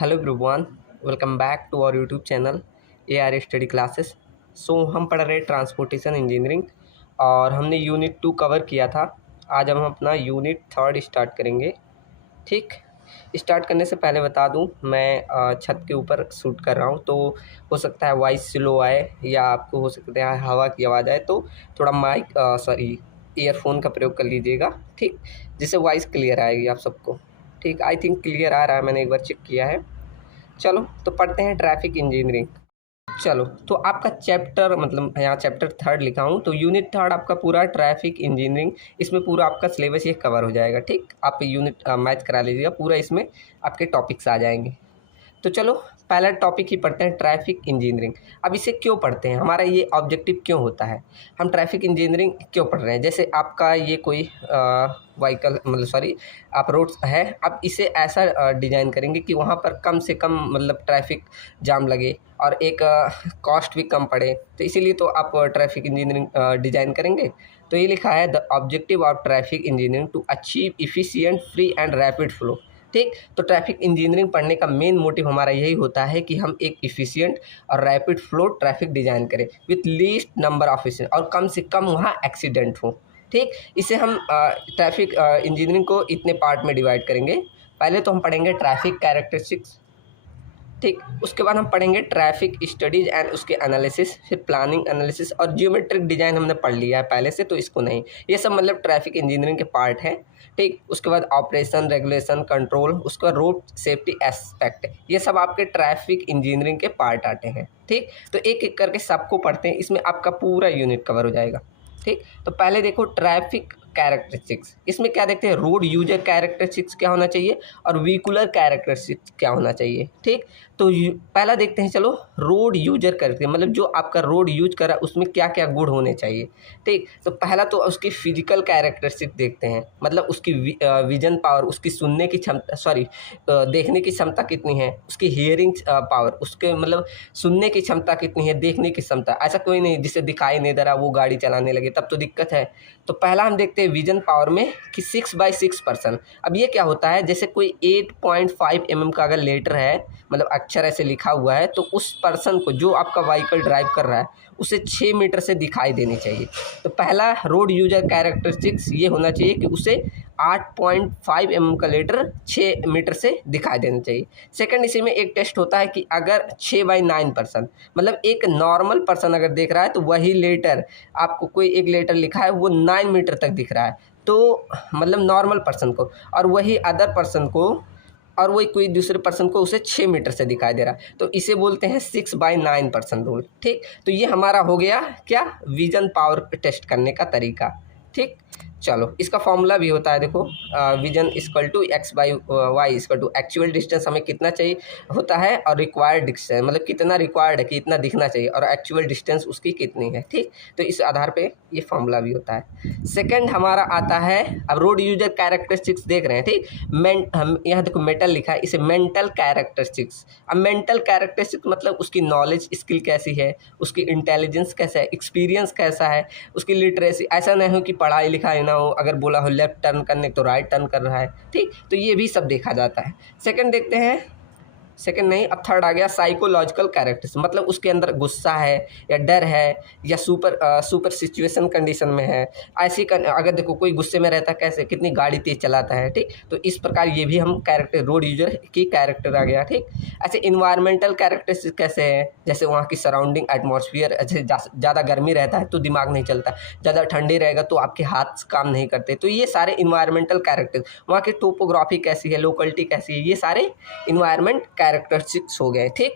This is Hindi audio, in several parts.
Hello everyone, welcome back to our YouTube channel A R study classes. हम पढ़ रहे ट्रांसपोर्टेशन इंजीनियरिंग और हमने यूनिट 2 कवर किया था। आज हम अपना यूनिट 3 स्टार्ट करेंगे। ठीक, स्टार्ट करने से पहले बता दूं, मैं छत के ऊपर शूट कर रहा हूं, तो हो सकता है वॉइस स्लो आए या आपको हो सकता है हवा की आवाज़ आए, तो थोड़ा माइक ईयरफोन का प्रयोग कर लीजिएगा। ठीक, जिससे वॉइस क्लियर आएगी आप सबको। ठीक, आई थिंक क्लियर आ रहा है, मैंने एक बार चेक किया है। चलो तो पढ़ते हैं ट्रैफिक इंजीनियरिंग। चलो तो आपका चैप्टर, मतलब यहाँ चैप्टर 3 लिखा हूँ, तो यूनिट 3 आपका पूरा ट्रैफिक इंजीनियरिंग, इसमें पूरा आपका सिलेबस ये कवर हो जाएगा। ठीक, आप यूनिट मैच करा लीजिएगा, पूरा इसमें आपके टॉपिक्स आ जाएंगे। तो चलो पहला टॉपिक ही पढ़ते हैं, ट्रैफिक इंजीनियरिंग। अब इसे क्यों पढ़ते हैं, हमारा ये ऑब्जेक्टिव क्यों होता है, हम ट्रैफिक इंजीनियरिंग क्यों पढ़ रहे हैं। जैसे आपका ये कोई व्हीकल, मतलब सॉरी, आप रोड्स है, आप इसे ऐसा डिज़ाइन करेंगे कि वहाँ पर कम से कम मतलब ट्रैफिक जाम लगे और एक कॉस्ट भी कम पड़े, तो इसीलिए तो आप ट्रैफिक इंजीनियरिंग डिज़ाइन करेंगे। तो ये लिखा है, the objective of traffic engineering to achieve efficient, free and rapid flow. ठीक, तो ट्रैफिक इंजीनियरिंग पढ़ने का मेन मोटिव हमारा यही होता है कि हम एक इफ़िशिएंट और रैपिड फ्लो ट्रैफिक डिज़ाइन करें with least number of accident, और कम से कम वहाँ एक्सीडेंट हो। ठीक, इसे हम ट्रैफिक इंजीनियरिंग को इतने पार्ट में डिवाइड करेंगे। पहले तो हम पढ़ेंगे ट्रैफिक कैरेक्टरिस्टिक्स। ठीक, उसके बाद हम पढ़ेंगे ट्रैफिक स्टडीज़ एंड उसके एनालिसिस, फिर प्लानिंग एनालिसिस और जियोमेट्रिक डिज़ाइन हमने पढ़ लिया है पहले से, तो इसको नहीं, ये सब मतलब ट्रैफिक इंजीनियरिंग के पार्ट हैं। ठीक, उसके बाद ऑपरेशन, रेगुलेशन, कंट्रोल, उसके बाद रोड सेफ्टी एस्पेक्ट, ये सब आपके ट्रैफिक इंजीनियरिंग के पार्ट आते हैं। ठीक, तो एक एक करके सबको पढ़ते हैं, इसमें आपका पूरा यूनिट कवर हो जाएगा। ठीक, तो पहले देखो ट्रैफिक कैरेक्टरिस्टिक्स, इसमें क्या देखते हैं, रोड यूजर कैरेक्टरिस्टिक्स क्या होना चाहिए और व्हीकुलर कैरेक्टरिस्टिक्स क्या होना चाहिए। ठीक, तो पहला देखते हैं, चलो रोड यूजर करके, मतलब जो आपका रोड यूज कर रहा है उसमें क्या क्या गुण होने चाहिए। ठीक, तो पहला तो उसकी फिजिकल कैरेक्टरिस्टिक देखते हैं, मतलब उसकी विजन पावर, उसकी सुनने की क्षमता, सॉरी देखने की क्षमता कितनी है, उसकी हियरिंग पावर, उसके मतलब सुनने की क्षमता कितनी है, देखने की क्षमता। ऐसा कोई नहीं जिसे दिखाई नहीं दे रहा वो गाड़ी चलाने लगे, तब तो दिक्कत है। तो पहला हम देखते हैं विजन पावर में कि 6/6%। अब ये क्या होता है, जैसे कोई 8.5 mm का अगर लेटर है, मतलब अक्षर ऐसे लिखा हुआ है, तो उस पर्सन को, जो आपका व्हीकल ड्राइव कर रहा है, उसे 6 मीटर से दिखाई देनी चाहिए। तो पहला रोड यूजर कैरेक्टरिस्टिक्स ये होना चाहिए कि उसे 8.5 mm का लेटर 6 मीटर से दिखाई देना चाहिए। सेकंड, इसी में एक टेस्ट होता है कि अगर 6/9%, मतलब एक नॉर्मल पर्सन अगर देख रहा है तो वही लेटर, आपको कोई एक लेटर लिखा है वो 9 मीटर तक दिख रहा है, तो मतलब नॉर्मल पर्सन को, और वही अदर पर्सन को, और वही कोई दूसरे पर्सन को उसे 6 मीटर से दिखाई दे रहा है, तो इसे बोलते हैं 6/9% रूल। ठीक, तो ये हमारा हो गया क्या, विजन पावर टेस्ट करने का तरीका। ठीक, चलो इसका फॉर्मूला भी होता है, देखो vision equal to x/y equal to actual distance हमें कितना चाहिए होता है, और रिक्वायर्ड डिस्टेंस मतलब कितना रिक्वायर्ड है कि इतना दिखना चाहिए, और एक्चुअल डिस्टेंस उसकी कितनी है। ठीक, तो इस आधार पे ये फॉर्मूला भी होता है। सेकंड हमारा आता है, अब रोड यूजर कैरेक्टरिस्टिक्स देख रहे हैं। ठीक, हम यहाँ देखो मेटल लिखा है, इसे मेंटल कैरेक्टरिस्टिक्स। अब मेंटल कैरेक्टरिस्टिक्स मतलब उसकी नॉलेज स्किल कैसी है, उसकी इंटेलिजेंस कैसा है, एक्सपीरियंस कैसा है, उसकी लिटरेसी, ऐसा नहीं हो कि पढ़ाई लिखाई ना हो, अगर बोला हो लेफ्ट टर्न करने तो राइट टर्न कर रहा है। ठीक, तो ये भी सब देखा जाता है। सेकंड देखते हैं, सेकंड नहीं, अब थर्ड आ गया साइकोलॉजिकल कैरेक्टर्स, मतलब उसके अंदर गुस्सा है या डर है या सुपर सिचुएशन कंडीशन में है, ऐसी अगर देखो कोई गुस्से में रहता है, कैसे कितनी गाड़ी तेज चलाता है। ठीक, तो इस प्रकार ये भी हम कैरेक्टर, रोड यूजर की कैरेक्टर आ गया। ठीक, ऐसे इन्वायरमेंटल कैरेक्टरिस्टिक्स कैसे हैं, जैसे वहाँ की सराउंडिंग एटमॉस्फेयर, जैसे ज़्यादा गर्मी रहता है तो दिमाग नहीं चलता, ज़्यादा ठंडी रहेगा तो आपके हाथ काम नहीं करते, तो ये सारे इन्वायरमेंटल कैरेक्टर्स, वहाँ की टोपोग्राफी कैसी है, लोकेलिटी कैसी है, ये सारे इन्वायरमेंट कैरेक्टरिस्टिक्स हो गए। ठीक,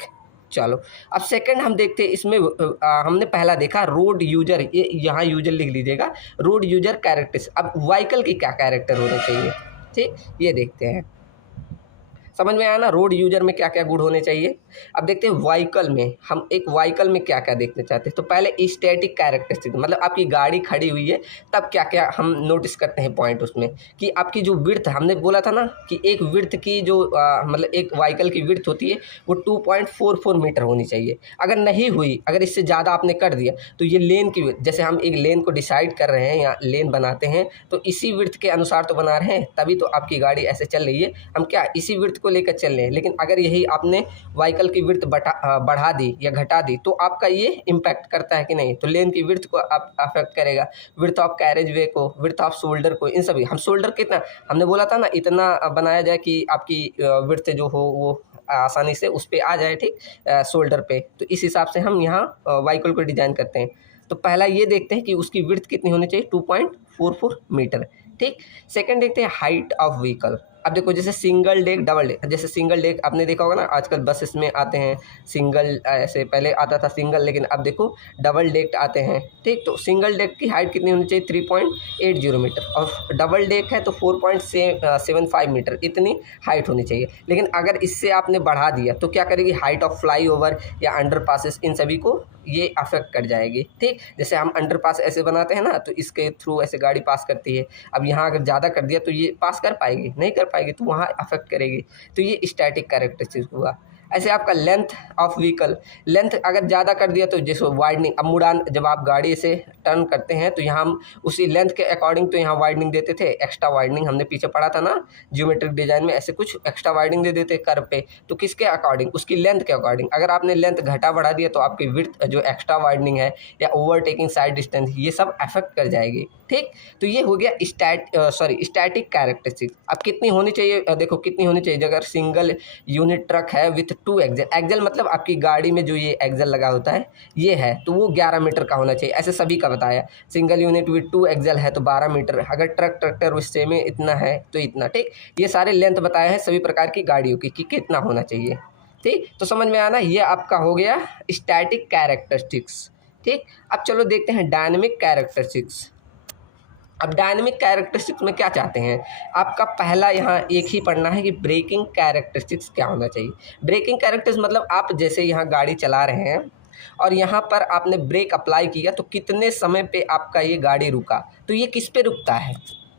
चलो अब सेकंड हम देखते हैं, इसमें हमने पहला देखा रोड यूजर, ये यहाँ यूजर लिख लीजिएगा, रोड यूजर कैरेक्टरिस्टिक्स। अब व्हीकल की क्या कैरेक्टर होने चाहिए, ठीक, ये देखते हैं। समझ में आया ना, रोड यूजर में क्या क्या गुण होने चाहिए। अब देखते हैं व्हीकल में, हम एक व्हीकल में क्या क्या देखना चाहते हैं। तो पहले स्टैटिक कैरेक्टरिस्टिक, मतलब आपकी गाड़ी खड़ी हुई है तब क्या क्या हम नोटिस करते हैं पॉइंट उसमें, कि आपकी जो विड्थ, हमने बोला था ना कि एक विड्थ की जो मतलब एक व्हीकल की विड्थ होती है वो 2.44 मीटर होनी चाहिए। अगर नहीं हुई, अगर इससे ज़्यादा आपने कर दिया तो ये लेन की, जैसे हम एक लेन को डिसाइड कर रहे हैं या लेन बनाते हैं तो इसी विड्थ के अनुसार तो बना रहे हैं, तभी तो आपकी गाड़ी ऐसे चल रही है। हम क्या इसी विड्थ को लेकर चल रहे हैं, लेकिन अगर यही आपने व्हीकल की विड्थ बढ़ा दी या घटा दी तो आपका ये इम्पैक्ट करता है कि नहीं। तो लेन की विड्थ को अफेक्ट करेगा, विड्थ ऑफ कैरेज वे को, विड्थ ऑफ शोल्डर को, इन सभी। हम शोल्डर कितना, हमने बोला था ना इतना बनाया जाए कि आपकी विड्थ जो हो वो आसानी से उस पर आ जाए, ठीक, शोल्डर पे। तो इस हिसाब से हम यहाँ व्हीकल को डिज़ाइन करते हैं। तो पहला ये देखते हैं कि उसकी विड्थ कितनी होनी चाहिए, 2.44 मीटर, ठीक। सेकंड देखते हैं हाइट ऑफ व्हीकल। अब देखो जैसे सिंगल डेक, डबल डेक, जैसे सिंगल डेक आपने देखा होगा ना, आजकल बसेस में आते हैं सिंगल, ऐसे पहले आता था सिंगल, लेकिन अब देखो डबल डेक आते हैं, ठीक। तो सिंगल डेक की हाइट कितनी होनी चाहिए, 3.80 मीटर, और डबल डेक है तो 4.75 मीटर, इतनी हाइट होनी चाहिए। लेकिन अगर इससे आपने बढ़ा दिया तो क्या करेगी, हाइट ऑफ फ्लाई ओवर या अंडर पासेस, इन सभी को ये अफेक्ट कर जाएगी, ठीक। जैसे हम अंडर पास ऐसे बनाते हैं ना, तो इसके थ्रू ऐसे गाड़ी पास करती है। अब यहाँ अगर ज़्यादा कर दिया तो ये पास कर पाएगी, नहीं कर पाएगी, तो वहाँ अफेक्ट करेगी। तो ये स्टैटिक कैरेक्टरिस्टिक हुआ। ऐसे आपका लेंथ ऑफ व्हीकल, लेंथ अगर ज़्यादा कर दिया तो जैसे वाइडनिंग, अब मुड़ान जब आप गाड़ी से टर्न करते हैं तो यहाँ हम उसी लेंथ के अकॉर्डिंग तो यहाँ वाइडनिंग देते थे, एक्स्ट्रा वाइडनिंग हमने पीछे पढ़ा था ना ज्योमेट्रिक डिजाइन में, ऐसे कुछ एक्स्ट्रा वाइडनिंग दे देते कर्व पे। तो किसके अकॉर्डिंग, उसकी लेंथ के अकॉर्डिंग। अगर आपने लेंथ घटा बढ़ा दिया तो आपकी विड्थ जो एक्स्ट्रा वाइडनिंग है या ओवरटेकिंग साइड डिस्टेंस, ये सब अफेक्ट कर जाएगी, ठीक। तो ये हो गया स्टैटिक कैरेक्टरिस्टिक। अब कितनी होनी चाहिए, देखो कितनी होनी चाहिए। अगर सिंगल यूनिट ट्रक है विथ 2 एक्सेल, एक्सेल मतलब आपकी गाड़ी में जो ये एक्सेल लगा होता है ये है, तो वो 11 मीटर का होना चाहिए। ऐसे सभी का बताया, सिंगल यूनिट विथ 2 एक्सेल है तो 12 मीटर, अगर ट्रक ट्रैक्टर उससे में इतना है तो इतना, ठीक। ये सारे लेंथ बताए हैं सभी प्रकार की गाड़ियों की कि कितना होना चाहिए, ठीक। तो समझ में आना, ये आपका हो गया स्टैटिक कैरेक्टरिस्टिक्स, ठीक। अब चलो देखते हैं डायनेमिक कैरेक्टरिस्टिक्स। अब डायनेमिक कैरेक्टरिस्टिक्स में क्या चाहते हैं, आपका पहला यहाँ एक ही पढ़ना है कि ब्रेकिंग कैरेक्टरिस्टिक्स क्या होना चाहिए। ब्रेकिंग कैरेक्टरिस्टिक्स मतलब आप जैसे यहाँ गाड़ी चला रहे हैं और यहाँ पर आपने ब्रेक अप्लाई किया तो कितने समय पे आपका ये गाड़ी रुका, तो ये किस पे रुकता है,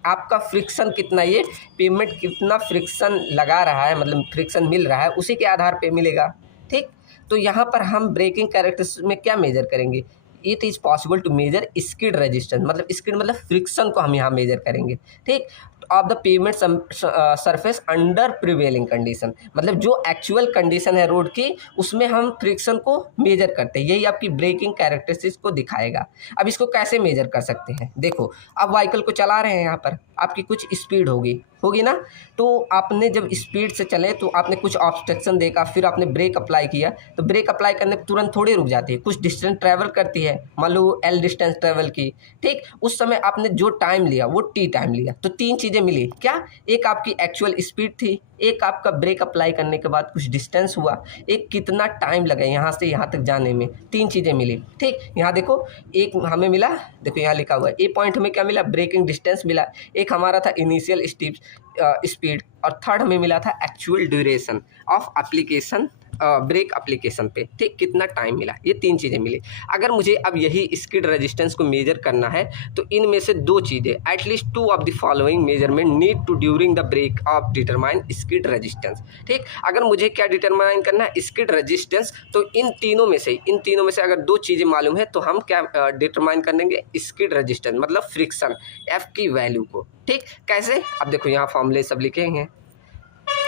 आपका फ्रिक्शन कितना, ये पेमेंट कितना फ्रिक्शन लगा रहा है, मतलब फ्रिक्शन मिल रहा है, उसी के आधार पे मिलेगा, ठीक। तो यहाँ पर हम ब्रेकिंग कैरेक्टरिस्टिक्स में क्या मेजर करेंगे, it is possible to measure skid resistance, मतलब स्किड मतलब फ्रिक्शन को हम यहाँ मेजर करेंगे, ठीक। Of the pavement surface under prevailing condition, मतलब जो एक्चुअल कंडीशन है रोड की उसमें हम फ्रिक्शन को मेजर करते हैं, यही आपकी ब्रेकिंग कैरेक्टरिस्टिक्स को दिखाएगा। अब इसको कैसे मेजर कर सकते हैं, देखो आप व्हीकल को चला रहे हैं, यहाँ पर आपकी कुछ स्पीड होगी ना, तो आपने जब स्पीड से चले तो आपने कुछ ऑब्स्ट्रक्शन देखा, फिर आपने ब्रेक अप्लाई किया, तो ब्रेक अप्लाई करने तुरंत थोड़ी रुक जाती है, कुछ डिस्टेंस ट्रैवल करती है, मान लो एल डिस्टेंस ट्रैवल की, ठीक। उस समय आपने जो टाइम लिया वो टी टाइम लिया, तो 3 चीज़ें मिली क्या, एक आपकी एक्चुअल स्पीड थी, एक आपका ब्रेक अप्लाई करने के बाद कुछ डिस्टेंस हुआ, एक कितना टाइम लगा यहाँ से यहाँ तक जाने में, 3 चीज़ें मिली, ठीक। यहाँ देखो एक हमें मिला, देखो यहाँ लिखा हुआ है ए पॉइंट हमें क्या मिला, ब्रेकिंग डिस्टेंस मिला, एक हमारा था इनिशियल स्पीड, और थर्ड हमें मिला था actual duration of application, break application पे, ठीक, कितना टाइम मिला, ये 3 चीज़ें मिली। अगर मुझे अब यही स्किड रेजिस्टेंस को मेजर करना है तो इनमें से 2 चीज़ें, at least 2 of the following measurement need to during the brake of determine skid resistance, ठीक। अगर मुझे क्या डिटरमाइन करना है, स्किड रेजिस्टेंस, तो इन तीनों में से अगर 2 चीज़ें मालूम है तो हम क्या डिटरमाइन कर देंगे, स्किड रेजिस्टेंस मतलब फ्रिक्शन एफ की वैल्यू को, ठीक। कैसे, अब देखो यहाँ फॉर्मूले सब लिखे हैं,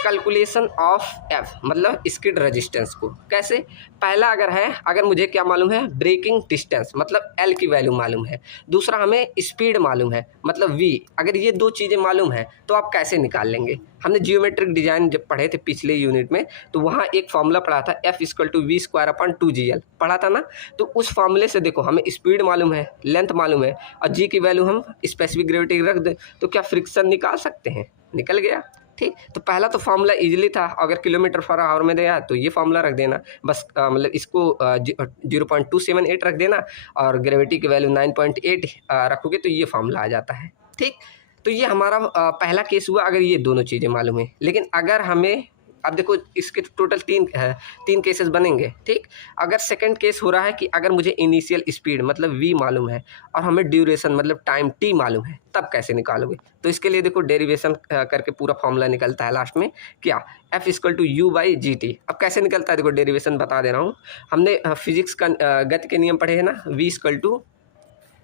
कैलकुलेशन ऑफ एफ मतलब स्किड रेजिस्टेंस को कैसे, पहला अगर मुझे क्या मालूम है, ब्रेकिंग डिस्टेंस मतलब एल की वैल्यू मालूम है, दूसरा हमें स्पीड मालूम है मतलब वी, अगर ये 2 चीज़ें मालूम है तो आप कैसे निकाल लेंगे। हमने जियोमेट्रिक डिजाइन जब पढ़े थे पिछले यूनिट में तो वहाँ एक फॉर्मूला पढ़ा था, F equal to V square upon 2GL पढ़ा था ना, तो उस फॉर्मूले से देखो हमें स्पीड मालूम है, लेंथ मालूम है, और जी की वैल्यू हम स्पेसिफिक ग्रेविटी रख दें तो क्या फ्रिक्शन निकाल सकते हैं, निकल गया, ठीक। तो पहला तो फार्मूला इजीली था, अगर किलोमीटर पर आवर में दिया तो ये फार्मूला रख देना बस, मतलब इसको 0.278 रख देना और ग्रेविटी की वैल्यू 9.8 रखोगे तो ये फार्मूला आ जाता है, ठीक। तो ये हमारा पहला केस हुआ अगर ये दोनों चीज़ें मालूम है। लेकिन अगर हमें, अब देखो इसके टोटल 3 केसेस बनेंगे, ठीक। अगर सेकंड केस हो रहा है कि अगर मुझे इनिशियल स्पीड मतलब v मालूम है और हमें ड्यूरेशन मतलब टाइम t मालूम है, तब कैसे निकालोगे, तो इसके लिए देखो डेरिवेशन करके पूरा फॉर्मूला निकलता है लास्ट में, क्या f इक्वल टू u/gt। अब कैसे निकलता है देखो, डेरिवेशन बता दे रहा हूँ, हमने फिजिक्स का गति के नियम पढ़े हैं ना, v इक्वल टू,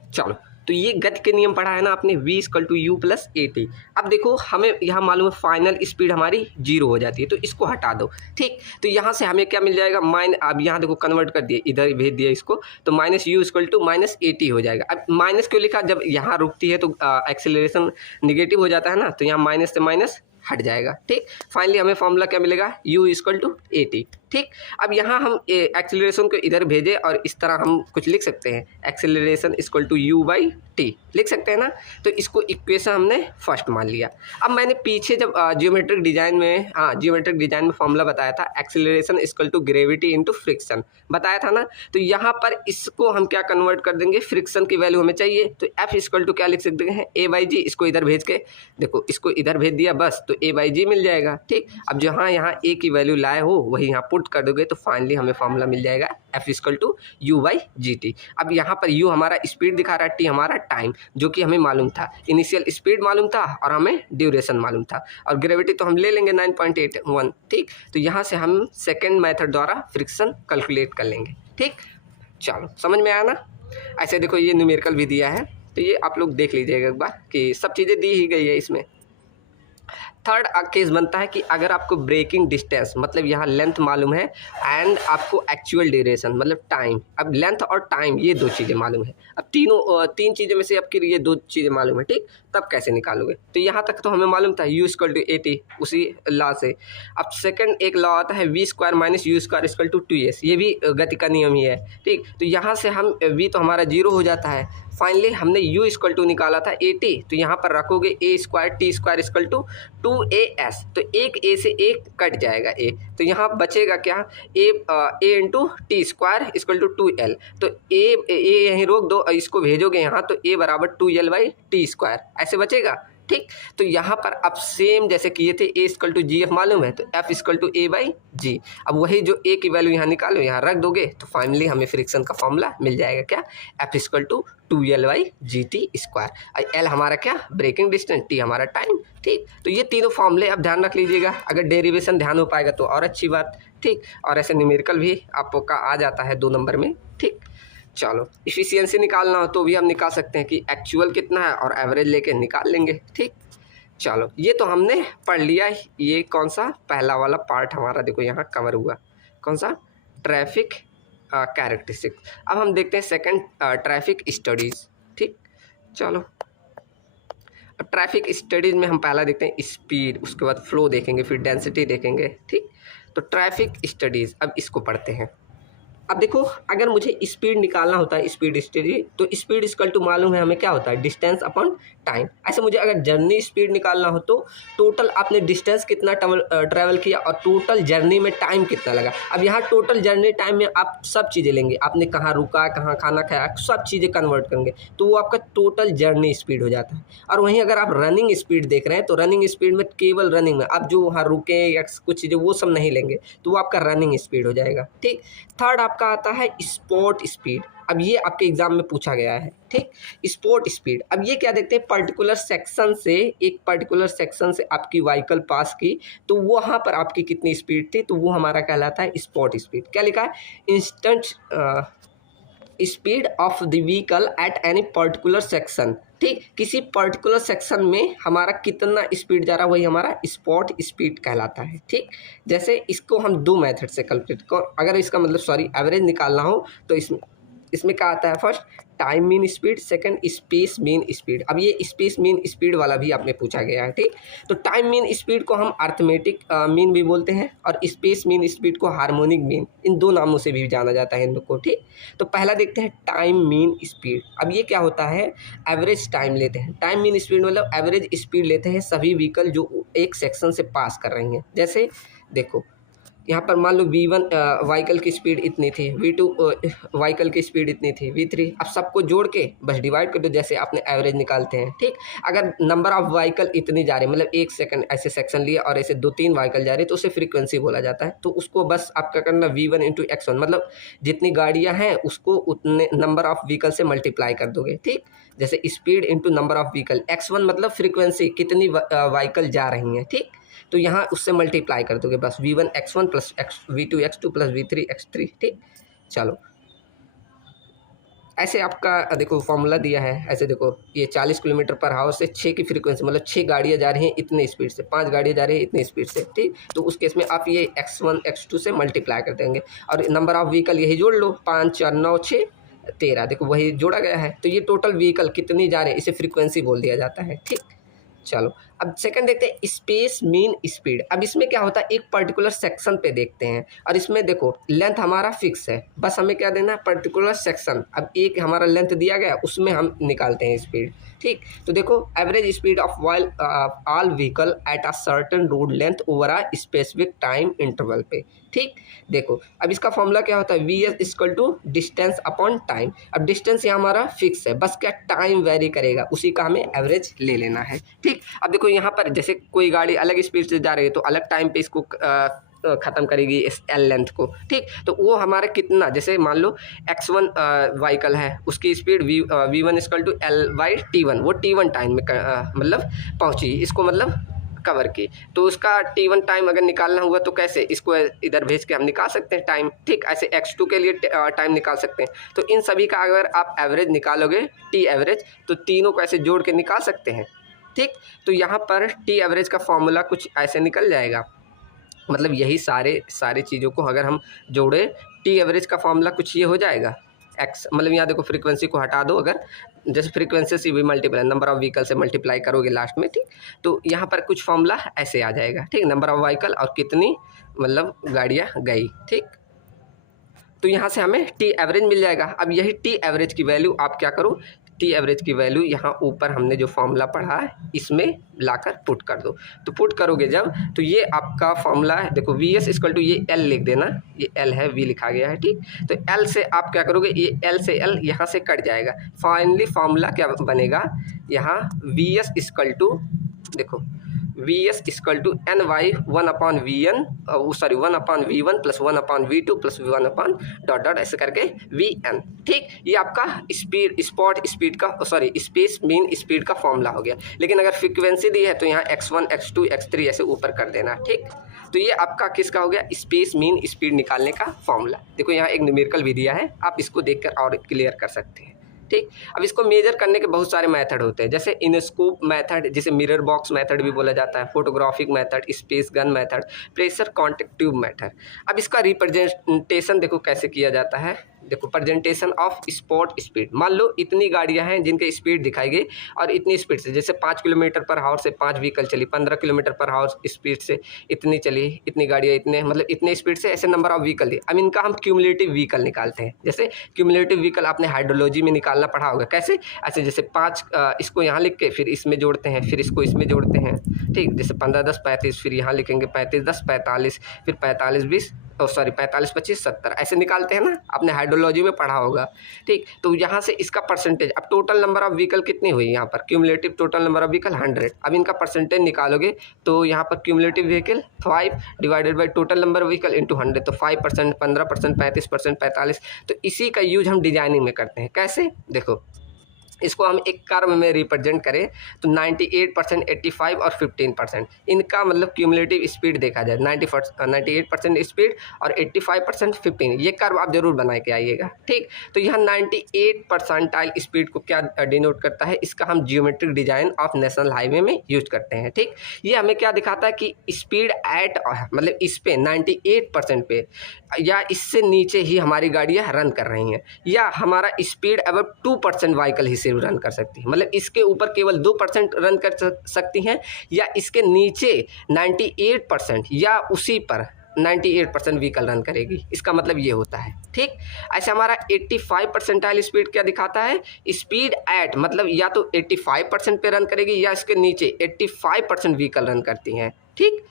चलो तो ये गति के नियम पढ़ा है ना आपने, v equal to U plus A T. अब देखो हमें यहाँ मालूम है फाइनल स्पीड हमारी 0 हो जाती है, तो इसको हटा दो। ठीक, तो यहाँ से हमें क्या मिल जाएगा, अब यहाँ देखो कन्वर्ट कर दिया, इधर भेज दिया इसको, तो minus U equal to minus A T हो जाएगा। अब माइनस क्यों लिखा, जब यहाँ रुकती है तो एक्सेलरेशन निगेटिव हो जाता है ना, तो यहाँ माइनस से माइनस हट जाएगा। ठीक, फाइनली हमें फॉर्मूला क्या मिलेगा, u equal to A T. ठीक, अब यहाँ हम एक्सेलरेशन को इधर भेजें और इस तरह हम कुछ लिख सकते हैं, acceleration equal to u by t लिख सकते हैं ना। तो इसको इक्वेशन हमने फर्स्ट मान लिया। अब मैंने पीछे जब जियोमेट्रिक डिजाइन में फॉर्मूला बताया था, acceleration equal to gravity into friction बताया था ना। तो यहाँ पर इसको हम क्या कन्वर्ट कर देंगे, फ्रिक्शन की वैल्यू हमें चाहिए, तो एफ इक्वल टू क्या लिख सकते हैं, ए बाई जी। इसको इधर भेज के देखो, इसको इधर भेज दिया बस, तो ए बाई जी मिल जाएगा। ठीक, अब जहाँ यहाँ ए की वैल्यू लाए हो वही यहाँ पुट कर दोगे, तो फाइनली हमें फॉर्मूला मिल जाएगा f equal to u by g t. अब यहाँ पर यू हमारा स्पीड दिखा रहा है, टी हमारा टाइम, जो कि हमें मालूम था, इनिशियल स्पीड मालूम था और हमें ड्यूरेशन मालूम था, और ग्रेविटी तो हम ले लेंगे 9.81। ठीक, तो यहाँ से हम सेकेंड मेथड द्वारा फ्रिक्शन कैलकुलेट कर लेंगे। ठीक, चलो समझ में आया ना। ऐसे देखो ये न्यूमेरिकल भी दिया है, तो ये आप लोग देख लीजिएगा एक बार कि सब चीज़ें दी ही गई है इसमें। थर्ड केस बनता है कि अगर आपको ब्रेकिंग डिस्टेंस मतलब यहाँ लेंथ मालूम है एंड आपको एक्चुअल ड्यूरेशन मतलब टाइम, अब लेंथ और टाइम ये दो चीज़ें मालूम है, अब तीन चीज़ें में से आपकी ये दो चीज़ें मालूम है। ठीक, तब कैसे निकालोगे, तो यहाँ तक तो हमें मालूम था u equal to A t, उसी लॉ से। अब सेकंड एक लॉ आता है v square minus u square equal to 2s, ये भी गति का नियम ही है। ठीक, तो यहाँ से हम v तो हमारा 0 हो जाता है, फाइनली हमने u इक्वल टू निकाला था ए टी, तो यहाँ पर रखोगे a square t square equal to 2as, तो एक a से एक कट जाएगा a, तो यहाँ बचेगा क्या, a into t square equal to 2l, तो a यहीं रोक दो, इसको भेजोगे यहाँ तो a बराबर 2l बाई टी स्क्वायर ऐसे बचेगा। ठीक, तो यहाँ पर अब सेम जैसे किए थे, a equal to g f मालूम है, तो f equal to a by g. अब वही जो a की वैल्यू यहाँ निकालो, यहाँ रख दोगे, तो फाइनली हमें फ्रिक्शन का फॉर्मूला मिल जाएगा क्या, f equal to 2l by g t square. l हमारा क्या, ब्रेकिंग डिस्टेंस, t हमारा टाइम। ठीक, तो ये तीनों फॉर्मूले अब ध्यान रख लीजिएगा, अगर डेरिवेशन ध्यान हो पाएगा तो और अच्छी बात। ठीक, और ऐसे न्यूमेरिकल भी आपका आ जाता है 2 नंबर में। ठीक, चलो इफिशियंसी निकालना हो तो भी हम निकाल सकते हैं कि एक्चुअल कितना है और एवरेज लेके निकाल लेंगे। ठीक, चलो ये तो हमने पढ़ लिया। ये कौन सा पहला वाला पार्ट हमारा देखो यहाँ कवर हुआ, कौन सा, ट्रैफिक कैरेक्टरिस्टिक। अब हम देखते हैं सेकंड, ट्रैफिक स्टडीज़। ठीक, चलो अब ट्रैफिक स्टडीज़ में हम पहला देखते हैं स्पीड, उसके बाद फ्लो देखेंगे, फिर डेंसिटी देखेंगे। ठीक, तो ट्रैफिक स्टडीज़ अब इसको पढ़ते हैं। अब देखो अगर मुझे स्पीड निकालना होता है, स्पीड स्टडी, तो स्पीड इक्वल टू मालूम है हमें क्या होता है, डिस्टेंस अपॉन टाइम। ऐसे मुझे अगर जर्नी स्पीड निकालना हो तो टोटल आपने डिस्टेंस कितना ट्रैवल किया और टोटल जर्नी में टाइम कितना लगा। अब यहाँ टोटल जर्नी टाइम में आप सब चीज़ें लेंगे, आपने कहाँ रुका, कहाँ खाना खाया, सब चीज़ें कन्वर्ट करेंगे, तो वो आपका टोटल जर्नी स्पीड हो जाता है। और वहीं अगर आप रनिंग स्पीड देख रहे हैं तो रनिंग स्पीड में केवल रनिंग में आप जो वहाँ रुके या कुछ चीज़ें वो सब नहीं लेंगे, तो वो आपका रनिंग स्पीड हो जाएगा। ठीक, थर्ड आपका आता है स्पॉट स्पीड। अब ये आपके एग्जाम में पूछा गया है। ठीक, स्पॉट स्पीड, अब ये क्या देखते हैं, पर्टिकुलर सेक्शन से, एक पर्टिकुलर सेक्शन से आपकी व्हीकल पास की तो वहाँ पर आपकी कितनी स्पीड थी, तो वो हमारा कहलाता है स्पॉट स्पीड। क्या लिखा है, instant speed of the vehicle at any particular section. ठीक, किसी पर्टिकुलर सेक्शन में हमारा कितना स्पीड जा रहा है वही हमारा स्पॉट स्पीड कहलाता है। ठीक, जैसे इसको हम 2 मेथड से कैलकुलेट, अगर इसका मतलब एवरेज निकालना हो तो इसमें क्या आता है, first time mean speed, second space mean speed. अब ये स्पेस मीन स्पीड वाला भी आपने पूछा गया है। ठीक, तो टाइम मीन स्पीड को हम अर्थमेटिक मीन भी बोलते हैं और स्पेस मीन स्पीड को हार्मोनिक मीन, इन 2 नामों से भी जाना जाता है इन लोग को। ठीक, तो पहला देखते हैं टाइम मीन स्पीड। अब ये क्या होता है, एवरेज टाइम लेते हैं, टाइम मीन स्पीड मतलब एवरेज स्पीड लेते हैं सभी व्हीकल जो एक सेक्शन से पास कर रही हैं। जैसे देखो यहाँ पर मान लो V1 व्हीकल की स्पीड इतनी थी, V2 व्हीकल की स्पीड इतनी थी, V3, अब सबको जोड़ के बस डिवाइड कर दो, जैसे आपने एवरेज निकालते हैं। ठीक, अगर नंबर ऑफ व्हीकल इतनी जा रही मतलब एक सेकंड ऐसे सेक्शन लिए और ऐसे 2-3 व्हीकल जा रही तो उसे फ्रीक्वेंसी बोला जाता है। तो उसको बस आपका करना V1 इंटू X1, मतलब जितनी गाड़ियाँ हैं उसको उतने नंबर ऑफ व्हीकल से मल्टीप्लाई कर दोगे। ठीक, जैसे speed into number of vehicle, X1 मतलब फ्रीक्वेंसी कितनी व्हीकल जा रही हैं। ठीक, तो यहाँ उससे मल्टीप्लाई कर दोगे बस, V1 X1 plus V2 X2 plus V3 X3। ठीक, चलो ऐसे आपका देखो फॉर्मूला दिया है, ऐसे देखो ये 40 किलोमीटर पर आवर से 6 की फ्रीक्वेंसी, मतलब 6 गाड़ियाँ जा रही हैं इतने स्पीड से, 5 गाड़ियाँ जा रही हैं इतने स्पीड से, ठीक। तो उस केस में आप ये x1 x2 से मल्टीप्लाई कर देंगे और नंबर ऑफ व्हीकल यही जोड़ लो, 5 4 9 6 13, देखो वही जोड़ा गया है। तो ये टोटल व्हीकल कितनी जा रहे हैं इसे फ्रीक्वेंसी बोल दिया जाता है, ठीक। चलो अब सेकंड देखते हैं स्पेस मीन स्पीड। अब इसमें क्या होता है, एक पर्टिकुलर सेक्शन पे देखते हैं और इसमें देखो लेंथ हमारा फिक्स है, बस हमें क्या देना है पर्टिकुलर सेक्शन। अब एक हमारा लेंथ दिया गया उसमें हम निकालते हैं स्पीड, ठीक। तो देखो average speed of while all vehicle at a certain road length over a specific time interval पे, ठीक। देखो अब इसका फॉर्मूला क्या होता है, v s equal to distance upon time. अब डिस्टेंस यहाँ हमारा फिक्स है, बस क्या टाइम वेरी करेगा, उसी का हमें एवरेज ले लेना है, ठीक। अब देखो यहाँ पर जैसे कोई गाड़ी अलग स्पीड से जा रही है तो अलग टाइम पे इसको ख़त्म करेगी इस एल लेंथ को, ठीक। तो वो हमारा कितना, जैसे मान लो x1 व्हीकल है, उसकी speed v1 equal to L/T1, वो T1 टाइम में मतलब पहुँची, इसको मतलब कवर की। तो उसका T1 टाइम अगर निकालना हुआ तो कैसे, इसको इधर भेज के हम निकाल सकते हैं टाइम, ठीक। ऐसे x2 के लिए टाइम निकाल सकते हैं। तो इन सभी का अगर आप एवरेज निकालोगे टी एवरेज, तो तीनों को ऐसे जोड़ के निकाल सकते हैं, ठीक। तो यहाँ पर टी एवरेज का फॉर्मूला कुछ ऐसे निकल जाएगा, मतलब यही सारे चीज़ों को अगर हम जोड़े टी एवरेज का फॉर्मूला कुछ ये हो जाएगा एक्स, मतलब यहाँ देखो फ्रीक्वेंसी को हटा दो, अगर जैसे फ्रीक्वेंसी से भी मल्टीप्लाई नंबर ऑफ व्हीकल से मल्टीप्लाई करोगे लास्ट में, ठीक। तो यहाँ पर कुछ फॉर्मूला ऐसे आ जाएगा, ठीक। नंबर ऑफ व्हीकल और कितनी मतलब गाड़ियाँ गई, ठीक। तो यहाँ से हमें टी एवरेज मिल जाएगा। अब यही टी एवरेज की वैल्यू आप क्या करो, टी एवरेज की वैल्यू यहाँ ऊपर हमने जो फॉर्मूला पढ़ा है इसमें लाकर पुट कर दो। तो पुट करोगे जब, तो ये आपका फॉर्मूला है, देखो वी एस इक्वल टू ये एल लिख देना, ये एल है, वी लिखा गया है, ठीक। तो एल से आप क्या करोगे, ये एल से एल यहाँ से कट जाएगा, फाइनली फॉर्मूला क्या बनेगा यहाँ, वी एस इक्वल टू देखो v s equal to n y 1/VN, sorry 1/V1 plus 1/V2 plus 1 dot dot ऐसे करके VN, ठीक। ये आपका स्पीड स्पॉट स्पीड का सॉरी स्पेस मीन स्पीड का फॉर्मूला हो गया। लेकिन अगर फ्रीक्वेंसी दी है तो यहाँ x1 x2 x3 ऐसे ऊपर कर देना, ठीक। तो ये आपका किसका हो गया, स्पेस मीन स्पीड निकालने का फॉर्मूला। देखो यहाँ एक न्यूमेरिकल भी दिया है, आप इसको देखकर और क्लियर कर सकते हैं, ठीक। अब इसको मेजर करने के बहुत सारे मेथड होते हैं, जैसे इनस्कोप मेथड, जिसे मिरर बॉक्स मेथड भी बोला जाता है, photographic method, space gun method, pressure contact tube method. अब इसका रिप्रेजेंटेशन देखो कैसे किया जाता है, देखो प्रेजेंटेशन ऑफ स्पॉट स्पीड। मान लो इतनी गाड़ियां हैं जिनके स्पीड दिखाई गई और इतनी स्पीड से, जैसे 5 किलोमीटर पर आवर से 5 व्हीकल चली, 15 किलोमीटर पर आवर स्पीड से इतनी चली, इतनी गाड़ियाँ इतने मतलब इतने स्पीड से, ऐसे नंबर ऑफ व्हीकल दी। अब इनका हम क्यूमुलेटिव व्हीकल निकालते हैं। जैसे क्यूमुलेटिव व्हीकल आपने हाइड्रोलॉजी में निकालना पढ़ा होगा, कैसे ऐसे जैसे 5 इसको यहाँ लिख के फिर इसमें जोड़ते हैं, फिर इसको इसमें जोड़ते हैं, ठीक। जैसे 15 10 35, फिर यहाँ लिखेंगे 35 10 45, फिर 45 20 सॉरी 45 25 70 ऐसे निकालते हैं ना, आपने हाइड्रोलॉजी में पढ़ा होगा, ठीक। तो यहाँ से इसका परसेंटेज, अब टोटल नंबर ऑफ व्हीकल कितनी हुई यहाँ पर, cumulative total number of vehicle 100। अब इनका परसेंटेज निकालोगे तो यहाँ पर cumulative vehicle 5 divided by total number of vehicle into 100, तो 5%, 15%, 35%, 45। तो इसी का यूज हम डिजाइनिंग में करते हैं। कैसे, देखो इसको हम एक कर्व में रिप्रेजेंट करें तो 98%, 85 और 15% इनका मतलब क्यूमुलेटिव स्पीड देखा जाए, 98% स्पीड और 85% 15, ये कर्व आप जरूर बना के आइएगा, ठीक। तो यहाँ 98 परसेंटाइल स्पीड को क्या डिनोट करता है, इसका हम geometric design of national highway में यूज करते हैं, ठीक। ये हमें क्या दिखाता है कि स्पीड एट मतलब इस पे 98% पे या इससे नीचे ही हमारी गाड़ियाँ रन कर रही हैं, या हमारा स्पीड अब 2% व्हीकल ही सिर्फ रन कर सकती है, मतलब इसके ऊपर केवल 2% रन कर सकती हैं, या इसके नीचे 98% या उसी पर 98% व्हीकल रन करेगी। इसका मतलब ये होता है, ठीक। ऐसे हमारा 85 परसेंटाइल स्पीड क्या दिखाता है, स्पीड एट मतलब या तो 85% पे रन करेगी या इसके नीचे 85% व्हीकल रन करती हैं, ठीक।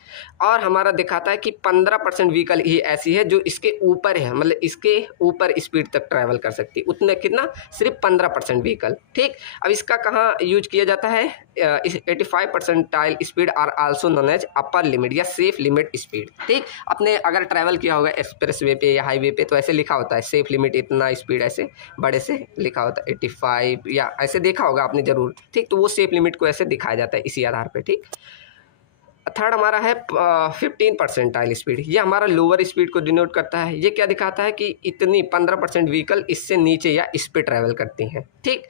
और हमारा दिखाता है कि 15% व्हीकल ही ऐसी है जो इसके ऊपर है, मतलब इसके ऊपर स्पीड तक ट्रैवल कर सकती है, उतने कितना, सिर्फ 15% व्हीकल, ठीक। अब इसका कहाँ यूज किया जाता है, 85 percentile speed are also known as upper limit या सेफ लिमिट स्पीड, ठीक। आपने अगर ट्रैवल किया होगा एक्सप्रेस वे पे या हाईवे पे तो ऐसे लिखा होता है सेफ लिमिट इतना स्पीड, ऐसे बड़े से लिखा होता है 85 या ऐसे देखा होगा आपने जरूर, ठीक। तो वो सेफ लिमिट को ऐसे दिखाया जाता है इसी आधार पर, ठीक। थर्ड हमारा है 15% स्पीड। ये हमारा लोअर स्पीड को डिनोट करता है। ये क्या दिखाता है कि इतनी 15% व्हीकल इससे नीचे या इस पे ट्रैवल करती हैं, ठीक।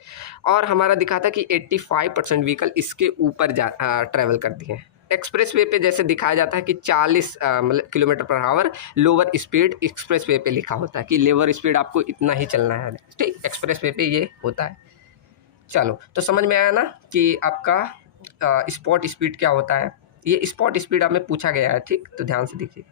और हमारा दिखाता है कि 85% व्हीकल इसके ऊपर ट्रैवल करती हैं। एक्सप्रेस वे पे जैसे दिखाया जाता है कि 40 मतलब kilometre per hour lower speed express way पे लिखा होता है कि लोअर स्पीड आपको इतना ही चलना है, ठीक। एक्सप्रेस वे पे ये होता है। चलो, तो समझ में आया ना कि आपका स्पॉट स्पीड क्या होता है। ये स्पॉट स्पीड हमें पूछा गया है, ठीक। तो ध्यान से देखिए।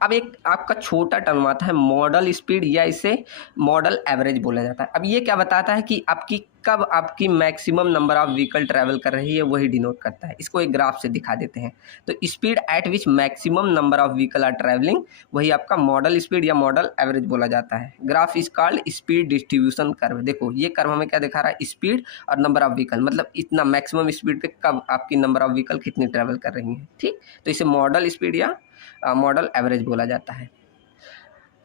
अब एक आपका छोटा टर्म आता है मॉडल स्पीड, या इसे मॉडल एवरेज बोला जाता है। अब ये क्या बताता है कि आपकी कब आपकी maximum number of vehicle travel कर रही है, वही डिनोट करता है। इसको एक ग्राफ से दिखा देते हैं। तो speed at which maximum number of vehicle are travelling, वही आपका मॉडल स्पीड या मॉडल एवरेज बोला जाता है। Graph is called speed distribution curve. देखो ये कर्व हमें क्या दिखा रहा है, स्पीड और नंबर ऑफ व्हीकल, मतलब इतना मैक्सिमम स्पीड पे कब आपकी नंबर ऑफ व्हीकल कितनी ट्रैवल कर रही है, ठीक। तो इसे मॉडल स्पीड या मॉडल एवरेज बोला जाता है।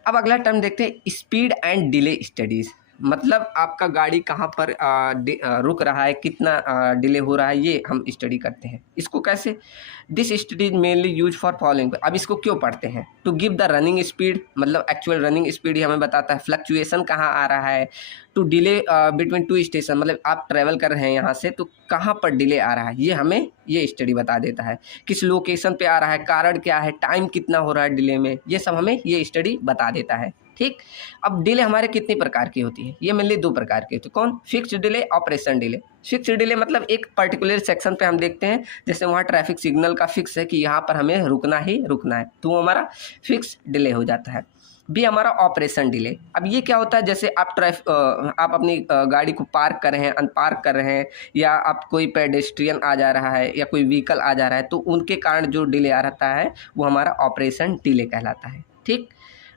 अब अगला टर्म देखते हैं स्पीड एंड डिले स्टडीज़। मतलब आपका गाड़ी कहाँ पर रुक रहा है, कितना डिले हो रहा है, ये हम स्टडी करते हैं। इसको कैसे, this study is mainly use for following. अब इसको क्यों पढ़ते हैं, to give the running speed, मतलब एक्चुअल रनिंग स्पीड ही हमें बताता है। फ्लक्चुएसन कहाँ आ रहा है, to delay between two station, मतलब आप ट्रैवल कर रहे हैं यहाँ से तो कहाँ पर डिले आ रहा है, ये हमें ये स्टडी बता देता है। किस लोकेशन पे आ रहा है, कारण क्या है, टाइम कितना हो रहा है डिले में, ये सब हमें ये स्टडी बता देता है, ठीक। अब डिले हमारे कितनी प्रकार की होती है, ये मेनली 2 प्रकार की होती है। कौन, fixed delay, operation delay. Fixed delay मतलब एक पर्टिकुलर सेक्शन पे हम देखते हैं, जैसे वहाँ ट्रैफिक सिग्नल का फिक्स है कि यहाँ पर हमें रुकना ही रुकना है, तो वो हमारा फिक्स्ड डिले हो जाता है। बी हमारा ऑपरेशन डिले। अब ये क्या होता है, जैसे आप अपनी गाड़ी को पार्क कर रहे हैं, अनपार्क कर रहे हैं, या आप कोई पेडेस्ट्रियन आ जा रहा है या कोई व्हीकल आ जा रहा है, तो उनके कारण जो डिले आ रहता है वो हमारा ऑपरेशन डिले कहलाता है, ठीक।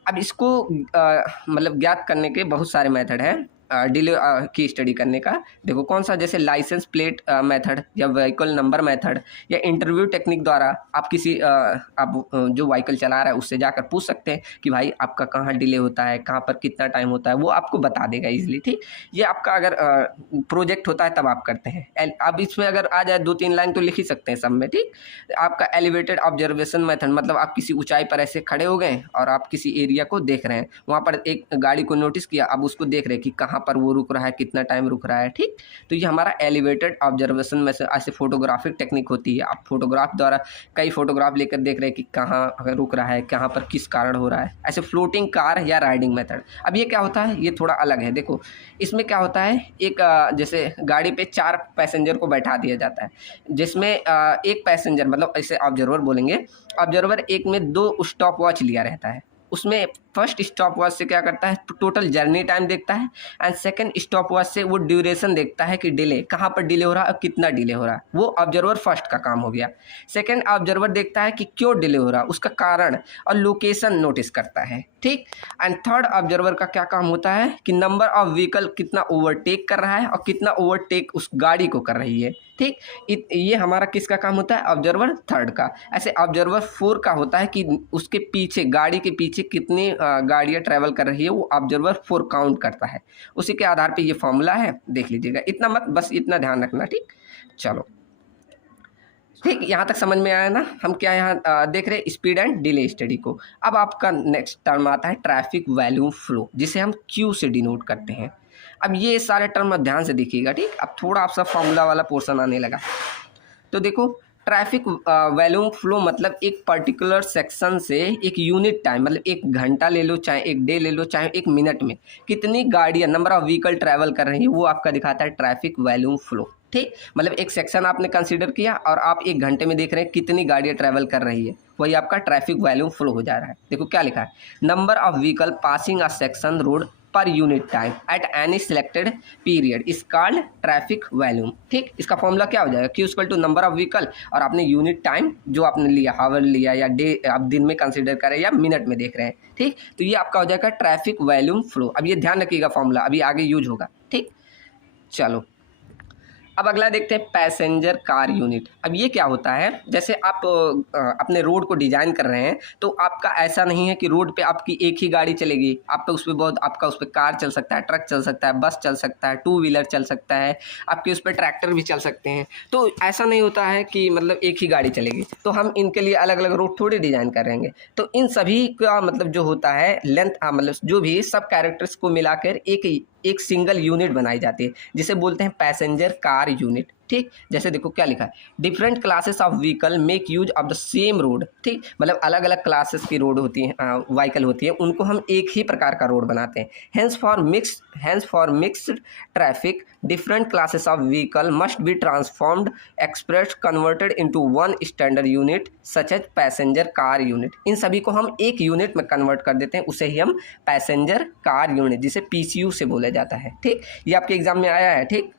अब इसको मतलब ज्ञात करने के बहुत सारे मेथड हैं डिले की स्टडी करने का। देखो कौन सा, जैसे लाइसेंस प्लेट मेथड या व्हीकल नंबर मेथड या इंटरव्यू टेक्निक द्वारा आप किसी आप जो व्हीकल चला रहा है उससे जाकर पूछ सकते हैं कि भाई आपका कहाँ डिले होता है, कहाँ पर कितना टाइम होता है, वो आपको बता देगा इजीली, ठीक। ये आपका अगर प्रोजेक्ट होता है तब आप करते हैं। अब इसमें अगर आ जाए 2-3 लाइन तो लिख ही सकते हैं सब में, ठीक। आपका एलिवेटेड ऑब्जर्वेशन मेथड, मतलब आप किसी ऊंचाई पर ऐसे खड़े हो गए और आप किसी एरिया को देख रहे हैं, वहाँ पर एक गाड़ी को नोटिस किया, अब उसको देख रहे हैं कि कहाँ पर वो रुक रहा है, कितना टाइम रुक रहा है, ठीक। तो ये हमारा एलिवेटेड ऑब्जर्वेशन में से ऐसे फोटोग्राफिक टेक्निक होती है। आप फोटोग्राफ द्वारा कई फोटोग्राफ लेकर देख रहे हैं कि कहाँ अगर रुक रहा है, कहाँ पर किस कारण हो रहा है। ऐसे फ्लोटिंग कार या राइडिंग मेथड। अब ये क्या होता है, ये थोड़ा अलग है। देखो इसमें क्या होता है, एक जैसे गाड़ी पे 4 पैसेंजर को बैठा दिया जाता है, जिसमें एक पैसेंजर, मतलब ऐसे ऑब्जर्वर बोलेंगे, ऑब्जर्वर एक में 2 स्टॉप वॉच लिया रहता है। उसमें फर्स्ट स्टॉप वॉच से क्या करता है, टोटल जर्नी टाइम देखता है, एंड सेकंड स्टॉप वॉच से वो ड्यूरेशन देखता है कि डिले कहाँ पर डिले हो रहा है और कितना डिले हो रहा है। वो ऑब्जर्वर फर्स्ट का काम हो गया। सेकंड ऑब्जर्वर देखता है कि क्यों डिले हो रहा है, उसका कारण और लोकेशन नोटिस करता है, ठीक। एंड थर्ड ऑब्जर्वर का क्या काम होता है कि नंबर ऑफ व्हीकल कितना ओवरटेक कर रहा है और कितना ओवरटेक उस गाड़ी को कर रही है, ठीक। ये हमारा किसका काम होता है, ऑब्जर्वर थर्ड का। ऐसे ऑब्जर्वर 4 का होता है कि उसके पीछे, गाड़ी के पीछे कितनी गाड़ियाँ ट्रैवल कर रही है, वो ऑब्जर्वर 4 काउंट करता है। उसी के आधार पे ये फॉर्मूला है, देख लीजिएगा। इतना मत, बस इतना ध्यान रखना, ठीक। चलो ठीक, यहाँ तक समझ में आया ना। हम क्या यहाँ देख रहे हैं, स्पीड एंड डिले स्टडी को। अब आपका नेक्स्ट टर्म आता है ट्रैफिक वॉल्यूम फ्लो, जिसे हम क्यू से डिनोट करते हैं। अब ये सारे टर्म ध्यान से देखिएगा, ठीक। अब थोड़ा आपसा फॉर्मूला वाला पोर्शन आने लगा। तो देखो ट्रैफिक वॉल्यूम फ्लो मतलब एक पर्टिकुलर सेक्शन से एक यूनिट टाइम, मतलब 1 घंटा ले लो, चाहे 1 डे ले लो, चाहे 1 मिनट में कितनी गाड़ियाँ, नंबर ऑफ व्हीकल ट्रैवल कर रही है, वो आपका दिखाता है ट्रैफिक वॉल्यूम फ्लो, ठीक। मतलब एक सेक्शन आपने कंसीडर किया और आप 1 घंटे में देख रहे हैं कितनी गाड़ियाँ ट्रैवल कर रही है, वही आपका ट्रैफिक वॉल्यूम फ्लो हो जा रहा है। देखो क्या लिखा है, number of vehicle passing a section road per unit time at any selected period is called traffic volume, ठीक। इसका फॉर्मूला क्या हो जाएगा, q equal to number of vehicle और आपने यूनिट टाइम जो आपने लिया, हावर लिया या डे आप दिन में कंसीडर करें या मिनट में देख रहे हैं, ठीक। तो ये आपका हो जाएगा ट्रैफिक वॉल्यूम फ्लो। अब ये ध्यान रखिएगा, फॉर्मूला अभी आगे यूज होगा, ठीक। चलो अब अगला देखते हैं पैसेंजर कार यूनिट। अब ये क्या होता है, जैसे आप अपने रोड को डिज़ाइन कर रहे हैं तो आपका ऐसा नहीं है कि रोड पे आपकी एक ही गाड़ी चलेगी, आप पे उस पर बहुत आपका उस पर कार चल सकता है, ट्रक चल सकता है, बस चल सकता है, टू व्हीलर चल सकता है, आपके उस पर ट्रैक्टर भी चल सकते हैं। तो ऐसा नहीं होता है कि मतलब एक ही गाड़ी चलेगी, तो हम इनके लिए अलग अलग रोड थोड़ी डिज़ाइन कर रहेंगे। तो इन सभी का मतलब जो होता है लेंथ, मतलब जो भी सब कैरेक्टर्स को मिलाकर एक सिंगल यूनिट बनाई जाती है, जिसे बोलते हैं पैसेंजर कार यूनिट। ठीक, जैसे देखो क्या लिखा है, different classes of vehicle make use of the same road. ठीक, मतलब अलग अलग क्लासेस की रोड होती हैं, व्हीकल होती है, उनको हम एक ही प्रकार का रोड बनाते हैं। Hence for mixed traffic different classes of vehicle must be transformed express converted into one standard unit such as passenger car unit. इन सभी को हम एक यूनिट में कन्वर्ट कर देते हैं, उसे ही हम पैसेंजर कार यूनिट, जिसे पीसीयू से बोला जाता है। ठीक, ये आपके एग्जाम में आया है। ठीक,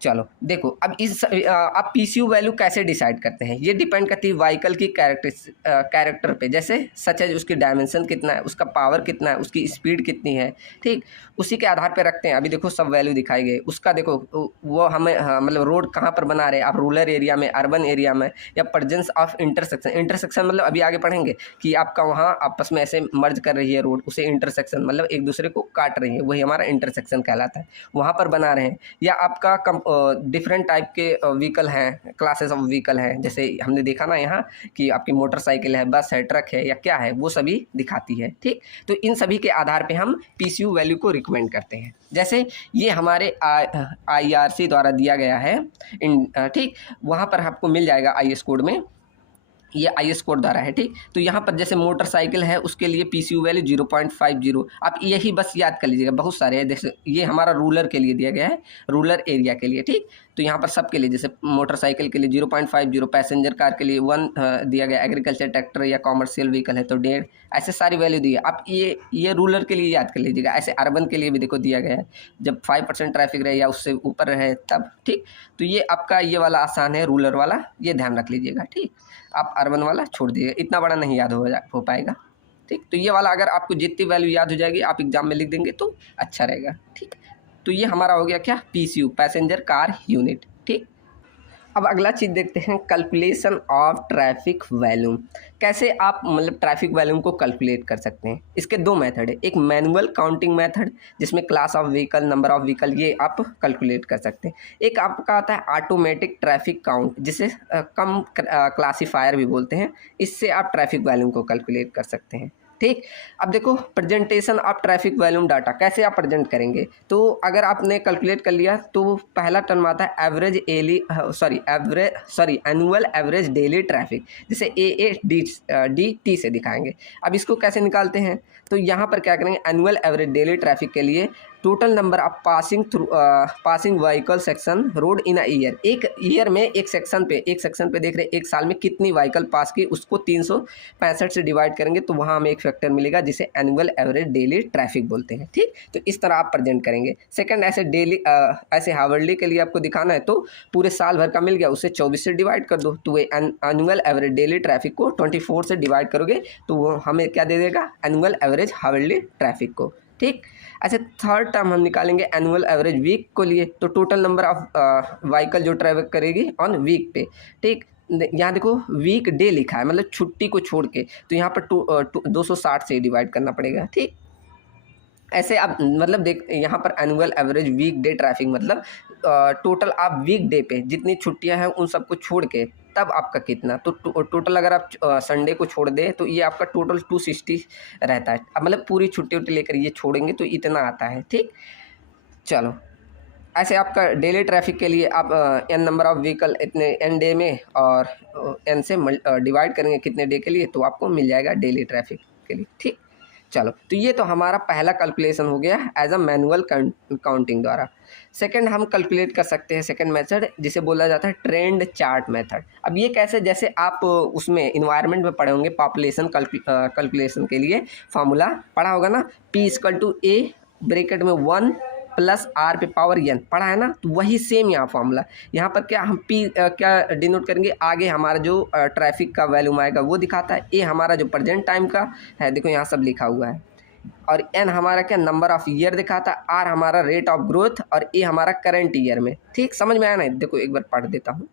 चलो देखो, अब इस आप पीसीयू वैल्यू कैसे डिसाइड करते हैं, ये डिपेंड करती है व्हीकल की कैरेक्टर पे, जैसे सच है उसकी डायमेंशन कितना है, उसका पावर कितना है, उसकी स्पीड कितनी है। ठीक, उसी के आधार पे रखते हैं। अभी देखो सब वैल्यू दिखाई गई, उसका देखो वो हमें मतलब रोड कहाँ पर बना रहे हैं आप, रूरल एरिया में, अर्बन एरिया में, या प्रेजेंस ऑफ इंटरसेक्शन मतलब अभी आगे पढ़ेंगे कि आपका वहाँ आपस में ऐसे मर्ज कर रही है रोड, उसे इंटरसेक्शन मतलब एक दूसरे को काट रही है, वही हमारा इंटरसेक्शन कहलाता है, वहाँ पर बना रहे हैं। या आपका डिफरेंट टाइप के व्हीकल हैं, क्लासेस ऑफ व्हीकल हैं, जैसे हमने देखा ना यहाँ कि आपकी मोटरसाइकिल है, बस है, ट्रक है, या क्या है, वो सभी दिखाती है। ठीक, तो इन सभी के आधार पे हम पीसीयू वैल्यू को रिकमेंड करते हैं। जैसे ये हमारे आईआरसी द्वारा दिया गया है ठीक, वहाँ पर आपको मिल जाएगा आईएस कोड में, ये आईएस कोड द्वारा है। ठीक, तो यहाँ पर जैसे मोटरसाइकिल है उसके लिए पीसीयू वैल्यू 0.50, आप यही बस याद कर लीजिएगा, बहुत सारे हैं। जैसे ये हमारा रूरल के लिए दिया गया है, रूरल एरिया के लिए। ठीक, तो यहाँ पर सबके लिए, जैसे मोटरसाइकिल के लिए 0.50, पैसेंजर कार के लिए 1 दिया गया, एग्रीकल्चर ट्रैक्टर या कॉमर्शियल व्हीकल है तो 1.5, ऐसे सारी वैल्यू दी है। आप ये रूरल के लिए याद कर लीजिएगा। ऐसे अर्बन के लिए भी देखो दिया गया है, जब 5% ट्रैफिक रहे या उससे ऊपर रहे तब। ठीक, तो ये आपका ये वाला आसान है, रूरल वाला, ये ध्यान रख लीजिएगा। ठीक, आप अर्बन वाला छोड़ दीजिएगा, इतना बड़ा नहीं याद हो पाएगा। ठीक, तो ये वाला अगर आपको जितनी वैल्यू याद हो जाएगी आप एग्जाम में लिख देंगे तो अच्छा रहेगा। ठीक, तो ये हमारा हो गया क्या, पीसीयू, पैसेंजर कार यूनिट। ठीक, अब अगला चीज़ देखते हैं, कैलकुलेशन ऑफ ट्रैफिक वैल्यूम। कैसे आप मतलब ट्रैफिक वैल्यूम को कैलकुलेट कर सकते हैं। इसके दो मेथड है, एक मैनुअल काउंटिंग मेथड जिसमें class of vehicle, number of vehicle, ये आप कैलकुलेट कर सकते हैं। एक आपका आता है ऑटोमेटिक ट्रैफिक काउंट, जिसे कम क्लासीफायर भी बोलते हैं, इससे आप ट्रैफिक वैल्यूम को कैलकुलेट कर सकते हैं। ठीक, अब देखो presentation of traffic volume data कैसे आप प्रेजेंट करेंगे। तो अगर आपने कैलकुलेट कर लिया तो पहला टर्म आता है एनुअल एवरेज डेली ट्रैफिक, जिसे AADT से दिखाएंगे। अब इसको कैसे निकालते हैं, तो यहाँ पर क्या करेंगे, एनुअल एवरेज डेली ट्रैफिक के लिए total number of passing vehicle section road in a year, एक ईयर में एक सेक्शन पे देख रहे हैं एक साल में कितनी व्हीकल पास की, उसको 365 से डिवाइड करेंगे तो वहाँ हमें एक फैक्टर मिलेगा जिसे एनुअल एवरेज डेली ट्रैफिक बोलते हैं। ठीक, तो इस तरह आप प्रेजेंट करेंगे। सेकंड, ऐसे हावर्ली के लिए आपको दिखाना है तो पूरे साल भर का मिल गया, उसे 24 से डिवाइड कर दो, तो एनुअल एवरेज डेली ट्रैफिक को 24 से डिवाइड करोगे तो वो हमें क्या दे देगा, एनुअल एवरेज हावर्ली ट्रैफिक को। ठीक, ऐसे थर्ड टर्म हम निकालेंगे एनुअल एवरेज वीक को लिए, तो टोटल नंबर ऑफ व्हीकल जो ट्रैवल करेगी ऑन वीक पे। ठीक, यहाँ देखो वीक डे लिखा है, मतलब छुट्टी को छोड़ के, तो यहाँ पर 260 से डिवाइड करना पड़ेगा। ठीक, ऐसे आप मतलब देख यहाँ पर annual average week day traffic मतलब टोटल आप वीक डे पे जितनी छुट्टियां हैं उन सबको छोड़ के तब आपका कितना, तो टोटल अगर आप संडे को छोड़ दें तो ये आपका टोटल 260 रहता है। अब मतलब पूरी छुट्टी उट्टी लेकर ये छोड़ेंगे तो इतना आता है। ठीक, चलो ऐसे आपका डेली ट्रैफिक के लिए आप n नंबर ऑफ व्हीकल इतने n डे में और n से डिवाइड करेंगे कितने डे के लिए, तो आपको मिल जाएगा डेली ट्रैफिक के लिए। ठीक, चलो तो ये तो हमारा पहला कैलकुलेशन हो गया एज अ मैनुअल काउंटिंग द्वारा। सेकंड हम कैलकुलेट कर सकते हैं सेकंड मेथड, जिसे बोला जाता है ट्रेंड चार्ट मेथड। अब ये कैसे, जैसे आप उसमें इन्वायरमेंट में पढ़े होंगे पॉपुलेशन कैलकुलेशन के लिए फॉर्मूला पढ़ा होगा ना, P=A ब्रैकेट में 1 + R पे पावर n पढ़ा है ना, तो वही सेम यहाँ फॉर्मूला। यहाँ पर क्या हम P क्या डिनोट करेंगे, आगे हमारा जो ट्रैफिक का वैल्यूम आएगा वो दिखाता है, ए हमारा जो प्रेजेंट टाइम का है, देखो यहाँ सब लिखा हुआ है, और एन हमारा क्या नंबर ऑफ ईयर दिखाता, आर हमारा रेट ऑफ ग्रोथ और ए हमारा करंट ईयर में। ठीक, समझ में आया ना? देखो एक बार पढ़ देता हूँ।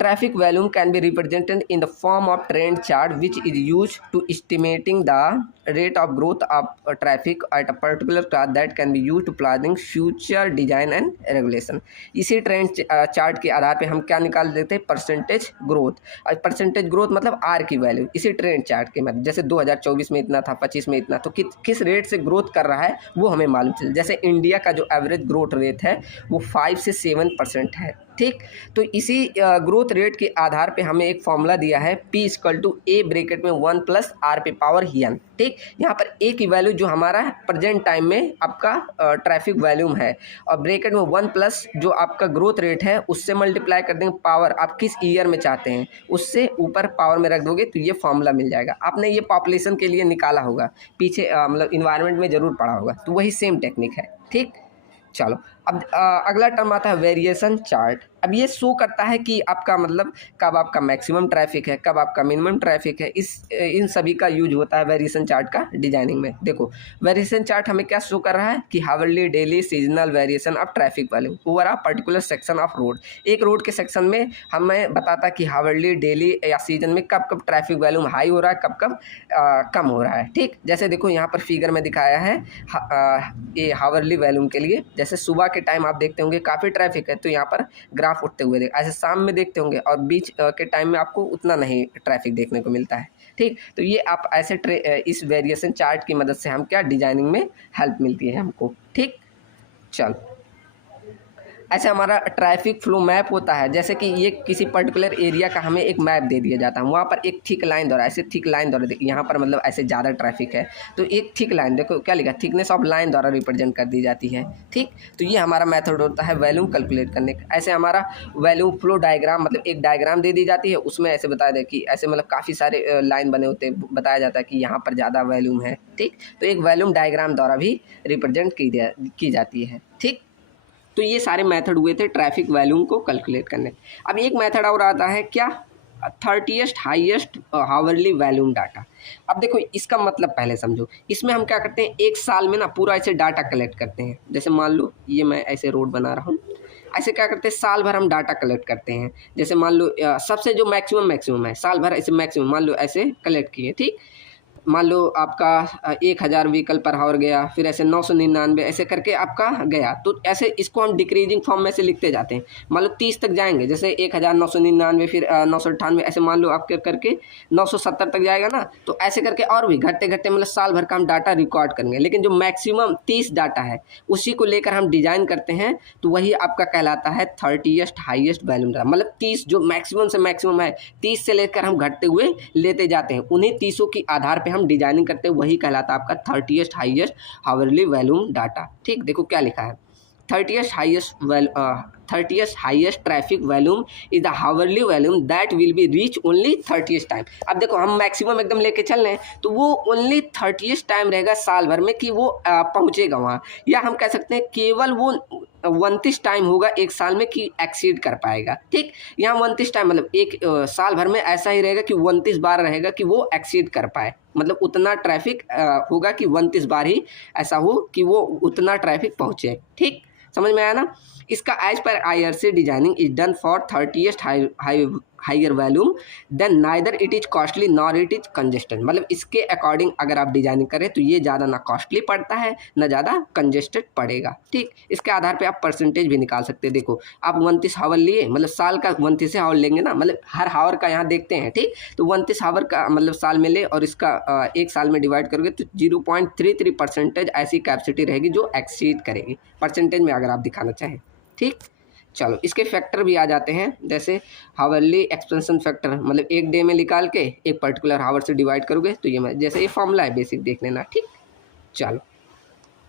Traffic volume can be represented in the form of trend chart, which is used to estimating the rate of growth of traffic at a particular class that can be used to planning future design and regulation। इसी ट्रेंड चार्ट के आधार पे हम क्या निकाल देते हैं? Percentage growth. और परसेंटेज ग्रोथ मतलब आर की वैल्यू इसी ट्रेंड चार्ट के मतलब जैसे 2024 में इतना था, 25 में इतना, तो किस रेट से ग्रोथ कर रहा है वो हमें मालूम चले। जैसे इंडिया का जो एवरेज ग्रोथ रेट है वो 5 से 7% है। ठीक, तो इसी ग्रोथ रेट के आधार पे हमें एक फॉर्मूला दिया है, P equal to a bracket में 1 प्लस आर पे पावर n। ठीक, यहाँ पर ए की वैल्यू जो हमारा प्रेजेंट टाइम में आपका ट्रैफिक वॉल्यूम है और ब्रैकेट में 1 प्लस जो आपका ग्रोथ रेट है उससे मल्टीप्लाई कर देंगे पावर आप किस ईयर में चाहते हैं उससे ऊपर पावर में रख दोगे तो ये फॉर्मूला मिल जाएगा। आपने ये पॉपुलेशन के लिए निकाला होगा पीछे, मतलब इन्वायरमेंट में ज़रूर पढ़ा होगा, तो वही सेम टेक्निक है। ठीक, चलो अब अगला टर्म आता है वेरिएशन चार्ट। अब ये शो करता है कि आपका मतलब कब आपका मैक्सिमम ट्रैफिक है, कब आपका मिनिमम ट्रैफिक है। इन सभी का यूज होता है वेरिएशन चार्ट का डिजाइनिंग में। देखो वेरिएशन चार्ट हमें क्या शो कर रहा है कि hourly daily seasonal variation of traffic volume over a particular section of road. एक रोड के सेक्शन में हमें बताता कि हावरली डेली या सीजन में कब कब ट्रैफिक वॉल्यूम हाई हो रहा है, कब कब कम हो रहा है। ठीक, जैसे देखो यहाँ पर फिगर में दिखाया है ये हावरली वॉल्यूम के लिए। जैसे सुबह के टाइम आप देखते होंगे काफ़ी ट्रैफिक है तो यहाँ पर ग्राफ उठते हुए ऐसे शाम में देखते होंगे और बीच के टाइम में आपको उतना नहीं ट्रैफिक देखने को मिलता है। ठीक, तो ये आप ऐसे इस वेरिएशन चार्ट की मदद से हम क्या डिजाइनिंग में हेल्प मिलती है हमको। ठीक, चलो ऐसे हमारा ट्रैफिक फ्लो मैप होता है। जैसे कि ये किसी पर्टिकुलर एरिया का हमें एक मैप दे दिया जाता है, वहाँ पर एक थिक लाइन द्वारा ऐसे थिक लाइन द्वारा यहाँ पर मतलब ऐसे ज़्यादा ट्रैफिक है तो एक थिक लाइन देखो क्या लिखा, थिकनेस ऑफ लाइन द्वारा रिप्रेजेंट कर दी जाती है। ठीक, तो ये हमारा मेथड होता है वॉल्यूम कैलकुलेट करने का। ऐसे हमारा वॉल्यूम फ्लो डायग्राम मतलब एक डायग्राम दे दी जाती है, उसमें ऐसे बताया जाए कि ऐसे मतलब काफ़ी सारे लाइन बने होते हैं, बताया जाता है कि यहाँ पर ज़्यादा वॉल्यूम है। ठीक, तो एक वॉल्यूम डायग्राम द्वारा भी रिप्रेजेंट की जाती है। ठीक, तो ये सारे मेथड हुए थे ट्रैफिक वॉल्यूम को कैलकुलेट करने। अब एक मेथड और आता है क्या, 30th highest hourly volume data. अब देखो इसका मतलब पहले समझो। इसमें हम क्या करते हैं, एक साल में ना पूरा ऐसे डाटा कलेक्ट करते हैं। जैसे मान लो ये मैं ऐसे रोड बना रहा हूँ, ऐसे क्या करते हैं साल भर हम डाटा कलेक्ट करते हैं। जैसे मान लो सबसे जो मैक्सिमम है साल भर ऐसे मैक्सिमम मान लो ऐसे कलेक्ट किए। ठीक, मान लो आपका 1000 व्हीकल पर हावर गया, फिर ऐसे 999 ऐसे करके आपका गया, तो ऐसे इसको हम डिक्रीजिंग फॉर्म में से लिखते जाते हैं। मान लो 30 तक जाएंगे, जैसे 1999 फिर 998 ऐसे मान लो आपके करके 970 तक जाएगा ना, तो ऐसे करके और भी घटते घटते मतलब साल भर का हम डाटा रिकॉर्ड करेंगे। लेकिन जो मैक्सिमम 30 डाटा है उसी को लेकर हम डिज़ाइन करते हैं, तो वही आपका कहलाता है 30th हाईएस्ट वॉल्यूम डाटा। मतलब 30 जो मैक्सिमम से मैक्सिमम है 30 से लेकर हम घटते हुए लेते जाते हैं, उन्हीं 30 के आधार पर हम डिजाइनिंग करते हैं, वही कहलाता है आपका 30th highest hourly volume data. ठीक, देखो क्या लिखा है, 30th highest traffic volume is the hourly volume that will be reach only 30th time. अब देखो हम मैक्सिमम एकदम लेके चल रहे हैं तो वो ओनली 30th टाइम रहेगा साल भर में कि वो पहुंचेगा वहाँ, या हम कह सकते हैं केवल वो 29 टाइम होगा एक साल में कि एक्सीड कर पाएगा। ठीक, यहाँ 29 टाइम मतलब एक साल भर में ऐसा ही रहेगा कि 29 बार रहेगा कि वो एक्सीड कर पाए, मतलब उतना ट्रैफिक होगा कि 29 बार ही ऐसा हो कि वो उतना ट्रैफिक पहुँचे। ठीक, समझ में आया ना। इसका as per IRC designing is done for 30th higher volume then neither it is costly nor it is congested. मतलब इसके अकॉर्डिंग अगर आप डिजाइनिंग करें तो ये ज़्यादा ना कॉस्टली पड़ता है ना ज़्यादा कंजेस्टेड पड़ेगा। ठीक, इसके आधार पे आप परसेंटेज भी निकाल सकते हैं। देखो आप 29 हावर लिए, मतलब साल का 29 हावर लेंगे ना, मतलब हर हावर का यहाँ देखते हैं। ठीक, तो 29 हावर का मतलब साल में ले और इसका एक साल में डिवाइड करोगे तो 0.33% ऐसी कैपेसिटी रहेगी जो एक्सीड करेगी परसेंटेज में अगर आप दिखाना चाहें। ठीक, चलो इसके फैक्टर भी आ जाते हैं, जैसे हावरली एक्सपेंशन फैक्टर, मतलब एक डे में निकाल के एक पर्टिकुलर हावर से डिवाइड करोगे तो ये जैसे ये फॉर्मूला है बेसिक देख लेना। ठीक, चलो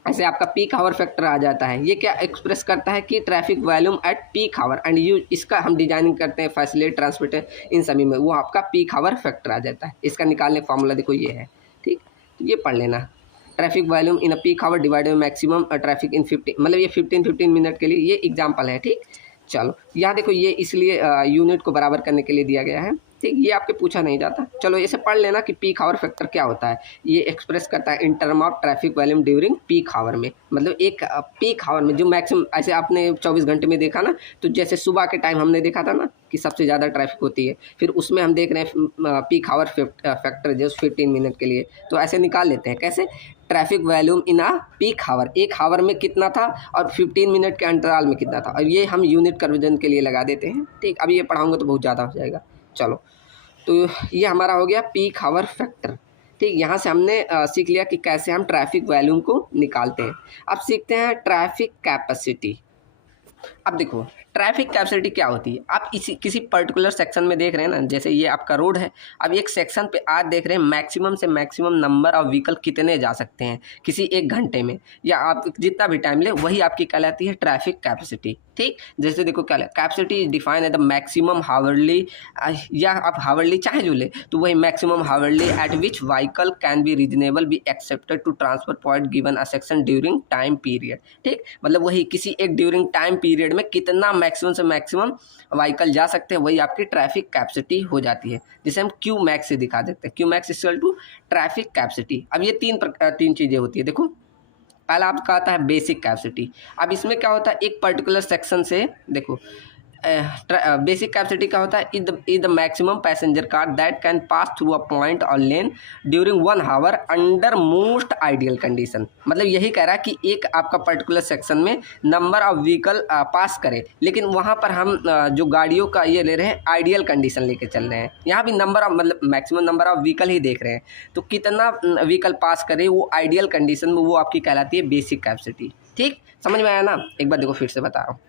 ऐसे आपका पीक हावर फैक्टर आ जाता है। ये क्या एक्सप्रेस करता है कि traffic volume at peak hour and you, इसका हम डिजाइनिंग करते हैं फैसिलिटी ट्रांसपोर्ट इन सभी में, वो आपका पीक हावर फैक्टर आ जाता है। इसका निकालने फॉर्मूला देखो ये है। ठीक, तो ये पढ़ लेना, traffic volume in a peak hour divided by maximum traffic in 15, मतलब ये 15 मिनट के लिए ये एग्जांपल है। ठीक, चलो यहाँ देखो ये इसलिए यूनिट को बराबर करने के लिए दिया गया है। ठीक, ये आपके पूछा नहीं जाता। चलो इसे पढ़ लेना कि पीक आवर फैक्टर क्या होता है। ये एक्सप्रेस करता है in term of traffic volume during peak hour में, मतलब एक पीक आवर में जो मैक्सिमम, ऐसे आपने 24 घंटे में देखा ना, तो जैसे सुबह के टाइम हमने देखा था ना कि सबसे ज़्यादा ट्रैफिक होती है, फिर उसमें हम देख रहे हैं peak hour factor just 15 minute के लिए, तो ऐसे निकाल लेते हैं। कैसे? Traffic volume in a peak hour, एक हावर में कितना था और 15 मिनट के अंतराल में कितना था, और ये हम यूनिट कन्वर्जन के लिए लगा देते हैं। ठीक, अभी ये पढ़ाऊंगा तो बहुत ज़्यादा हो जाएगा। चलो, तो ये हमारा हो गया पीक हावर फैक्टर। ठीक, यहाँ से हमने सीख लिया कि कैसे हम ट्रैफिक वॉल्यूम को निकालते हैं। अब सीखते हैं ट्रैफिक कैपेसिटी। अब देखो ट्रैफिक कैपेसिटी क्या होती है। आप किसी पर्टिकुलर सेक्शन में देख रहे हैं ना, जैसे ये आपका रोड है, अब एक सेक्शन पे आज देख रहे हैं मैक्सिमम से मैक्सिमम नंबर ऑफ व्हीकल कितने जा सकते हैं किसी एक घंटे में, या आप जितना भी टाइम ले, वही आपकी कहलाती है ट्रैफिक कैपेसिटी। ठीक, जैसे देखो क्या capacity is define as the maximum hourly, या आप हावरली चाहे जो ले तो वही maximum hourly at which vehicle can be reasonable be accepted to transfer point given a section during time period. ठीक, मतलब वही किसी एक ड्यूरिंग टाइम पीरियड में कितना मैक्सिमम से मैक्सिमम व्हीकल जा सकते हैं, वही आपकी ट्रैफिक कैपेसिटी हो जाती है, जिसे हम क्यू मैक्स से दिखा देते हैं। Q max equal to traffic capacity. अब ये तीन चीज़ें होती है। देखो पहला आपका आता है बेसिक कैपेसिटी। अब इसमें क्या होता है, एक पर्टिकुलर सेक्शन से देखो बेसिक कैपेसिटी क्या होता है, is the maximum passenger car that can pass through a point or lane during 1 hour under most ideal condition. मतलब यही कह रहा है कि एक आपका पर्टिकुलर सेक्शन में नंबर ऑफ व्हीकल पास करे, लेकिन वहाँ पर हम जो गाड़ियों का ये ले रहे हैं आइडियल कंडीशन लेके चल रहे हैं। यहाँ भी नंबर ऑफ मतलब मैक्सिमम नंबर ऑफ व्हीकल ही देख रहे हैं, तो कितना व्हीकल पास करे वो आइडियल कंडीशन में, वो आपकी कहलाती है बेसिक कैपेसिटी। ठीक, समझ में आया ना? एक बार देखो फिर से बता रहा हूँ।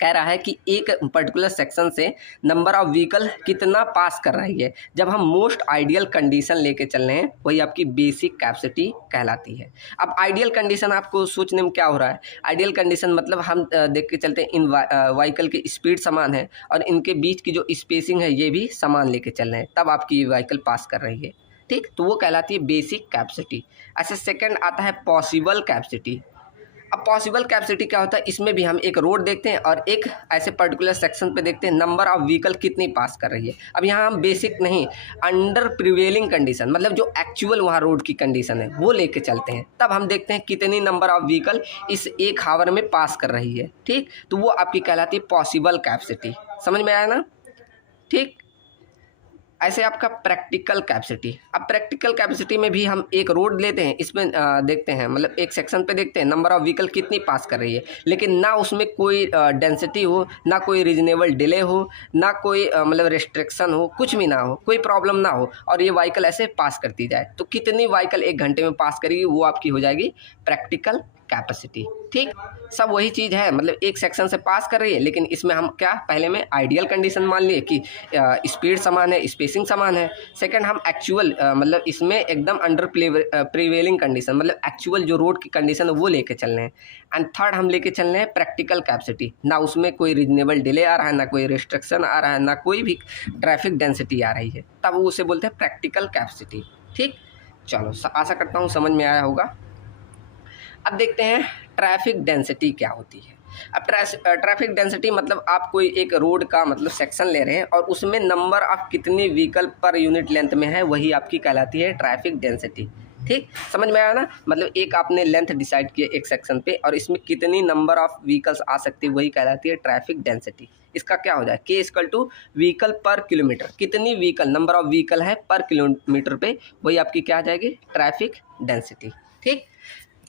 कह रहा है कि एक पर्टिकुलर सेक्शन से नंबर ऑफ व्हीकल कितना पास कर रही है, जब हम मोस्ट आइडियल कंडीशन लेके चल रहे हैं, वही आपकी बेसिक कैपेसिटी कहलाती है। अब आइडियल कंडीशन आपको सोचने में क्या हो रहा है, आइडियल कंडीशन मतलब हम देख के चलते हैं इन व्हीकल की स्पीड समान है और इनके बीच की जो स्पेसिंग है ये भी समान लेके चल रहे हैं, तब आपकी व्हीकल पास कर रही है। ठीक, तो वो कहलाती है बेसिक कैपेसिटी। ऐसे सेकेंड आता है पॉसिबल कैपेसिटी। अब पॉसिबल कैपेसिटी क्या होता है, इसमें भी हम एक रोड देखते हैं और एक ऐसे पर्टिकुलर सेक्शन पे देखते हैं नंबर ऑफ व्हीकल कितनी पास कर रही है। अब यहाँ हम बेसिक नहीं, अंडर प्रिवेलिंग कंडीशन, मतलब जो एक्चुअल वहाँ रोड की कंडीशन है वो लेके चलते हैं, तब हम देखते हैं कितनी नंबर ऑफ व्हीकल इस एक हावर में पास कर रही है। ठीक, तो वो आपकी कहलाती है पॉसिबल कैपेसिटी। समझ में आया ना? ठीक, ऐसे आपका प्रैक्टिकल कैपेसिटी। अब प्रैक्टिकल कैपेसिटी में भी हम एक रोड लेते हैं, इसमें देखते हैं मतलब एक सेक्शन पे देखते हैं नंबर ऑफ व्हीकल कितनी पास कर रही है, लेकिन ना उसमें कोई डेंसिटी हो, ना कोई रीजनेबल डिले हो, ना कोई मतलब रिस्ट्रिक्शन हो, कुछ भी ना हो, कोई प्रॉब्लम ना हो, और ये व्हीकल ऐसे पास करती जाए, तो कितनी व्हीकल एक घंटे में पास करेगी वो आपकी हो जाएगी प्रैक्टिकल कैपेसिटी। ठीक, सब वही चीज़ है, मतलब एक सेक्शन से पास कर रही है, लेकिन इसमें हम क्या पहले में आइडियल कंडीशन मान लिए कि स्पीड समान है, स्पेसिंग समान है। सेकंड हम एक्चुअल मतलब इसमें एकदम अंडर प्रिवेलिंग कंडीशन, मतलब एक्चुअल जो रोड की कंडीशन है वो लेके चल रहे हैं। एंड थर्ड हम लेके चल रहे हैं प्रैक्टिकल कैपेसिटी, ना उसमें कोई रीजनेबल डिले आ रहा है, ना कोई रिस्ट्रिक्शन आ रहा है, ना कोई भी ट्रैफिक डेंसिटी आ रही है, तब वो उसे बोलते हैं प्रैक्टिकल कैपेसिटी। ठीक, चलो आशा करता हूँ समझ में आया होगा। अब देखते हैं ट्रैफिक डेंसिटी क्या होती है। अब ट्रैफिक डेंसिटी मतलब आप कोई एक रोड का मतलब सेक्शन ले रहे हैं और उसमें नंबर ऑफ कितनी व्हीकल पर यूनिट लेंथ में है, वही आपकी कहलाती है ट्रैफिक डेंसिटी। ठीक, समझ में आया ना? मतलब एक आपने लेंथ डिसाइड किया एक सेक्शन पे और इसमें कितनी नंबर ऑफ व्हीकल्स आ सकती है, वही कहलाती है ट्रैफिक डेंसिटी। इसका क्या हो जाए, के इक्वल टू व्हीकल पर किलोमीटर, कितनी व्हीकल नंबर ऑफ व्हीकल है पर किलोमीटर पे, वही आपकी क्या आ जाएगी ट्रैफिक डेंसिटी। ठीक,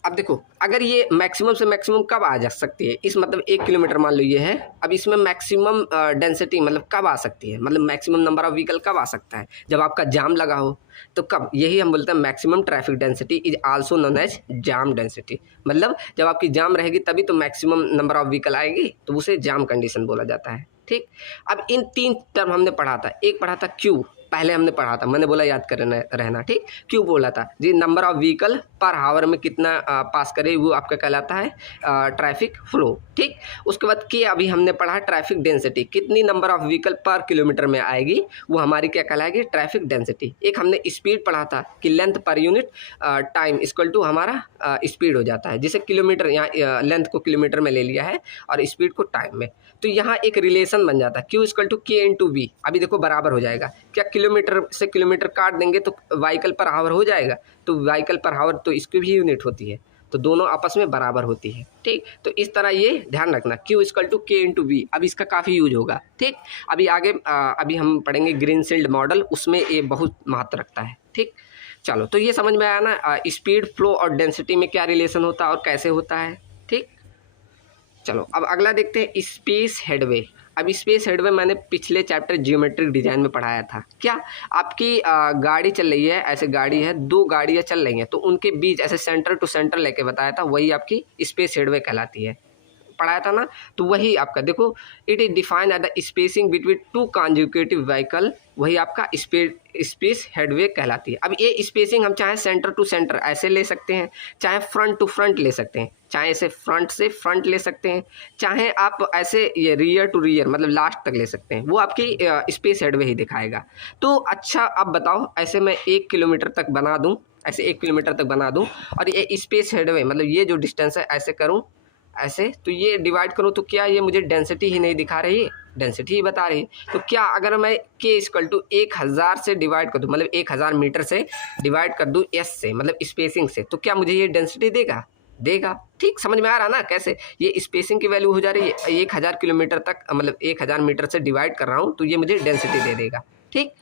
अब देखो अगर ये मैक्सिमम से मैक्सिमम कब आ जा सकती है, इस मतलब 1 किलोमीटर मान लो ये है, अब इसमें मैक्सिमम डेंसिटी मतलब कब आ सकती है, मतलब मैक्सिमम नंबर ऑफ व्हीकल कब आ सकता है, जब आपका जाम लगा हो, तो कब, यही हम बोलते हैं maximum traffic density is also known as jam density. मतलब जब आपकी जाम रहेगी तभी तो मैक्सिमम नंबर ऑफ व्हीकल आएगी, तो उसे जाम कंडीशन बोला जाता है। ठीक, अब इन 3 टर्म हमने पढ़ा था, एक पढ़ा था क्यू, पहले हमने पढ़ा था, मैंने बोला याद करना रहना, ठीक। क्यों बोला था जी, नंबर ऑफ व्हीकल पर हावर में कितना पास करे वो आपका कहलाता है ट्रैफिक फ्लो, ठीक। उसके बाद के अभी हमने पढ़ा ट्रैफिक डेंसिटी, कितनी नंबर ऑफ व्हीकल पर किलोमीटर में आएगी वो हमारी क्या कहलाएगी ट्रैफिक डेंसिटी। एक हमने स्पीड पढ़ा था कि length per unit time equal to हमारा स्पीड हो जाता है, जिसे किलोमीटर यहाँ लेंथ को किलोमीटर में ले लिया है और स्पीड को टाइम में, तो यहाँ एक रिलेशन बन जाता है Q इक्वल टू के इंटू वी। अभी देखो बराबर हो जाएगा, क्या किलोमीटर से किलोमीटर काट देंगे तो व्हीकल पर हावर हो जाएगा, तो व्हीकल पर हावर तो इसकी भी यूनिट होती है, तो दोनों आपस में बराबर होती है, ठीक। तो इस तरह ये ध्यान रखना Q इक्वल टू के इंटू वी। अब इसका काफ़ी यूज होगा, ठीक। अभी आगे अभी हम पढ़ेंगे ग्रीनफील्ड मॉडल, उसमें ये बहुत महत्व रखता है, ठीक। चलो, तो ये समझ में आया ना स्पीड, फ्लो और डेंसिटी में क्या रिलेशन होता है और कैसे होता है, ठीक। चलो अब अगला देखते हैं स्पेस हेडवे। अब स्पेस हेडवे मैंने पिछले चैप्टर जियोमेट्रिक डिजाइन में पढ़ाया था। क्या आपकी गाड़ी चल रही है, ऐसे गाड़ी है, दो गाड़ियाँ चल रही हैं, तो उनके बीच ऐसे सेंटर टू सेंटर लेके बताया था, वही आपकी स्पेस हेडवे कहलाती है, पढ़ाया था ना। तो वही आपका देखो, it is defined at the spacing between two conjugative vehicle, वही आपका स्पेस हेडवे कहलाती है। अब ये स्पेसिंग हम चाहे सेंटर टू सेंटर ऐसे ले सकते हैं, चाहे फ्रंट टू फ्रंट ले सकते हैं, चाहे ऐसे फ्रंट से फ्रंट ले सकते हैं, चाहे आप ऐसे ये रियर टू रियर मतलब लास्ट तक ले सकते हैं, वो आपकी स्पेस हेडवे ही दिखाएगा। तो अच्छा अब बताओ, ऐसे मैं 1 किलोमीटर तक बना दूँ, ऐसे 1 किलोमीटर तक बना दूँ और ये स्पेस हेडवे मतलब ये जो डिस्टेंस है ऐसे करूँ, ऐसे, तो ये डिवाइड करूँ तो क्या ये मुझे डेंसिटी ही नहीं दिखा रही है, डेंसिटी ही बता रही है। तो क्या अगर मैं के इक्वल टू 1000 से डिवाइड कर दूँ, मतलब 1000 मीटर से डिवाइड कर दूँ एस से मतलब स्पेसिंग से, तो क्या मुझे ये डेंसिटी देगा? देगा, ठीक। समझ में आ रहा ना कैसे ये स्पेसिंग की वैल्यू हो जा रही है, 1000 किलोमीटर तक मतलब 1000 मीटर से डिवाइड कर रहा हूँ, तो ये मुझे डेंसिटी दे देगा, ठीक।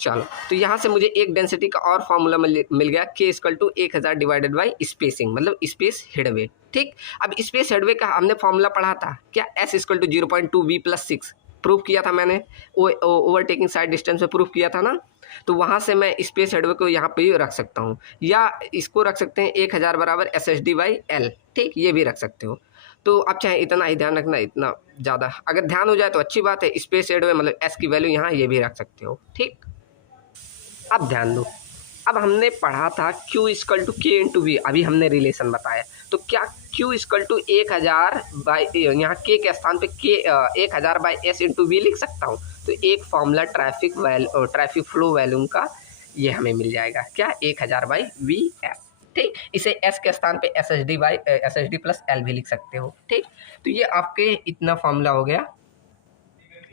चलो, तो यहाँ से मुझे एक डेंसिटी का और फॉर्मूला मिल गया, k equal to 1000 divided by spacing मतलब स्पेस हेडवे, ठीक। अब स्पेस हेडवे का हमने फॉर्मूला पढ़ा था, क्या s equal to 0.2 v plus 6 proof किया था मैंने, ओवरटेकिंग साइड डिस्टेंस में प्रूफ किया था ना। तो वहाँ से मैं स्पेस हेडवे को यहाँ पे रख सकता हूँ, या इसको रख सकते हैं 1000 बराबर S H D by L, ठीक, ये भी रख सकते हो। तो अब चाहे इतना ही ध्यान रखना, इतना ज़्यादा अगर ध्यान हो जाए तो अच्छी बात है। स्पेस हेडवे मतलब एस की वैल्यू यहाँ ये भी रख सकते हो, ठीक। अब ध्यान दो, अब हमने पढ़ा था Q इक्वल टू के इंटू वी, अभी हमने रिलेशन बताया, तो क्या Q इक्वल टू 1000 बाई यहाँ के स्थान पे के 1000 बाई एस इंटू वी लिख सकता हूँ। तो एक फॉर्मूला ट्रैफिक फ्लो वॉल्यूम का ये हमें मिल जाएगा, क्या 1000 बाई वी एस, ठीक। इसे एस के स्थान पे S H D plus L भी लिख सकते हो, ठीक। तो ये आपके इतना फॉर्मूला हो गया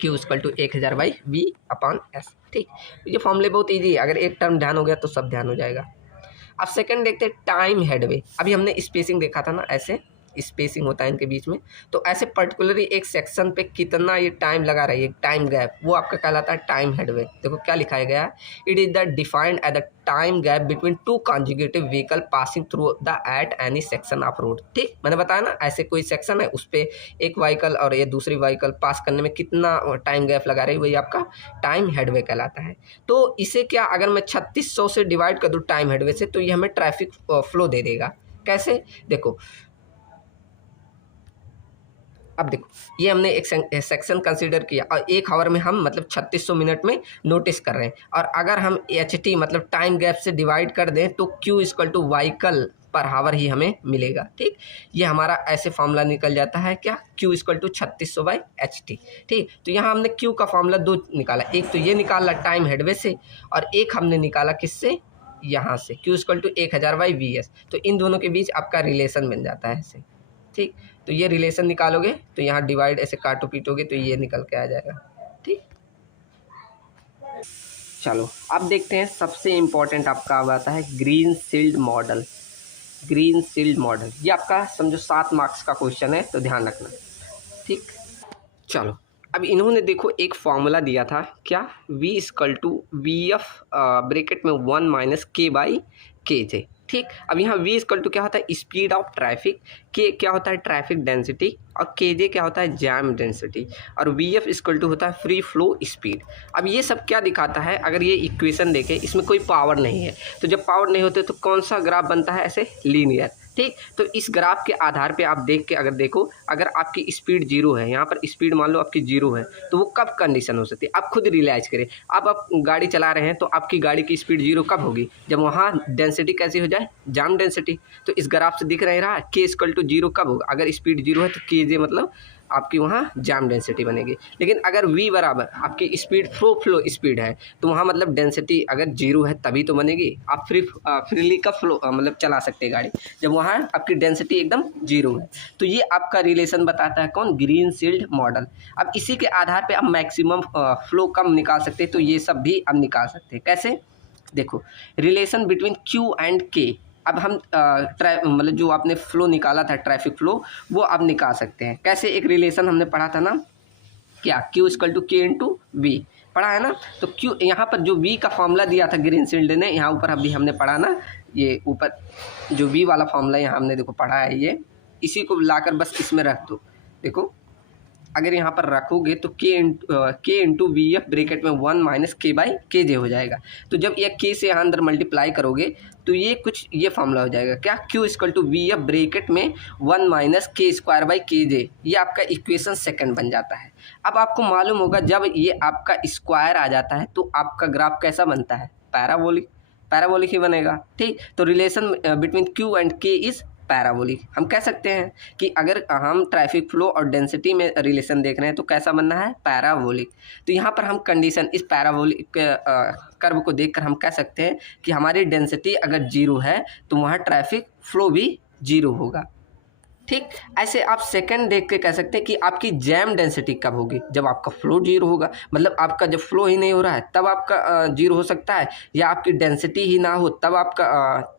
Q equal to 1000 by v upon s, ठीक। ये फॉर्मूले बहुत इजी है, अगर एक टर्म ध्यान हो गया तो सब ध्यान हो जाएगा। अब सेकंड देखते हैं टाइम हेडवे। अभी हमने स्पेसिंग देखा था ना, ऐसे स्पेसिंग होता है इनके बीच में, तो ऐसे पर्टिकुलरली एक सेक्शन पे कितना ये टाइम लगा रही है, टाइम गैप, वो आपका कहलाता है टाइम हेडवे। देखो क्या लिखाया गया है, it is the defined at the time gap between two conjugative vehicle passing through the at any section of road, ठीक। मैंने बताया ना, ऐसे कोई सेक्शन है उस पर एक व्हीकल और ये दूसरी व्हीकल पास करने में कितना टाइम गैप लगा रही है, वही आपका टाइम हेडवे कहलाता है। तो इसे क्या अगर मैं 3600 से डिवाइड कर दूँ टाइम हेडवे से, तो ये हमें ट्रैफिक फ्लो दे देगा। कैसे, देखो अब देखो, ये हमने एक सेक्शन कंसीडर किया और 1 आवर में हम मतलब 3600 मिनट में नोटिस कर रहे हैं, और अगर हम HT मतलब टाइम गैप से डिवाइड कर दें तो Q इक्वल टू व्हीकल पर हावर ही हमें मिलेगा, ठीक। ये हमारा ऐसे फॉर्मूला निकल जाता है, क्या Q equal to 3600 by HT, ठीक। तो यहाँ हमने Q का फॉर्मूला 2 निकाला, एक तो ये निकाला टाइम हेडवे से और एक हमने निकाला किससे, यहाँ से Q equal to 1000 by VS। तो इन दोनों के बीच आपका रिलेशन बन जाता है ऐसे, ठीक। तो ये रिलेशन निकालोगे तो यहाँ डिवाइड ऐसे काटो पीटोगे तो ये निकल के आ जाएगा, ठीक। चलो अब देखते हैं सबसे इम्पोर्टेंट आपका अब आता है ग्रीनफील्ड मॉडल। ग्रीनफील्ड मॉडल ये आपका समझो 7 मार्क्स का क्वेश्चन है, तो ध्यान रखना, ठीक। चलो अब इन्होंने देखो एक फॉर्मूला दिया था, क्या V equal to VF bracket में 1 माइनस K बाई KJ, ठीक। अब यहाँ V इक्वल टू क्या होता है, स्पीड ऑफ ट्रैफिक, K क्या होता है ट्रैफिक डेंसिटी, और KJ क्या होता है जैम डेंसिटी, और VF इक्वल टू होता है फ्री फ्लो स्पीड। अब ये सब क्या दिखाता है, अगर ये इक्वेशन देखें इसमें कोई पावर नहीं है, तो जब पावर नहीं होते तो कौन सा ग्राफ बनता है, ऐसे लीनियर। ठीक। तो इस ग्राफ के आधार पे आप देख के अगर देखो, अगर आपकी स्पीड 0 है, यहाँ पर स्पीड मान लो आपकी 0 है, तो वो कब कंडीशन हो सकती है आप खुद रियलाइज़ करें। आप गाड़ी चला रहे हैं तो आपकी गाड़ी की स्पीड 0 कब होगी, जब वहाँ डेंसिटी कैसी हो जाए, जाम डेंसिटी। तो इस ग्राफ से दिख रहा है K=0 कब होगा, अगर स्पीड 0 है तो KJ मतलब आपकी वहाँ जाम डेंसिटी बनेगी। लेकिन अगर V बराबर आपकी स्पीड फ्लो स्पीड है, तो वहाँ मतलब डेंसिटी अगर 0 है तभी तो बनेगी। आप फ्रीली का फ्लो मतलब चला सकते हैं गाड़ी, जब वहाँ आपकी डेंसिटी एकदम 0 है। तो ये आपका रिलेशन बताता है कौन, ग्रीनफील्ड मॉडल। अब इसी के आधार पे आप मैक्सिमम फ्लो कम निकाल सकते हैं, तो ये सब भी अब निकाल सकते हैं। कैसे, देखो, relation between Q and K। अब हम मतलब जो आपने फ्लो निकाला था ट्रैफिक फ्लो, वो अब निकाल सकते हैं। कैसे, एक रिलेशन हमने पढ़ा था ना, क्या, Q=K/V पढ़ा है ना। तो Q यहाँ पर जो V का फॉर्मूला दिया था ग्रीनफील्ड ने, यहाँ ऊपर अभी हमने पढ़ा ना, ये ऊपर जो V वाला फॉर्मूला यहाँ हमने देखो पढ़ा है, ये इसी को लाकर बस इसमें रख दो। देखो अगर यहाँ पर रखोगे तो K/VF ब्रैकेट में 1 - K/KJ हो जाएगा। तो जब ये K से यहाँ अंदर मल्टीप्लाई करोगे तो ये कुछ ये फॉर्मूला हो जाएगा, क्या, Q=VF ब्रैकेट में 1 - K² ये आपका इक्वेशन सेकंड बन जाता है। अब आपको मालूम होगा जब ये आपका स्क्वायर आ जाता है तो आपका ग्राफ कैसा बनता है, पैराबोलिक, पैराबोलिक ही बनेगा। ठीक। तो relation between Q and K is parabolic. हम कह सकते हैं कि अगर हम ट्रैफिक फ्लो और डेंसिटी में रिलेशन देख रहे हैं तो कैसा बनना है, पैराबोलिक। तो यहाँ पर हम कंडीशन इस पैराबोलिक कर्व को देखकर हम कह सकते हैं कि हमारी डेंसिटी अगर 0 है तो वहाँ ट्रैफिक फ्लो भी 0 होगा। ठीक। ऐसे आप सेकंड देख के कह सकते हैं कि आपकी जैम डेंसिटी कब होगी, जब आपका फ्लो 0 होगा। मतलब आपका जब फ्लो ही नहीं हो रहा है तब आपका 0 हो सकता है, या आपकी डेंसिटी ही ना हो तब आपका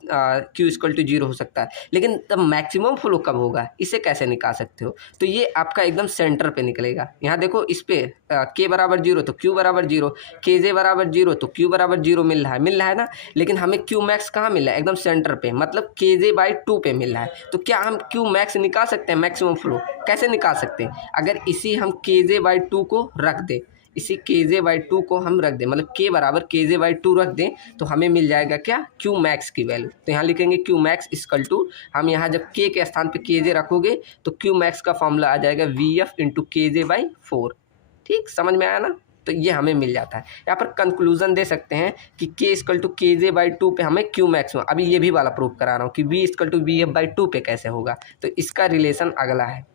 Q=0 हो सकता है। लेकिन तब मैक्सिमम फ्लो कब होगा, इसे कैसे निकाल सकते हो, तो ये आपका एकदम सेंटर पे निकलेगा। यहाँ देखो इस पे K=0 तो Q=0, KJ=0 तो Q=0 मिल रहा है ना। लेकिन हमें Qmax कहाँ मिल रहा है, एकदम सेंटर पे, मतलब KJ/2 पे मिल रहा है। तो क्या हम Qmax निकाल सकते हैं, मैक्सिमम फ्लो कैसे निकाल सकते हैं, अगर इसी हम KJ/2 को रख दें, इसी KJ/2 को हम रख दें, मतलब K बराबर KJ/2 रख दें, तो हमें मिल जाएगा क्या, Qmax की वैल्यू। तो यहाँ लिखेंगे Qmax=, हम यहाँ जब K के स्थान पे KJ रखोगे तो Qmax का फॉर्मूला आ जाएगा VF × KJ/4। ठीक, समझ में आया ना। तो ये हमें मिल जाता है। यहाँ पर कंक्लूजन दे सकते हैं कि K=KJ/2 पे हमें Qmax में, अभी ये भी वाला प्रूफ करा रहा हूँ कि V=VF/2 पे कैसे होगा। तो इसका रिलेशन अगला है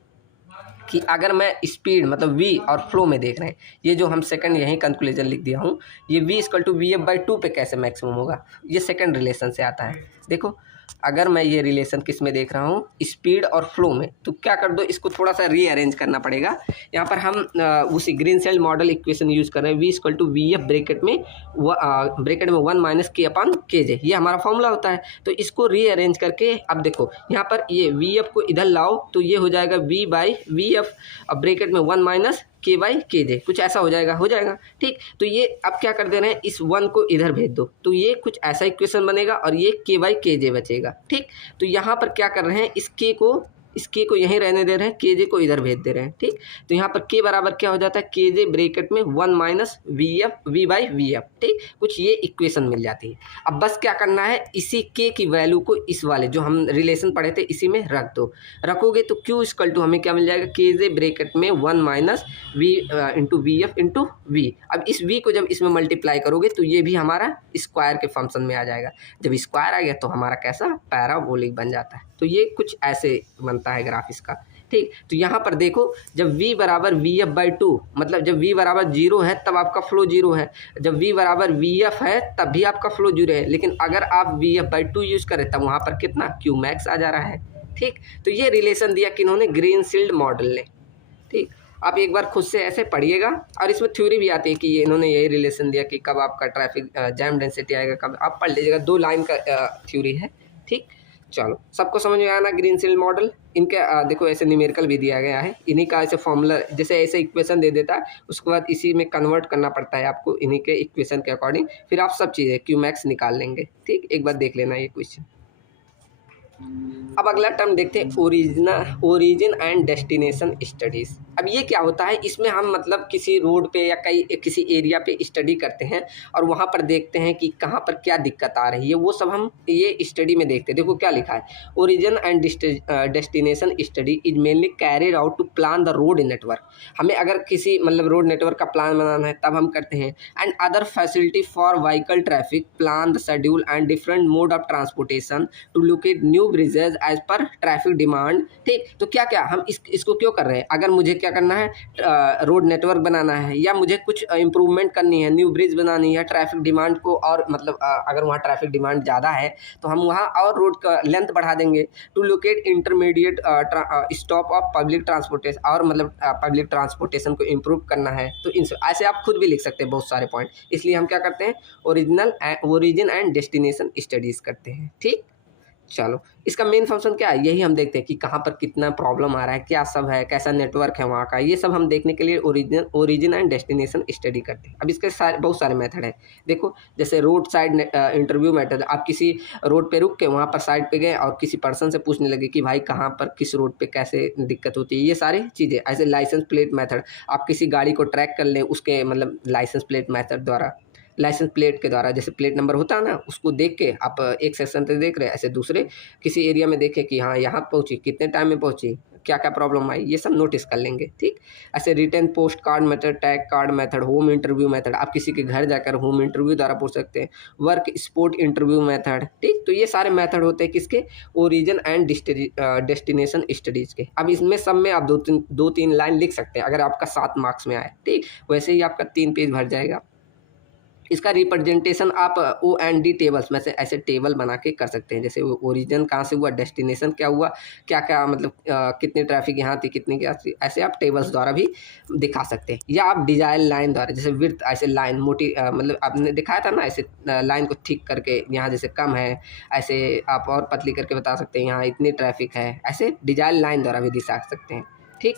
कि अगर मैं स्पीड मतलब V और फ्लो में देख रहे हैं, ये जो हम सेकंड यहीं कंक्लूजन लिख दिया हूँ, ये V=VF/2 पे कैसे मैक्सिमम होगा, ये सेकंड रिलेशन से आता है। देखो अगर मैं ये रिलेशन किस में देख रहा हूँ, स्पीड और फ्लो में, तो क्या कर दो, इसको थोड़ा सा रीअरेंज करना पड़ेगा। यहाँ पर हम उसी ग्रीनफील्ड मॉडल इक्वेशन यूज़ कर रहे हैं, V=VF ब्रैकेट में 1 - K/KJ, ये हमारा फॉर्मूला होता है। तो इसको रीअरेंज करके अब देखो यहाँ पर ये VF को इधर लाओ तो ये हो जाएगा V/VF, अब ब्रैकेट में 1 - K/KJ, कुछ ऐसा हो जाएगा। ठीक। तो ये अब क्या कर दे रहे हैं, इस 1 को इधर भेज दो तो ये कुछ ऐसा इक्वेशन बनेगा और ये K/KJ बचेगा। ठीक। तो यहाँ पर क्या कर रहे हैं, इस K को यहीं रहने दे रहे हैं, KJ को इधर भेज दे रहे हैं। ठीक। तो यहाँ पर K बराबर क्या हो जाता है, KJ ब्रैकेट में 1 - V/VF। ठीक, कुछ ये इक्वेशन मिल जाती है। अब बस क्या करना है, इसी K की वैल्यू को इस वाले जो हम रिलेशन पढ़े थे इसी में रख दो। रखोगे तो Q= हमें क्या मिल जाएगा, KJ ब्रैकेट में 1 - V × VF × V। अब इस V को जब इसमें मल्टीप्लाई करोगे तो ये भी हमारा स्क्वायर के फंक्शन में आ जाएगा। जब स्क्वायर आ गया तो हमारा कैसा, पैराबोलिक बन जाता है। तो ये कुछ ऐसे बनता है ग्राफ इसका। ठीक। तो यहाँ पर देखो जब V = VF/2, मतलब जब V = 0 है तब आपका फ्लो 0 है, जब V = VF है तब भी आपका फ्लो 0 है। लेकिन अगर आप VF/2 यूज़ करें तब वहाँ पर कितना, Qmax आ जा रहा है। ठीक। तो ये रिलेशन दिया किन्होंने, ग्रीनफील्ड मॉडल ने। ठीक। आप एक बार खुद से ऐसे पढ़िएगा, और इसमें थ्योरी भी आती है कि ये इन्होंने यही रिलेशन दिया कि कब आपका ट्रैफिक जैम डेंसिटी आएगा, कब, आप पढ़ लीजिएगा, 2 लाइन का थ्योरी है। ठीक। चलो, सबको समझ में आया ना ग्रीनफील्ड मॉडल। इनके देखो ऐसे न्यूमेरिकल भी दिया गया है, इन्हीं का ऐसे फॉर्मूला, जैसे ऐसे इक्वेशन दे देता है उसके बाद इसी में कन्वर्ट करना पड़ता है आपको इन्हीं के इक्वेशन के अकॉर्डिंग, फिर आप सब चीज़ें Qmax निकाल लेंगे। ठीक, एक बार देख लेना ये क्वेश्चन। अब अगला टर्म देखते हैं ओरिजिन एंड डेस्टिनेशन स्टडीज़। अब ये क्या होता है, इसमें हम मतलब किसी रोड पे या किसी एरिया पे स्टडी करते हैं और वहाँ पर देखते हैं कि कहाँ पर क्या दिक्कत आ रही है, वो सब हम ये स्टडी में देखते हैं। देखो क्या लिखा है, origin and destination study is mainly carried out to plan the road network. हमें अगर किसी मतलब रोड नेटवर्क का प्लान बनाना है तब हम करते हैं। And other facility for vehicle traffic, plan the schedule and different mode of transportation to locate new bridges as per traffic demand. ठीक, तो क्या क्या हम इसको क्यों कर रहे हैं, अगर मुझे क्या करना है, रोड नेटवर्क बनाना है या मुझे कुछ इम्प्रूवमेंट करनी है, न्यू ब्रिज बनानी है, ट्रैफिक डिमांड को और मतलब अगर वहाँ ट्रैफिक डिमांड ज़्यादा है तो हम वहाँ और रोड का लेंथ बढ़ा देंगे। To locate intermediate stop of public transportation, और मतलब पब्लिक ट्रांसपोर्टेशन को इम्प्रूव करना है। तो इन ऐसे आप खुद भी लिख सकते हैं बहुत सारे पॉइंट। इसलिए हम क्या करते हैं, ओरिजिन एंड डेस्टिनेशन स्टडीज़ करते हैं। ठीक, चलो इसका मेन फंक्शन क्या है, यही हम देखते हैं कि कहाँ पर कितना प्रॉब्लम आ रहा है, क्या सब है, कैसा नेटवर्क है वहाँ का, ये सब हम देखने के लिए ओरिजिन एंड डेस्टिनेशन स्टडी करते हैं। अब इसके बहुत सारे मेथड हैं। देखो जैसे रोड साइड इंटरव्यू मेथड, आप किसी रोड पे रुक के वहाँ पर साइड पे गए और किसी पर्सन से पूछने लगे कि भाई कहाँ पर किस रोड पे कैसे दिक्कत होती है, ये सारी चीज़ें। ऐसे लाइसेंस प्लेट मेथड, आप किसी गाड़ी को ट्रैक कर लें उसके मतलब लाइसेंस प्लेट मेथड द्वारा, लाइसेंस प्लेट के द्वारा, जैसे प्लेट नंबर होता है ना, उसको देख के आप एक सेक्शन तक देख रहे हैं, ऐसे दूसरे किसी एरिया में देखें कि हाँ यहाँ पहुँची, कितने टाइम में पहुँची, क्या क्या प्रॉब्लम आई, ये सब नोटिस कर लेंगे। ठीक, ऐसे return post card method, tag card method, home interview method, आप किसी के घर जाकर होम इंटरव्यू द्वारा पूछ सकते हैं। Work sport interview method. ठीक, तो ये सारे मेथड होते हैं किसके, ओरिजिन एंड डेस्टिनेशन स्टडीज़ के। अब इसमें सब में आप दो तीन लाइन लिख सकते हैं अगर आपका 7 मार्क्स में आए। ठीक, वैसे ही आपका 3 पेज भर जाएगा। इसका रिप्रेजेंटेशन आप O&D टेबल्स में से ऐसे टेबल बना के कर सकते हैं, जैसे ओरिजिन कहाँ से हुआ, डेस्टिनेशन क्या हुआ, क्या क्या मतलब कितनी ट्रैफिक यहाँ थी, कितनी क्या थी, ऐसे आप टेबल्स द्वारा भी दिखा सकते हैं। या आप डिजाइन लाइन द्वारा, जैसे विड्थ ऐसे लाइन मोटी मतलब आपने दिखाया था ना, ऐसे लाइन को ठीक करके यहाँ जैसे कम है, ऐसे आप और पतली करके बता सकते हैं यहाँ इतनी ट्रैफिक है, ऐसे डिजाइन लाइन द्वारा भी दिखा सकते हैं। ठीक,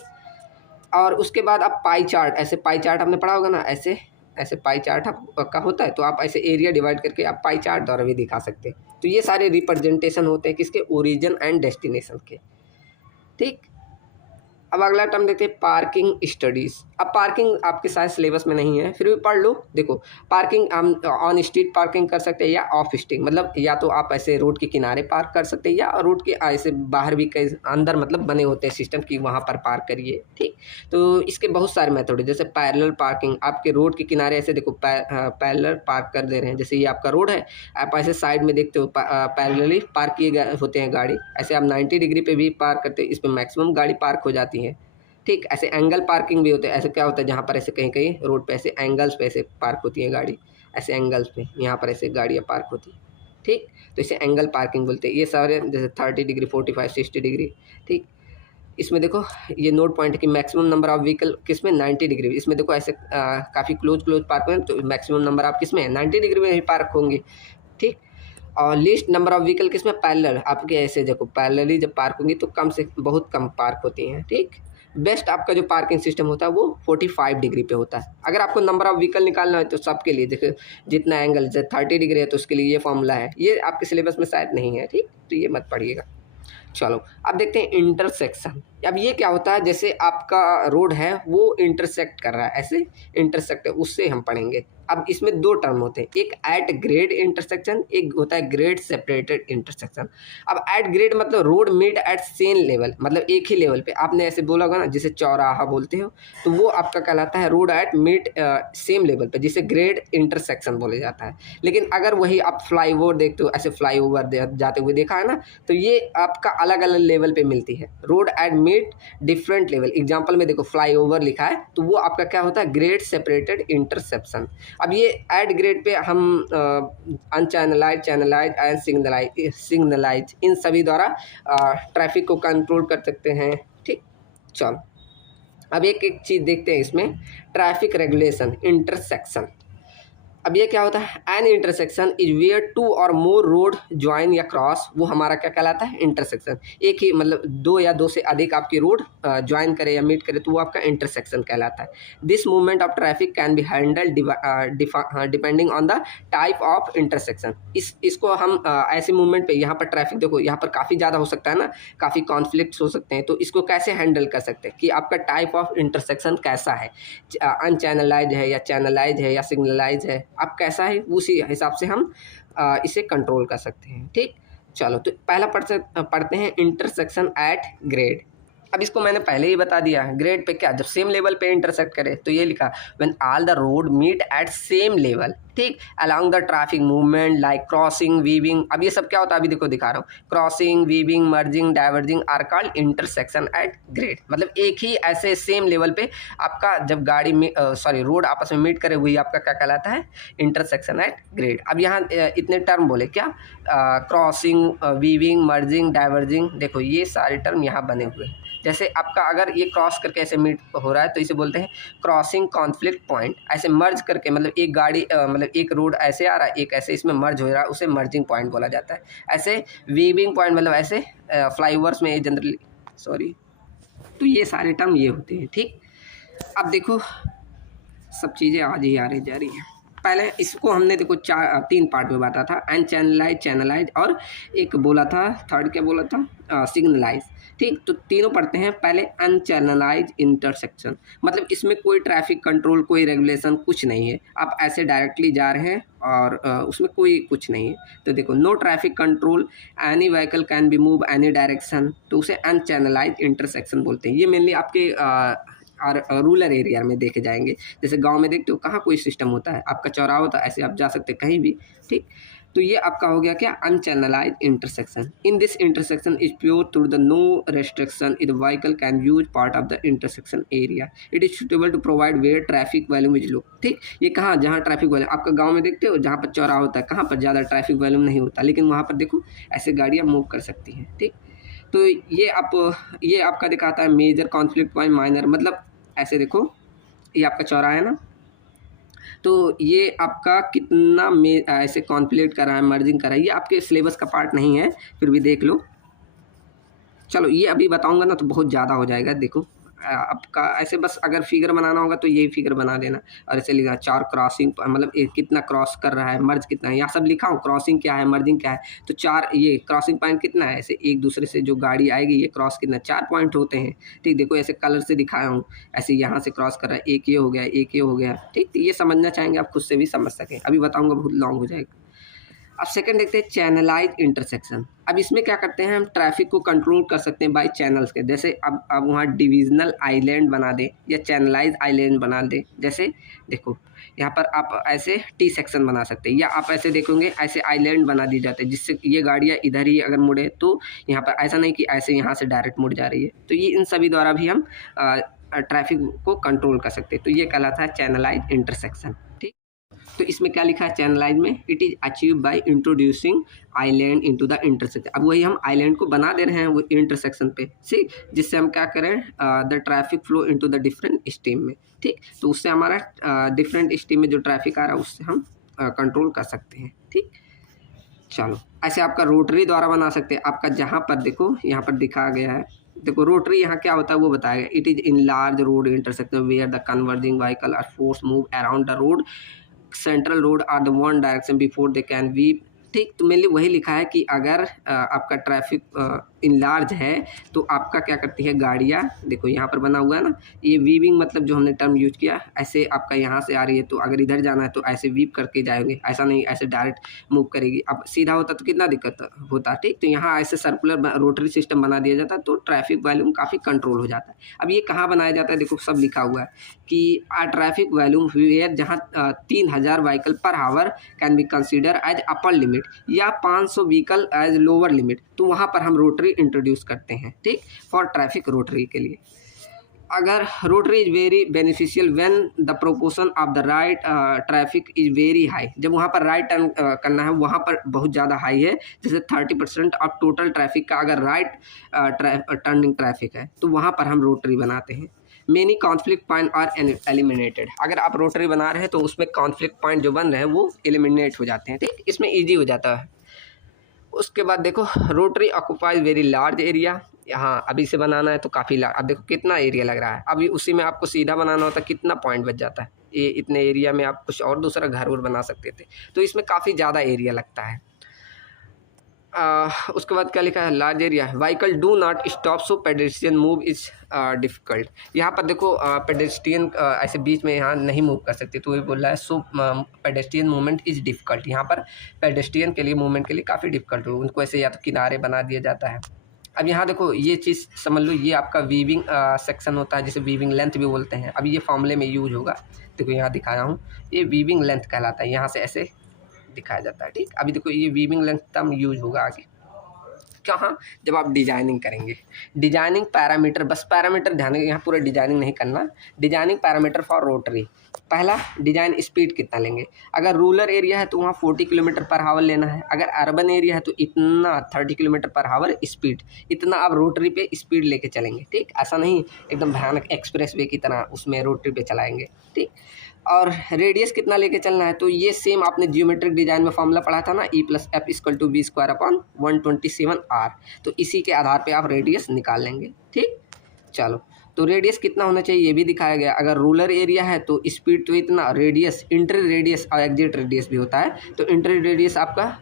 और उसके बाद आप पाई चार्ट, ऐसे पाई चार्ट आपने पढ़ा होगा ना, ऐसे ऐसे पाई चार्ट का होता है, तो आप ऐसे एरिया डिवाइड करके आप पाई चार्ट द्वारा भी दिखा सकते हैं। तो ये सारे रिप्रेजेंटेशन होते हैं किसके, ओरिजिन एंड डेस्टिनेशन के। ठीक, अब अगला टर्म देखते हैं पार्किंग स्टडीज़। अब पार्किंग आपके शायद सिलेबस में नहीं है, फिर भी पढ़ लो। देखो पार्किंग हम ऑन स्ट्रीट पार्किंग कर सकते हैं या ऑफ स्ट्रीट, मतलब या तो आप ऐसे रोड के किनारे पार्क कर सकते हैं या रोड के ऐसे बाहर भी कई अंदर मतलब बने होते हैं सिस्टम कि वहाँ पर पार्क करिए। ठीक, तो इसके बहुत सारे मेथड है, जैसे पैरेलल पार्किंग, आपके रोड के किनारे ऐसे देखो पैरेलल पार्क कर दे रहे हैं, जैसे ये आपका रोड है, आप ऐसे साइड में देखते हो पैरेलली पार्क किए होते हैं गाड़ी, ऐसे आप 90 डिग्री पे भी पार्क करते हैं, इसमें मैक्सिमम गाड़ी पार्क हो जाती है। ठीक, ऐसे एंगल पार्किंग भी होते हैं, ऐसे क्या होता है जहाँ पर ऐसे कहीं कहीं रोड पे ऐसे एंगल्स पे ऐसे पार्क होती है गाड़ी, ऐसे एंगल्स पे यहाँ पर ऐसे गाड़ियाँ पार्क होती है। ठीक, तो इसे एंगल पार्किंग बोलते हैं। ये सारे जैसे 30 डिग्री, 45, 60 डिग्री। ठीक, इसमें देखो ये नोट पॉइंट है कि मैक्सिमम नंबर ऑफ व्हीकल किस में, 90 डिग्री। इसमें देखो ऐसे काफ़ी क्लोज पार्क में, तो मैक्सिमम नंबर आप किस में, 90 डिग्री में ही पार्क होंगे। ठीक, और लीस्ट नंबर ऑफ व्हीकल किस में, पैरेलल, आपके ऐसे देखो पैरेलली जब पार्क होंगी तो कम से बहुत कम पार्क होती हैं। ठीक, बेस्ट आपका जो पार्किंग सिस्टम होता है वो 45 डिग्री पे होता है। अगर आपको नंबर ऑफ व्हीकल निकालना है तो सबके लिए देखो जितना एंगल, जैसे 30 डिग्री है तो उसके लिए ये फॉर्मूला है, ये आपके सिलेबस में शायद नहीं है। ठीक, तो ये मत पढ़िएगा। चलो अब देखते हैं इंटरसेक्शन। अब ये क्या होता है, जैसे आपका रोड है वो इंटरसेक्ट कर रहा है, ऐसे इंटरसेक्ट है, उससे हम पढ़ेंगे। अब इसमें 2 टर्म होते हैं, एक एट ग्रेड इंटरसेक्शन, एक होता है ग्रेड सेपरेटेड इंटरसेक्शन। अब एट ग्रेड मतलब road meet at same level, मतलब एक ही लेवल पे। आपने ऐसे बोला होगा ना, जिसे चौराहा बोलते हो, तो वो आपका कहलाता है road at meet same level पे, जिसे ग्रेड इंटरसेक्शन बोले जाता है। लेकिन अगर वही आप फ्लाईओवर देखते हो, ऐसे फ्लाईओवर जाते हुए देखा है ना, तो ये आपका अलग अलग लेवल पे मिलती है, road at meet different level. Example में देखो फ्लाईओवर लिखा है, तो वो आपका क्या होता है, ग्रेड सेपरेटेड इंटरसेप्शन। अब ये एट ग्रेड पे हम अनचैनलाइज, चैनलाइज एंड सिग्नलाइज इन सभी द्वारा ट्रैफिक को कंट्रोल कर सकते हैं। ठीक, चलो अब एक एक चीज़ देखते हैं इसमें, ट्रैफिक रेगुलेशन इंटरसेक्शन। अब ये क्या होता है, an intersection is where two or more road join या क्रॉस, वो हमारा क्या कहलाता है, इंटरसेक्शन। एक ही मतलब दो या दो से अधिक आपकी रोड ज्वाइन करे या मीट करे तो वो आपका इंटरसेक्शन कहलाता है। This movement of traffic can be handle depending on the type of intersection. इसको हम ऐसे मूवमेंट पे, यहाँ पर ट्रैफिक देखो यहाँ पर काफ़ी ज़्यादा हो सकता है ना, काफ़ी कॉन्फ्लिक्ट्स हो सकते हैं, तो इसको कैसे हैंडल कर सकते हैं कि आपका टाइप ऑफ इंटरसेक्शन कैसा है, अनचैनलाइज है या चैनलाइज है या सिग्नलाइज है, आप कैसा है उसी हिसाब से हम इसे कंट्रोल कर सकते हैं। ठीक, चलो तो पहला पढ़ते हैं इंटरसेक्शन एट ग्रेड। अब इसको मैंने पहले ही बता दिया है, ग्रेड पे क्या, जब सेम लेवल पे इंटरसेक्ट करे तो ये लिखा when all the road meet at same level, ठीक, along the traffic movement like crossing, weaving. अब ये सब क्या होता है, अभी देखो दिखा रहा हूँ, crossing, weaving, merging, diverging are called intersection at grade. मतलब एक ही ऐसे सेम लेवल पे आपका जब गाड़ी में रोड आपस में मीट करे वही आपका क्या कहलाता है, इंटरसेक्शन एट ग्रेड। अब यहाँ इतने टर्म बोले क्या, क्रॉसिंग, वीविंग, मर्जिंग, डाइवर्जिंग, देखो ये सारे टर्म यहाँ बने हुए हैं। जैसे आपका अगर ये क्रॉस करके ऐसे मीट हो रहा है तो इसे बोलते हैं क्रॉसिंग कॉन्फ्लिक्ट पॉइंट। ऐसे मर्ज करके मतलब एक गाड़ी मतलब एक रोड ऐसे आ रहा है, एक ऐसे इसमें मर्ज हो रहा है, उसे मर्जिंग पॉइंट बोला जाता है। ऐसे वीविंग पॉइंट मतलब ऐसे फ्लाईओवर्स में जनरली तो ये सारे टर्म ये होते हैं। ठीक, अब देखो सब चीज़ें आज ही आ रही जा रही हैं। पहले इसको हमने देखो तीन पार्ट में बांटा था, अनचैनलाइज, चैनलाइज और एक बोला था थर्ड क्या बोला था, सिग्नलाइज। ठीक, तो तीनों पढ़ते हैं। पहले अनचैनलाइज इंटरसेक्शन, मतलब इसमें कोई ट्रैफिक कंट्रोल, कोई रेगुलेशन कुछ नहीं है, आप ऐसे डायरेक्टली जा रहे हैं और उसमें कोई कुछ नहीं है। तो देखो no traffic control, any vehicle can be move any direction, तो उसे अनचैनलाइज इंटरसेक्शन बोलते हैं। ये मेनली आपके और रूरल एरिया में देखे जाएंगे। जैसे गांव में देखते हो कहाँ कोई सिस्टम होता है, आपका चौराहा होता है, ऐसे आप जा सकते हैं कहीं भी। ठीक, तो ये आपका हो गया क्या, unchannelized intersection. In this intersection is pure through the no restriction it vehicle can use part of the intersection area, it is suitable to provide where traffic volume is low. ठीक, ये कहाँ, जहाँ ट्रैफिक वॉल्यूम आपका गाँव में देखते हो जहाँ पर चौराहा होता है, कहाँ पर ज़्यादा ट्रैफिक वॉल्यूम नहीं होता, लेकिन वहाँ पर देखो ऐसे गाड़ियाँ मूव कर सकती हैं। ठीक, तो ये आपका दिखाता है मेजर कॉन्फ्लिक्ट पॉइंट, माइनर, मतलब ऐसे देखो ये आपका चौराहा है ना, तो ये आपका कितना में ऐसे कॉन्फ्लिक्ट कर रहा है, मर्जिंग कर रहा है, ये आपके सिलेबस का पार्ट नहीं है, फिर भी देख लो। चलो ये अभी बताऊंगा ना तो बहुत ज़्यादा हो जाएगा। देखो आपका ऐसे बस अगर फिगर बनाना होगा तो यही फिगर बना देना, और ऐसे लिखा 4 क्रॉसिंग, मतलब कितना क्रॉस कर रहा है, मर्ज कितना है, यहाँ सब लिखा हूँ, क्रॉसिंग क्या है, मर्जिंग क्या है। तो 4 ये क्रॉसिंग पॉइंट कितना है, ऐसे एक दूसरे से जो गाड़ी आएगी ये क्रॉस कितना, 4 पॉइंट होते हैं। ठीक, देखो ऐसे कलर से दिखाया हूँ, ऐसे यहाँ से क्रॉस कर रहा है, एक ये हो गया, एक ये हो गया। ठीक, तो ये समझना चाहेंगे आप खुद से भी समझ सकें, अभी बताऊँगा बहुत लॉन्ग हो जाएगा। अब सेकंड देखते हैं चैनलाइज इंटरसेक्शन। अब इसमें क्या करते हैं, हम ट्रैफिक को कंट्रोल कर सकते हैं बाय चैनल्स के। जैसे अब वहाँ डिविजनल आइलैंड बना दें या चैनलाइज आइलैंड बना दें। जैसे देखो यहाँ पर आप ऐसे टी सेक्शन बना सकते हैं, या आप ऐसे देखोगे ऐसे आइलैंड बना दी जाते हैं जिससे ये गाड़ियाँ इधर ही अगर मुड़े तो यहाँ पर ऐसा नहीं कि ऐसे यहाँ से डायरेक्ट मुड़ जा रही है। तो ये इन सभी द्वारा भी हम ट्रैफिक को कंट्रोल कर सकते हैं। तो ये कहलाता है चैनलाइज इंटरसेक्शन। ठीक, तो इसमें क्या लिखा है चैनलाइज में, it is achieve by introducing island into the intersection. अब वही हम आइलैंड को बना दे रहे हैं वो इंटरसेक्शन पे, ठीक, जिससे हम क्या करें, the traffic flow into the different stream में। ठीक, तो उससे हमारा डिफरेंट स्ट्रीम में जो ट्रैफिक आ रहा है उससे हम कंट्रोल कर सकते हैं। ठीक, चलो ऐसे आपका रोटरी द्वारा बना सकते हैं। आपका जहाँ पर देखो यहाँ पर दिखा गया है, देखो रोटरी यहाँ क्या होता है वो बताया गया, it is in large road intersection where the converging vehicle are force move around the road central road are the one direction before they can weave. ठीक, तो मेनली वही लिखा है कि अगर आपका ट्रैफिक इन लार्ज है तो आपका क्या करती है गाड़ियाँ, देखो यहाँ पर बना हुआ है ना, ये वीविंग मतलब जो हमने टर्म यूज किया, ऐसे आपका यहाँ से आ रही है तो अगर इधर जाना है तो ऐसे वीव करके जाएंगे, ऐसा नहीं ऐसे डायरेक्ट मूव करेगी। अब सीधा होता तो कितना दिक्कत होता। ठीक, तो यहाँ ऐसे सर्कुलर रोटरी सिस्टम बना दिया जाता है तो ट्रैफिक वॉल्यूम काफ़ी कंट्रोल हो जाता है। अब ये कहाँ बनाया जाता है, देखो सब लिखा हुआ है कि आ ट्रैफिक वॉल्यूम वेयर जहाँ 3000 vehicle per hour can be consider as upper limit या 500 व्हीकल एज लोअर लिमिट, तो वहाँ पर हम रोटरी इंट्रोड्यूस करते हैं। ठीक, फॉर ट्रैफिक रोटरी के लिए। अगर rotary is very beneficial when the proportion of the right traffic is very high, जब वहाँ पर राइट टर्न करना है वहाँ पर बहुत ज़्यादा हाई है, जैसे 30% ऑफ टोटल ट्रैफिक का अगर राइट टर्निंग ट्रैफिक है तो वहाँ पर हम रोटरी बनाते हैं। Many conflict point are eliminated. अगर आप रोटरी बना रहे हैं तो उसमें कॉन्फ्लिक्ट पॉइंट जो बन रहे हैं वो एलिमिनेट हो जाते हैं, ठीक, इसमें ईजी हो जाता है। उसके बाद देखो rotary occupies very large area. यहाँ अभी से बनाना है तो काफ़ी अब देखो कितना एरिया लग रहा है। अभी उसी में आपको सीधा बनाना होता कितना पॉइंट बच जाता है। ये इतने एरिया में आप कुछ और दूसरा घर और बना सकते थे, तो इसमें काफ़ी ज़्यादा एरिया लगता है। उसके बाद क्या लिखा है, large area vehicle do not stop so pedestrian move is difficult. यहाँ पर देखो पेडेस्ट्रियन ऐसे बीच में यहाँ नहीं मूव कर सकते, तो ये बोल रहा है सो पेडेस्ट्रियन मूवमेंट इज़ डिफ़िकल्ट। यहाँ पर पेडेस्ट्रियन के लिए मूवमेंट के लिए काफ़ी डिफ़िकल्ट हो, उनको ऐसे या तो किनारे बना दिया जाता है। अब यहाँ देखो ये चीज़ समझ लो, ये आपका वीविंग सेक्शन होता है जिसे वीविंग लेंथ भी बोलते हैं। अब ये फॉर्मूले में यूज होगा, देखो यहाँ दिखाया हूँ, ये वीविंग लेंथ कहलाता है, यहाँ से ऐसे दिखाया जाता है, ठीक। अभी देखो ये वीविंग लेंथ टर्म यूज होगा आगे कहाँ, जब आप डिजाइनिंग करेंगे। डिजाइनिंग पैरामीटर, बस पैरामीटर ध्यान रखिए, यहाँ पूरा डिजाइनिंग नहीं करना। डिजाइनिंग पैरामीटर फॉर रोटरी, पहला डिजाइन स्पीड कितना लेंगे। अगर रूरल एरिया है तो वहाँ 40 किलोमीटर पर हावर लेना है। अगर अर्बन एरिया है तो इतना 30 किलोमीटर पर हावर स्पीड, इतना आप रोटरी पे स्पीड लेके चलेंगे, ठीक। ऐसा नहीं एकदम भयानक एक्सप्रेस वे की तरह उसमें रोटरी पे चलाएंगे, ठीक। और रेडियस कितना लेके चलना है, तो ये सेम आपने जियोमेट्रिक डिजाइन में फॉर्मूला पढ़ा था ना, E+F=V²/127R। तो इसी के आधार पे आप रेडियस निकाल लेंगे, ठीक। चलो, तो रेडियस कितना होना चाहिए ये भी दिखाया गया। अगर रूरल एरिया है तो स्पीड तो इतना, रेडियस इंट्री रेडियस और एग्जिट रेडियस भी होता है, तो इंट्री रेडियस आपका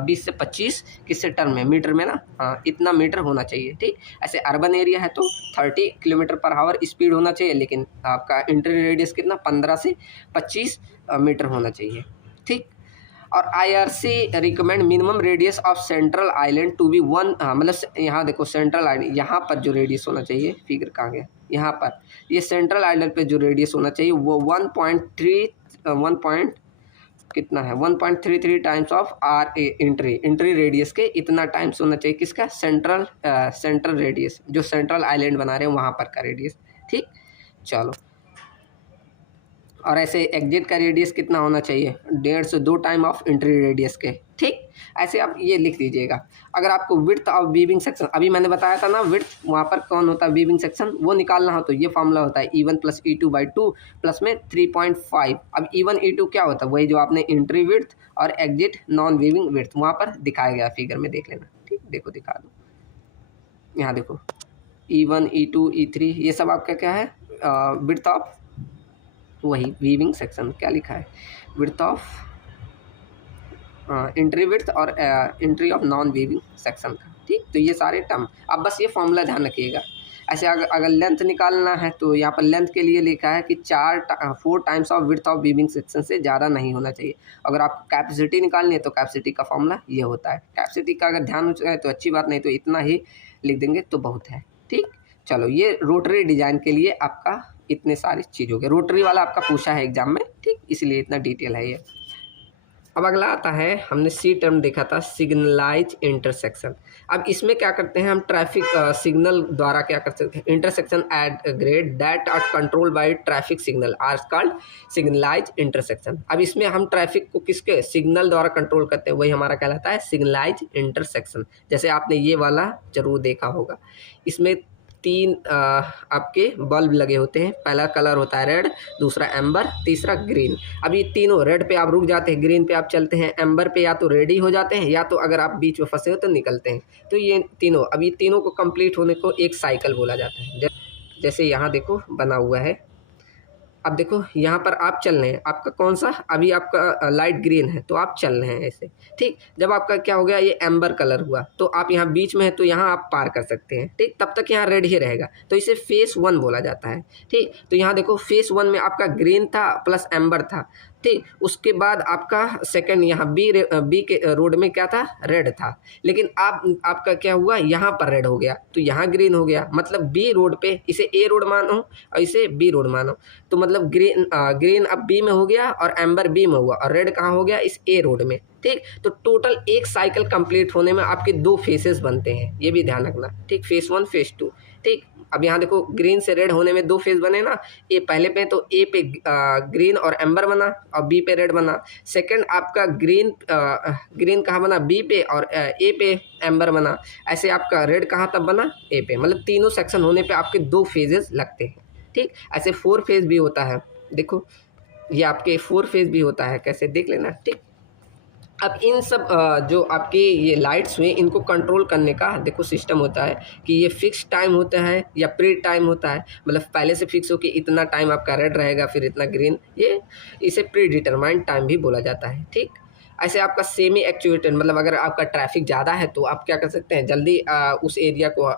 20 से 25 किससे टर्म में, मीटर में ना, हाँ इतना मीटर होना चाहिए, ठीक। ऐसे अर्बन एरिया है तो 30 किलोमीटर पर आवर स्पीड होना चाहिए, लेकिन आपका इंट्री रेडियस कितना 15 से 25 मीटर होना चाहिए, ठीक। और IRC recommend minimum radius of central island to be 1, मतलब यहाँ देखो सेंट्रल आइलैंड, यहाँ पर जो रेडियस होना चाहिए, फिगर कहाँ गया, यहाँ पर ये सेंट्रल आइलैंड पे जो रेडियस होना चाहिए वो 1 कितना है 1.33 टाइम्स ऑफ इंट्री रेडियस के इतना टाइम्स होना चाहिए, किसका, सेंट्रल रेडियस, जो सेंट्रल आइलैंड बना रहे हैं वहाँ पर का रेडियस, ठीक। चलो, और ऐसे एग्जिट का रेडियस कितना होना चाहिए, 1.5 से 2 टाइम ऑफ एंट्री रेडियस के, ठीक। ऐसे आप ये लिख दीजिएगा। अगर आपको विड्थ ऑफ वीविंग सेक्शन, अभी मैंने बताया था ना विड्थ वहाँ पर कौन होता है वीविंग सेक्शन, वो निकालना हो तो ये फॉर्मूला होता है E1 + E2/2 प्लस में 3.5। अब E1 E2 क्या होता है, वही जो आपने एंट्री विड्थ और एग्जिट नॉन वीविंग विड्थ वहाँ पर दिखाया गया, फिगर में देख लेना, ठीक। देखो दिखा दो, यहाँ देखो E1 E2 E3 ये सब आपका क्या है, विड्थ ऑफ, वही वीविंग सेक्शन क्या लिखा है, विड्थ ऑफ एंट्री विड्थ और entry of non weaving section का, ठीक। तो ये सारे टर्म, अब बस ये फॉर्मूला ध्यान रखिएगा। ऐसे अगर लेंथ निकालना है तो यहाँ पर लेंथ के लिए लिखा है कि 4 times of width of weaving section से ज़्यादा नहीं होना चाहिए। अगर आपको कैपेसिटी निकालनी है तो कैपेसिटी का फॉर्मूला ये होता है। कैपेसिटी का अगर ध्यान है तो अच्छी बात, नहीं तो इतना ही लिख देंगे तो बहुत है, ठीक। चलो, ये रोटरी डिजाइन के लिए आपका इतने सारी चीज़ हो गए। रोटरी वाला आपका पूछा है एग्जाम में, ठीक, इसलिए इतना डिटेल है ये। अब अगला आता है, हमने सी टर्म देखा था सिग्नलाइज इंटरसेक्शन। अब इसमें क्या करते हैं हम, ट्रैफिक सिग्नल द्वारा क्या कर सकते हैं, intersection at grade that are control by traffic signal are called signalize intersection. अब इसमें हम ट्रैफिक को किसके सिग्नल द्वारा कंट्रोल करते हैं, वही हमारा कहलाता है सिग्नलाइज इंटरसेक्शन। जैसे आपने ये वाला जरूर देखा होगा, इसमें 3 आपके बल्ब लगे होते हैं। पहला कलर होता है रेड, दूसरा एम्बर, तीसरा ग्रीन। अब ये तीनों, रेड पे आप रुक जाते हैं, ग्रीन पे आप चलते हैं, एम्बर पे या तो रेडी हो जाते हैं या तो अगर आप बीच में फंसे हो तो निकलते हैं। तो ये तीनों, अब ये तीनों को कंप्लीट होने को एक साइकिल बोला जाता है। जैसे यहाँ देखो बना हुआ है, अब देखो यहाँ पर आप चल रहे हैं, आपका कौन सा, अभी आपका लाइट ग्रीन है तो आप चल रहे हैं ऐसे, ठीक। जब आपका क्या हो गया, ये एम्बर कलर हुआ तो आप यहाँ बीच में है तो यहाँ आप पार कर सकते हैं, ठीक। तब तक यहाँ रेड ही रहेगा, तो इसे फेस 1 बोला जाता है, ठीक। तो यहाँ देखो फेस 1 में आपका ग्रीन था प्लस एम्बर था, ठीक। उसके बाद आपका सेकंड यहाँ बी के रोड में क्या था, रेड था, लेकिन आपका क्या हुआ, यहाँ पर रेड हो गया तो यहाँ ग्रीन हो गया। मतलब बी रोड पे, इसे ए रोड मानो और इसे बी रोड मानो, तो मतलब ग्रीन अब बी में हो गया और एम्बर बी में हुआ और रेड कहाँ हो गया, इस ए रोड में, ठीक। तो टोटल एक साइकिल कंप्लीट होने में आपके 2 फेसेस बनते हैं, ये भी ध्यान रखना, ठीक। फेस 1 फेस 2, ठीक। अब यहाँ देखो ग्रीन से रेड होने में 2 फेज बने ना, ए पहले पे तो ए पे ग्रीन और एम्बर बना और बी पे रेड बना। सेकंड आपका ग्रीन कहाँ बना, बी पे और ए पे एम्बर बना। ऐसे आपका रेड कहाँ तब बना, ए पे। मतलब तीनों सेक्शन होने पे आपके 2 फेजेस लगते हैं, ठीक। ऐसे 4 फेज़ भी होता है, देखो ये आपके 4 फेज़ भी होता है, कैसे देख लेना, ठीक। अब इन सब जो आपके ये लाइट्स हुए इनको कंट्रोल करने का देखो सिस्टम होता है कि ये फिक्स टाइम होता है या प्री टाइम होता है, मतलब पहले से फिक्स हो कि इतना टाइम आपका रेड रहेगा फिर इतना ग्रीन, ये इसे प्री डिटरमाइंड टाइम भी बोला जाता है, ठीक। ऐसे आपका सेमी एक्चुएटेड, मतलब अगर आपका ट्रैफिक ज़्यादा है तो आप क्या कर सकते हैं, जल्दी उस एरिया को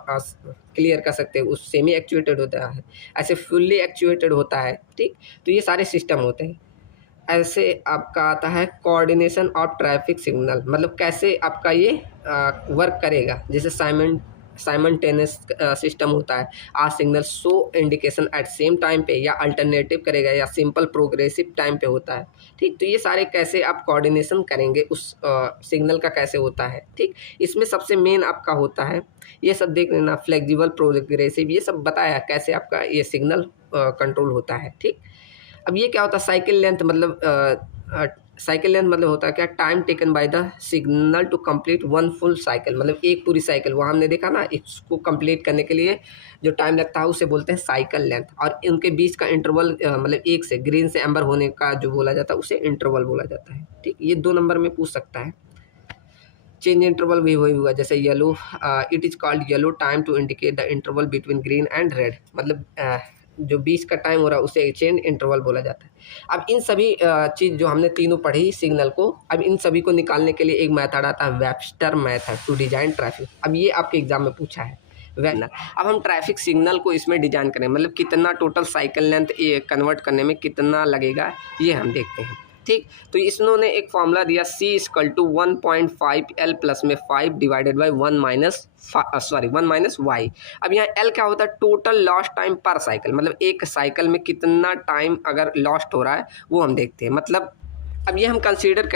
क्लियर कर सकते हैं, उस सेमी एक्चुएटेड होता है। ऐसे फुल्ली एक्चुएटेड होता है, ठीक। तो ये सारे सिस्टम होते हैं। ऐसे आपका आता है कोऑर्डिनेशन ऑफ ट्रैफिक सिग्नल, मतलब कैसे आपका ये वर्क करेगा, जैसे साइमल्टेनियस सिस्टम होता है, a signal show indication at same time पे, या अल्टरनेटिव करेगा, या सिंपल प्रोग्रेसिव टाइम पे होता है, ठीक। तो ये सारे कैसे आप कोऑर्डिनेशन करेंगे उस सिग्नल का कैसे होता है, ठीक। इसमें सबसे मेन आपका होता है, ये सब देख लेना, फ्लेक्सिबल प्रोग्रेसिव, ये सब बताया कैसे आपका ये सिग्नल कंट्रोल होता है, ठीक। अब ये क्या होता है, साइकिल लेंथ, मतलब साइकिल लेंथ मतलब होता है क्या, time taken by the signal to complete one full cycle, मतलब एक पूरी साइकिल, वहाँ हमने देखा ना, इसको कंप्लीट करने के लिए जो टाइम लगता है उसे बोलते हैं साइकिल लेंथ। और उनके बीच का इंटरवल मतलब एक से ग्रीन से एम्बर होने का जो बोला जाता है उसे इंटरवल बोला जाता है, ठीक। ये 2 नंबर में पूछ सकता है। चेंज इंटरवल भी वही हुआ जैसे yellow, it is called yellow time to indicate the interval between green and red, मतलब जो बीच का टाइम हो रहा है उसे चेंज इंटरवल बोला जाता है। अब इन सभी चीज़ जो हमने तीनों पढ़ी सिग्नल को, अब इन सभी को निकालने के लिए एक मेथड आता है Webster method to design traffic. अब ये आपके एग्जाम में पूछा है वेबस्टर। अब हम ट्रैफिक सिग्नल को इसमें डिजाइन करें, मतलब कितना टोटल साइकिल लेंथ ये कन्वर्ट करने में कितना लगेगा, ये हम देखते हैं, ठीक। तो इन्होंने एक फॉर्मूला दिया, C = 1.5 L प्लस में 5 डिवाइडेड बाई 1 माइनस y। अब यहाँ L क्या होता है, टोटल लॉस्ट टाइम पर साइकिल, मतलब एक साइकिल में कितना टाइम अगर लॉस्ट हो रहा है वो हम देखते हैं। मतलब अब ये हम कंसीडर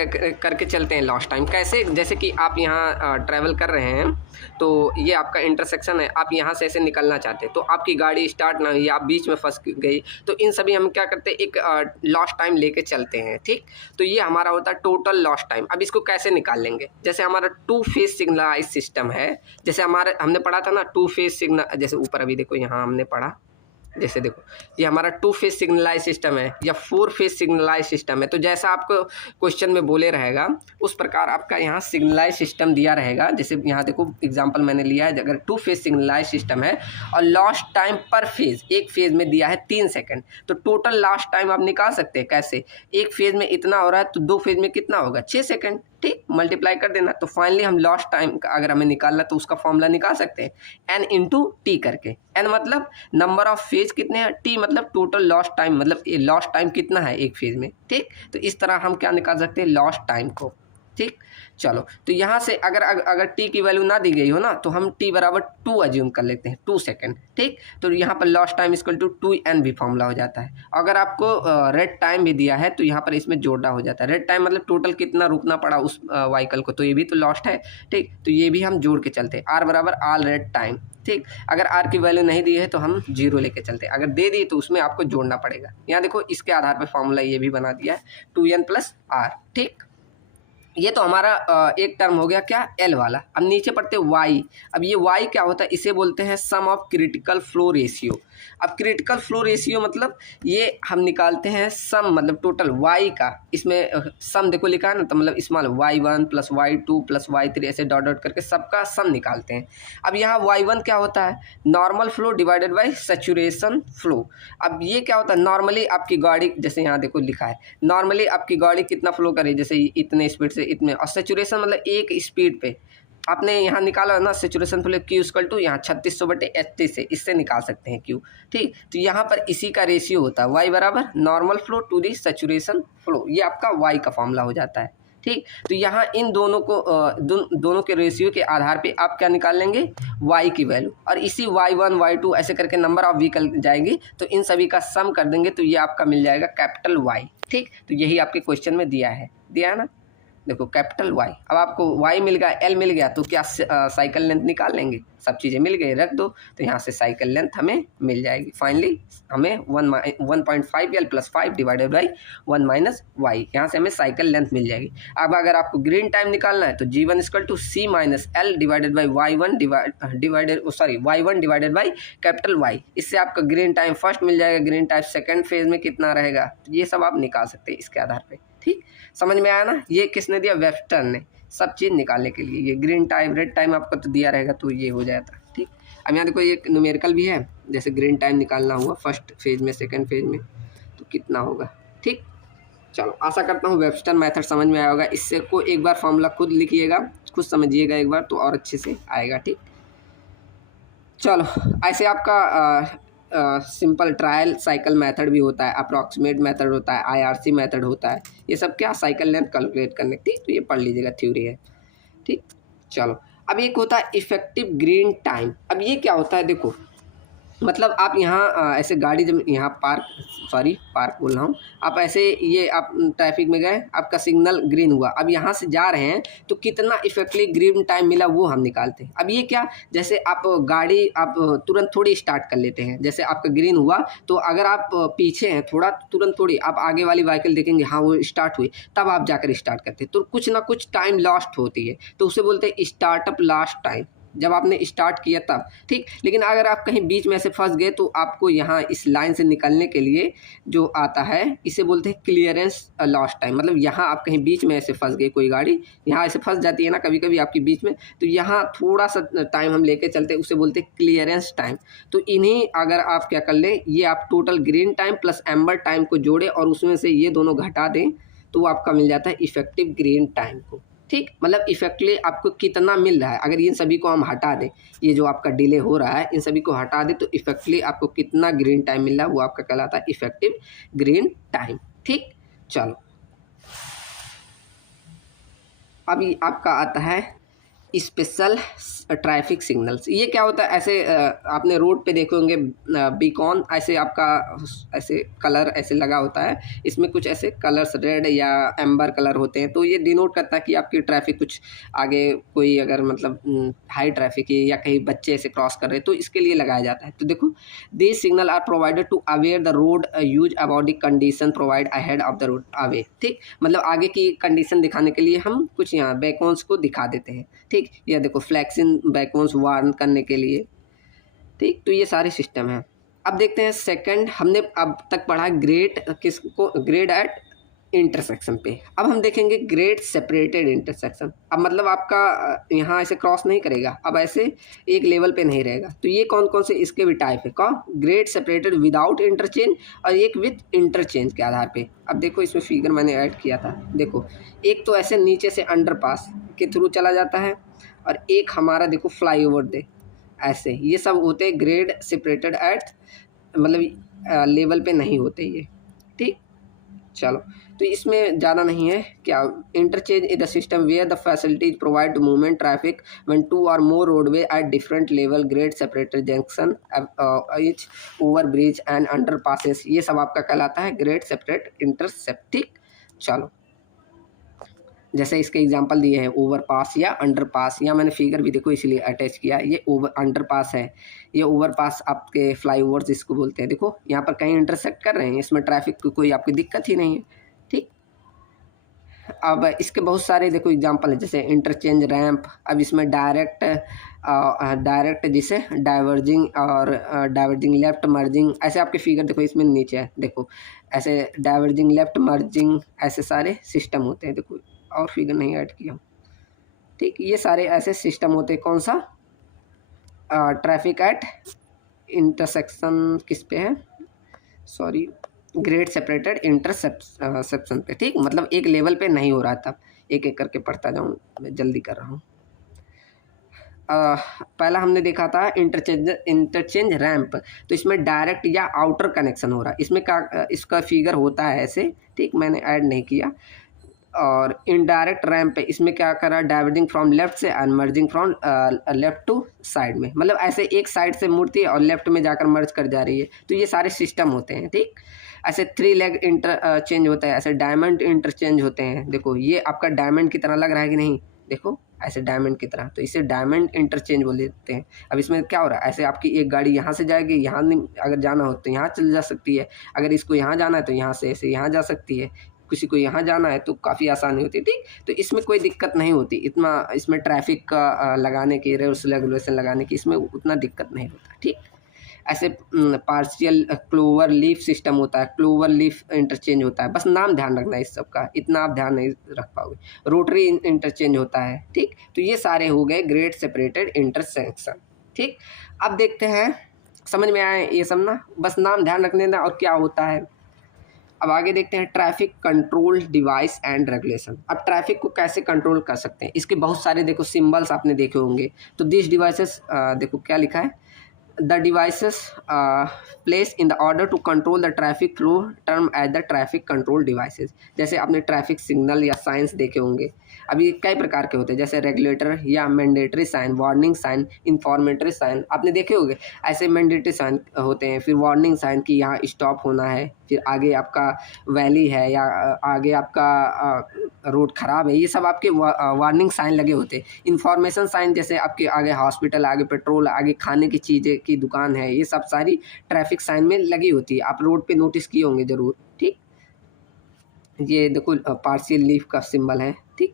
करके चलते हैं लॉस्ट टाइम कैसे, जैसे कि आप यहाँ ट्रैवल कर रहे हैं तो ये आपका इंटरसेक्शन है, आप यहाँ से ऐसे निकलना चाहते हैं तो आपकी गाड़ी स्टार्ट ना हुई, आप बीच में फंस गई, तो इन सभी हम क्या करते हैं, एक लॉस्ट टाइम लेके चलते हैं, ठीक। तो ये हमारा होता है टोटल लॉस्ट टाइम। अब इसको कैसे निकाल लेंगे, जैसे हमारा 2 फेज सिग्नलाइज सिस्टम है, जैसे हमारे हमने पढ़ा था ना 2 फेज सिग्नल, जैसे ऊपर अभी देखो यहाँ हमने पढ़ा, जैसे देखो ये हमारा 2 फेज सिग्नलाइज सिस्टम है या 4 फेज सिग्नलाइज सिस्टम है, तो जैसा आपको क्वेश्चन में बोले रहेगा उस प्रकार आपका यहाँ सिग्नलाइज सिस्टम दिया रहेगा। जैसे यहाँ देखो एग्जांपल मैंने लिया है, अगर 2 फेज सिग्नलाइज सिस्टम है और लॉस्ट टाइम पर फेज, एक फेज में दिया है 3 सेकंड, तो टोटल लॉस्ट टाइम आप निकाल सकते हैं कैसे, एक फेज में इतना हो रहा है तो 2 फेज में कितना होगा, 6 सेकंड, ठीक। मल्टीप्लाई कर देना, तो फाइनली हम लॉस्ट टाइम अगर हमें निकालना तो उसका फॉर्मूला निकाल सकते हैं n इंटू टी करके। n मतलब नंबर ऑफ फेज कितने हैं, t मतलब टोटल लॉस्ट टाइम, मतलब ये लॉस्ट टाइम कितना है एक फेज में, ठीक। तो इस तरह हम क्या निकाल सकते हैं, लॉस्ट टाइम को, ठीक। चलो तो यहाँ से अगर t की वैल्यू ना दी गई हो ना तो हम t बराबर 2 अज्यूम कर लेते हैं, 2 सेकंड, ठीक। तो यहाँ पर lost time equal to 2n भी फॉर्मूला हो जाता है। अगर आपको रेड टाइम भी दिया है तो यहाँ पर इसमें जोड़ना हो जाता है, रेड टाइम मतलब टोटल कितना रुकना पड़ा उस व्हीकल को, तो ये भी तो लॉस्ट है, ठीक। तो ये भी हम जोड़ के चलते हैं, r बराबर ऑल रेड टाइम, ठीक। अगर r की वैल्यू नहीं दी है तो हम 0 लेके चलते हैं, अगर दे दी तो उसमें आपको जोड़ना पड़ेगा। यहाँ देखो इसके आधार पर फॉर्मूला ये भी बना दिया है 2n + r, ठीक। ये तो हमारा एक टर्म हो गया क्या, L वाला। अब नीचे पढ़ते y। अब ये y क्या होता है, इसे बोलते हैं सम ऑफ क्रिटिकल फ्लो रेशियो। अब क्रिटिकल फ्लो रेशियो मतलब ये हम निकालते हैं सम, मतलब टोटल y का, इसमें सम देखो लिखा है ना, तो मतलब स्मॉल y1 + y2 + y3 ऐसे डॉट डॉट करके सबका सम निकालते हैं। अब यहाँ y1 क्या होता है, normal flow divided by saturation flow. अब ये क्या होता है, नॉर्मली आपकी गाड़ी, जैसे यहाँ देखो लिखा है नॉर्मली आपकी गाड़ी कितना फ्लो करे, जैसे इतने स्पीड से इतने, और सैचुरेशन मतलब एक स्पीड पे आपने यहाँ निकाला ना सैचुरेशन फ्लो, Q = यहाँ 3600/80 से, इससे निकाल सकते हैं Q, ठीक। तो यहाँ पर इसी का रेशियो होता है y बराबर normal flow to the saturation flow, ये आपका y का फॉर्मूला हो जाता है, ठीक। तो यहाँ इन दोनों को दोनों के रेशियो के आधार पे आप क्या निकाल लेंगे, y की वैल्यू, और इसी y1 y2 ऐसे करके नंबर ऑफ व्हीकल जाएंगे, तो इन सभी का सम कर देंगे तो ये आपका मिल जाएगा कैपिटल Y, ठीक। तो यही आपके क्वेश्चन में दिया है ना। देखो कैपिटल वाई। अब आपको वाई मिल गया, एल मिल गया, तो क्या साइकिल लेंथ निकाल लेंगे, सब चीज़ें मिल गई, रख दो, तो यहाँ से साइकिल लेंथ हमें मिल जाएगी। फाइनली हमें 1.5L + 5 divided by 1 minus Y, यहाँ से हमें साइकिल लेंथ मिल जाएगी। अब अगर आपको ग्रीन टाइम निकालना है तो G1 = C - L divided by Y1 divided by capital y. इससे आपका ग्रीन टाइम फर्स्ट मिल जाएगा, ग्रीन टाइम सेकेंड फेज में कितना रहेगा, तो ये सब आप निकाल सकते हैं इसके आधार पर। ठीक, समझ में आया ना। ये किसने दिया, वेबस्टर ने, सब चीज़ निकालने के लिए। ये ग्रीन टाइम रेड टाइम आपको तो दिया रहेगा, तो ये हो जाता। ठीक, अब यहाँ देखो एक न्यूमेरिकल भी है, जैसे ग्रीन टाइम निकालना हुआ फर्स्ट फेज में सेकंड फेज में, तो कितना होगा। ठीक, चलो आशा करता हूँ वेबस्टर मेथड समझ में आया होगा। इससे को एक बार फॉर्मूला खुद लिखिएगा, खुद समझिएगा एक बार, तो और अच्छे से आएगा। ठीक, चलो ऐसे आपका सिंपल ट्रायल साइकिल मेथड भी होता है, अप्रॉक्सीमेट मेथड होता है, IRC मेथड होता है, ये सब क्या साइकिल लेंथ कैलकुलेट करने। ठीक, तो ये पढ़ लीजिएगा, थ्योरी है। ठीक, चलो अब एक होता है इफेक्टिव ग्रीन टाइम। अब ये क्या होता है, देखो मतलब आप यहाँ ऐसे गाड़ी जब यहाँ पार्क बोल रहा हूँ, आप ऐसे ये आप ट्रैफिक में गए, आपका सिग्नल ग्रीन हुआ, अब यहाँ से जा रहे हैं तो कितना इफेक्टिव ग्रीन टाइम मिला वो हम निकालते हैं। अब ये क्या, जैसे आप गाड़ी आप तुरंत थोड़ी स्टार्ट कर लेते हैं, जैसे आपका ग्रीन हुआ तो अगर आप पीछे हैं थोड़ा, तुरंत थोड़ी आप आगे वाली व्हीकल देखेंगे, हाँ वो स्टार्ट हुई, तब आप जाकर स्टार्ट करते हैं, तो कुछ ना कुछ टाइम लॉस्ट होती है, तो उसे बोलते हैं स्टार्टअप लास्ट टाइम, जब आपने स्टार्ट किया तब। ठीक, लेकिन अगर आप कहीं बीच में से फंस गए तो आपको यहाँ इस लाइन से निकलने के लिए जो आता है, इसे बोलते हैं क्लियरेंस लॉस्ट टाइम। मतलब यहाँ आप कहीं बीच में ऐसे फंस गए, कोई गाड़ी यहाँ ऐसे फंस जाती है ना कभी कभी आपकी बीच में, तो यहाँ थोड़ा सा टाइम हम लेके चलते हैं, उसे बोलते हैं क्लियरेंस टाइम। तो इन्हीं अगर आप क्या कर लें, ये आप total green time plus amber time को जोड़े और उसमें से ये दोनों घटा दें, तो आपका मिल जाता है इफेक्टिव ग्रीन टाइम को। ठीक, मतलब इफेक्टली आपको कितना मिल रहा है, अगर इन सभी को हम हटा दें, ये जो आपका डिले हो रहा है इन सभी को हटा दें, तो इफेक्टली आपको कितना ग्रीन टाइम मिल रहा है वो आपका कहलाता है इफेक्टिव ग्रीन टाइम। ठीक, चलो अभी आपका आता है स्पेशल ट्रैफिक सिग्नल्स। ये क्या होता है, ऐसे आपने रोड पे देखे होंगे बीकॉन, ऐसे आपका ऐसे कलर ऐसे लगा होता है, इसमें कुछ ऐसे कलर्स रेड या एम्बर कलर होते हैं, तो ये डिनोट करता है कि आपकी ट्रैफिक कुछ आगे कोई अगर मतलब हाई ट्रैफिक है या कहीं बच्चे ऐसे क्रॉस कर रहे हैं, तो इसके लिए लगाया जाता है। तो देखो this signal are provided to aware the road use about the condition provide ahead of the road away. ठीक, मतलब आगे की कंडीशन दिखाने के लिए हम कुछ यहाँ बेकॉन्स को दिखा देते हैं। ठीक, यह देखो फ्लैक्सिन बैकॉन्स वार्न करने के लिए। ठीक, तो ये सारे सिस्टम हैं। अब देखते हैं सेकंड, हमने अब तक पढ़ा ग्रेड किसको, ग्रेड एट इंटरसेक्शन पे। अब हम देखेंगे ग्रेड सेपरेटेड इंटरसेक्शन। अब मतलब आपका यहाँ ऐसे क्रॉस नहीं करेगा, अब ऐसे एक लेवल पे नहीं रहेगा, तो ये कौन कौन से इसके भी टाइप है, कौन ग्रेड सेपरेटेड विदाउट इंटरचेंज और एक विद इंटरचेंज के आधार पे। अब देखो इसमें फिगर मैंने ऐड किया था, देखो एक तो ऐसे नीचे से अंडरपास के थ्रू चला जाता है, और एक हमारा देखो फ्लाईओवर दे ऐसे, ये सब होते ग्रेड सेपरेटेड एट मतलब लेवल पे नहीं होते ये। ठीक, चलो तो इसमें ज़्यादा नहीं है क्या, interchange is the system where the facilities provide movement traffic when two or more roadway at different level, grade separated junction each over bridge and under passes, ये सब आपका कहलाता है ग्रेड सेपरेट इंटरसेप्ट। ठीक, चलो जैसे इसके एग्जांपल दिए हैं ओवरपास या अंडरपास, या मैंने फिगर भी देखो इसलिए अटैच किया, ये ओवर अंडरपास है, ये ओवरपास आपके फ्लाईओवर्स इसको बोलते हैं। देखो यहाँ पर कहीं इंटरसेक्ट कर रहे हैं, इसमें ट्रैफिक की कोई आपकी दिक्कत ही नहीं है। ठीक, अब इसके बहुत सारे देखो एग्जांपल है, जैसे इंटरचेंज रैंप। अब इसमें डायरेक्ट जिसे डाइवर्जिंग और डाइवर्जिंग लेफ्ट मर्जिंग, ऐसे आपके फिगर देखो इसमें नीचे है, देखो ऐसे डाइवर्जिंग लेफ्ट मर्जिंग, ऐसे सारे सिस्टम होते हैं। देखो और फिगर नहीं ऐड किया। ठीक, ये सारे ऐसे सिस्टम होते हैं, कौन सा ट्रैफिक एट इंटरसेक्शन किस पे है, सॉरी ग्रेड सेपरेटेड इंटरसेप्शन पे। ठीक, मतलब एक लेवल पे नहीं हो रहा, तब एक एक करके पढ़ता जाऊँ, मैं जल्दी कर रहा हूँ। पहला हमने देखा था इंटरचेंज रैंप, तो इसमें डायरेक्ट या आउटर कनेक्शन हो रहा है, इसमें क्या इसका फिगर होता है ऐसे। ठीक, मैंने ऐड नहीं किया। और इनडायरेक्ट रैंप पे इसमें क्या करा, डाइवर्जिंग फ्रॉम लेफ्ट से and merging from left to side में, मतलब ऐसे एक साइड से मुड़ती है और लेफ्ट में जाकर मर्ज कर जा रही है, तो ये सारे सिस्टम होते हैं। ठीक, ऐसे 3 लेग इंटरचेंज होता है, ऐसे डायमंड इंटरचेंज होते हैं। देखो ये आपका डायमंड की तरह लग रहा है कि नहीं, देखो ऐसे डायमंड की तरह, तो इसे डायमंड इंटरचेंज बोल देते हैं। अब इसमें क्या हो रहा है, ऐसे आपकी एक गाड़ी यहाँ से जाएगी, यहाँ नहीं अगर जाना हो तो यहाँ चल जा सकती है, अगर इसको यहाँ जाना है तो यहाँ से ऐसे यहाँ जा सकती है, किसी को यहाँ जाना है तो काफ़ी आसानी होती है। ठीक, तो इसमें कोई दिक्कत नहीं होती, इतना इसमें ट्रैफिक का लगाने की, रूल्स रेगुलेशन लगाने की इसमें उतना दिक्कत नहीं होता। ठीक, ऐसे पार्शियल क्लोवर लीफ सिस्टम होता है, क्लोवर लीफ इंटरचेंज होता है, बस नाम ध्यान रखना है इस सब का, इतना आप ध्यान नहीं रख पाओगे। रोटरी इंटरचेंज होता है। ठीक, तो ये सारे हो गए ग्रेड सेपरेटेड इंटरसेक्शन। ठीक, अब देखते हैं, समझ में आए ये सब ना, बस नाम ध्यान रखने ना और क्या होता है। अब आगे देखते हैं traffic control device and regulation. अब ट्रैफिक को कैसे कंट्रोल कर सकते हैं, इसके बहुत सारे देखो सिंबल्स आपने देखे होंगे। तो दिस डिवाइसेस, देखो क्या लिखा है, the devices placed in the order to control the traffic flow term as the traffic control devices। जैसे आपने ट्रैफिक सिग्नल या साइंस देखे होंगे। अब ये कई प्रकार के होते हैं, जैसे रेगुलेटर या mandatory sign, warning sign, informatory sign, आपने देखे होंगे। ऐसे मैंडेटरी साइन होते हैं, फिर वार्निंग साइन कि यहाँ स्टॉप होना है, फिर आगे आपका वैली है या आगे आपका रोड ख़राब है, ये सब आपके वार्निंग साइन लगे होते हैं। इंफॉर्मेशन साइन जैसे आपके आगे हॉस्पिटल, आगे पेट्रोल, आगे खाने की चीज़ें की दुकान है, ये सब सारी ट्रैफिक साइन में लगी होती है, आप रोड पे नोटिस किए होंगे ज़रूर। ठीक, ये देखो पार्शियल लीफ का सिंबल है। ठीक,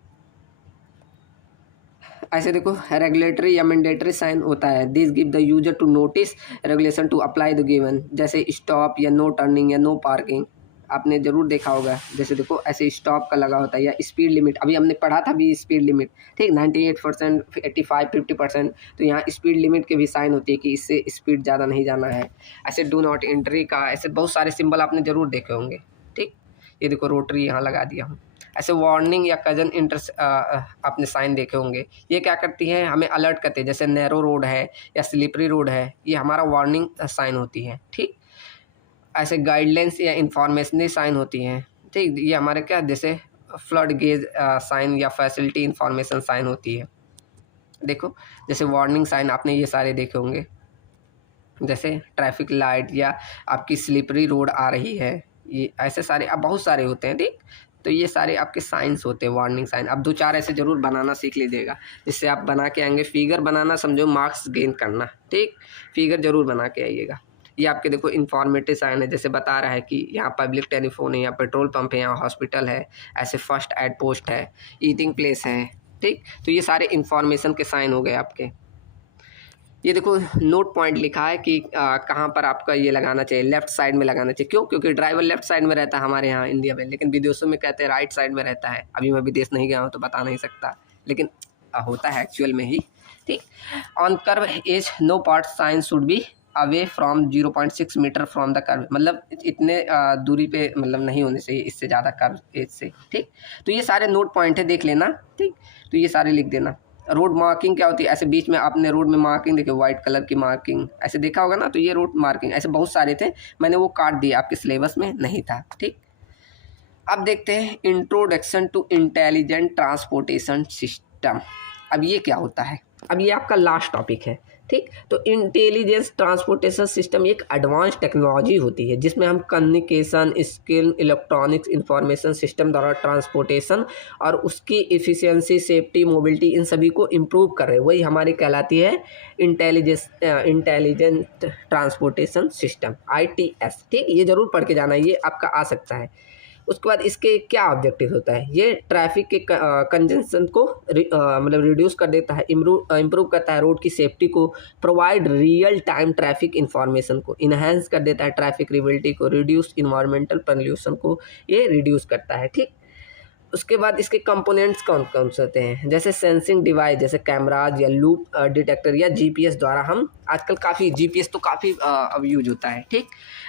ऐसे देखो रेगुलेटरी या मैंडेटरी साइन होता है, this give the user to notice regulation to apply the given, जैसे स्टॉप या नो टर्निंग या नो पार्किंग, आपने ज़रूर देखा होगा। जैसे देखो ऐसे स्टॉप का लगा होता है, या स्पीड लिमिट, अभी हमने पढ़ा था भी स्पीड लिमिट। ठीक, 98%, 85, 50%, तो यहाँ स्पीड लिमिट के भी साइन होती है कि इससे स्पीड ज़्यादा नहीं जाना है। ऐसे डू नॉट एंट्री का, ऐसे बहुत सारे सिंबल आपने ज़रूर देखे होंगे। ठीक, ये देखो रोटरी यहाँ लगा दिया हूँ। ऐसे वार्निंग या कजन आपने साइन देखे होंगे, ये क्या करती है, हमें अलर्ट करती है। जैसे नैरो रोड है या स्लिपरी रोड है, ये हमारा वार्निंग साइन होती है। ठीक, ऐसे गाइडलाइंस या इंफॉर्मेशनल साइन होती हैं। ठीक, ये हमारे क्या, जैसे फ्लड गेज साइन या फैसिलिटी इंफॉर्मेशन साइन होती है। देखो जैसे वार्निंग साइन आपने ये सारे देखे होंगे, जैसे ट्रैफिक लाइट या आपकी स्लिपरी रोड आ रही है, ये ऐसे सारे अब बहुत सारे होते हैं। ठीक, तो ये सारे आपके साइंस होते हैं, वार्निंग साइन। अब 2-4 ऐसे ज़रूर बनाना सीख लीजिएगा, जिससे आप बना के आएंगे। फिगर बनाना समझो मार्क्स गेन करना। ठीक, फिगर ज़रूर बना के आइएगा। ये आपके देखो इंफॉर्मेटिव साइन है, जैसे बता रहा है कि यहाँ पब्लिक टेलीफोन है, यहाँ पेट्रोल पंप है, यहाँ हॉस्पिटल है, ऐसे फर्स्ट एड पोस्ट है, ईटिंग प्लेस है। ठीक, तो ये सारे इंफॉर्मेशन के साइन हो गए आपके। ये देखो नोट पॉइंट लिखा है कि कहाँ पर आपका ये लगाना चाहिए, लेफ्ट साइड में लगाना चाहिए। क्यों? क्योंकि ड्राइवर लेफ्ट साइड में रहता है हमारे यहाँ इंडिया में, लेकिन विदेशों में कहते हैं राइट साइड में रहता है। अभी मैं विदेश नहीं गया हूँ तो बता नहीं सकता, लेकिन होता है एक्चुअल में ही। ठीक, on curve as no part sign should be away from 0.6 metre from the curve, मतलब इतने दूरी पे मतलब नहीं होने चाहिए इससे ज़्यादा कर्व एज से। ठीक, तो ये सारे नोट पॉइंट है, देख लेना। ठीक, तो ये सारे लिख देना। रोड मार्किंग क्या होती है, ऐसे बीच में आपने रोड में मार्किंग देखी, वाइट कलर की मार्किंग ऐसे देखा होगा ना, तो ये रोड मार्किंग ऐसे बहुत सारे थे, मैंने वो काट दिया, आपके सिलेबस में नहीं था। ठीक, अब देखते हैं introduction to intelligent transportation system. अब ये क्या होता है, अब ये आपका लास्ट टॉपिक है। ठीक, तो इंटेलिजेंस ट्रांसपोर्टेशन सिस्टम एक एडवांस टेक्नोलॉजी होती है जिसमें हम communication skill, electronics information system द्वारा ट्रांसपोर्टेशन और उसकी एफिशिएंसी, सेफ्टी, मोबिलिटी, इन सभी को इम्प्रूव कर रहे हैं, वही हमारी कहलाती है इंटेलिजेंट ट्रांसपोर्टेशन सिस्टम, ITS। ठीक, ये ज़रूर पढ़ के जाना, ये आपका आ सकता है। उसके बाद इसके क्या ऑब्जेक्टिव होता है, ये ट्रैफिक के कंजन को मतलब रिड्यूस कर देता है, इम्प्रूव करता है रोड की सेफ्टी को, provide real time traffic information को, इन्हेंस कर देता है ट्रैफिक रिबिलिटी को, रिड्यूस इन्वायरमेंटल पोल्यूशन को ये रिड्यूस करता है। ठीक, उसके बाद इसके कंपोनेंट्स कौन कौन से होते हैं, जैसे सेंसिंग डिवाइस, जैसे कैमराज या लूप डिटेक्टर या GPS द्वारा हम आजकल काफ़ी GPS तो काफ़ी अब यूज होता है। ठीक,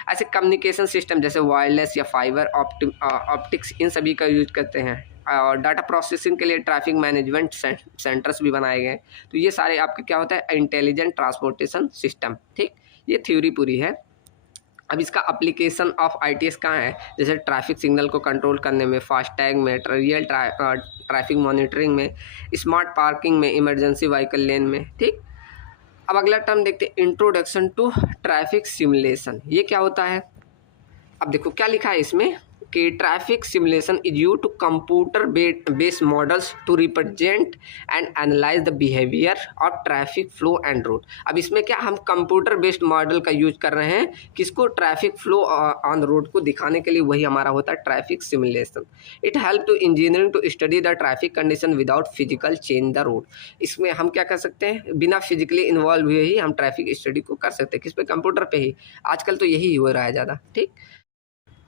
ऐसे कम्युनिकेशन सिस्टम जैसे वायरलेस या फाइबर ऑप्टिक्स, इन सभी का यूज करते हैं। और डाटा प्रोसेसिंग के लिए ट्रैफिक मैनेजमेंट सेंटर्स भी बनाए गए। तो ये सारे आपके क्या होता है, इंटेलिजेंट ट्रांसपोर्टेशन सिस्टम। ठीक, ये थ्योरी पूरी है। अब इसका एप्लीकेशन ऑफ ITS कहाँ है, जैसे ट्रैफिक सिग्नल को कंट्रोल करने में, फास्टैग में, रियल ट्रैफिक मॉनिटरिंग में, स्मार्ट पार्किंग में, इमरजेंसी व्हीकल लेन में। ठीक, अब अगला टर्म देखते हैं इंट्रोडक्शन टू ट्रैफिक सिमुलेशन। ये क्या होता है, अब देखो क्या लिखा है इसमें कि traffic simulation is use to computer based models to represent and analyse the behaviour of traffic flow and road. अब इसमें क्या हम कंप्यूटर बेस्ड मॉडल का यूज कर रहे हैं, किसको, ट्रैफिक फ्लो ऑन रोड को दिखाने के लिए, वही हमारा होता है traffic simulation. It help to engineering to study the traffic condition without physical change the road. इसमें हम क्या कर सकते हैं, बिना फिजिकली इन्वॉल्व हुए ही हम ट्रैफिक स्टडी को कर सकते हैं। किस पे, कंप्यूटर पे ही। आजकल तो यही हो रहा है ज़्यादा। ठीक,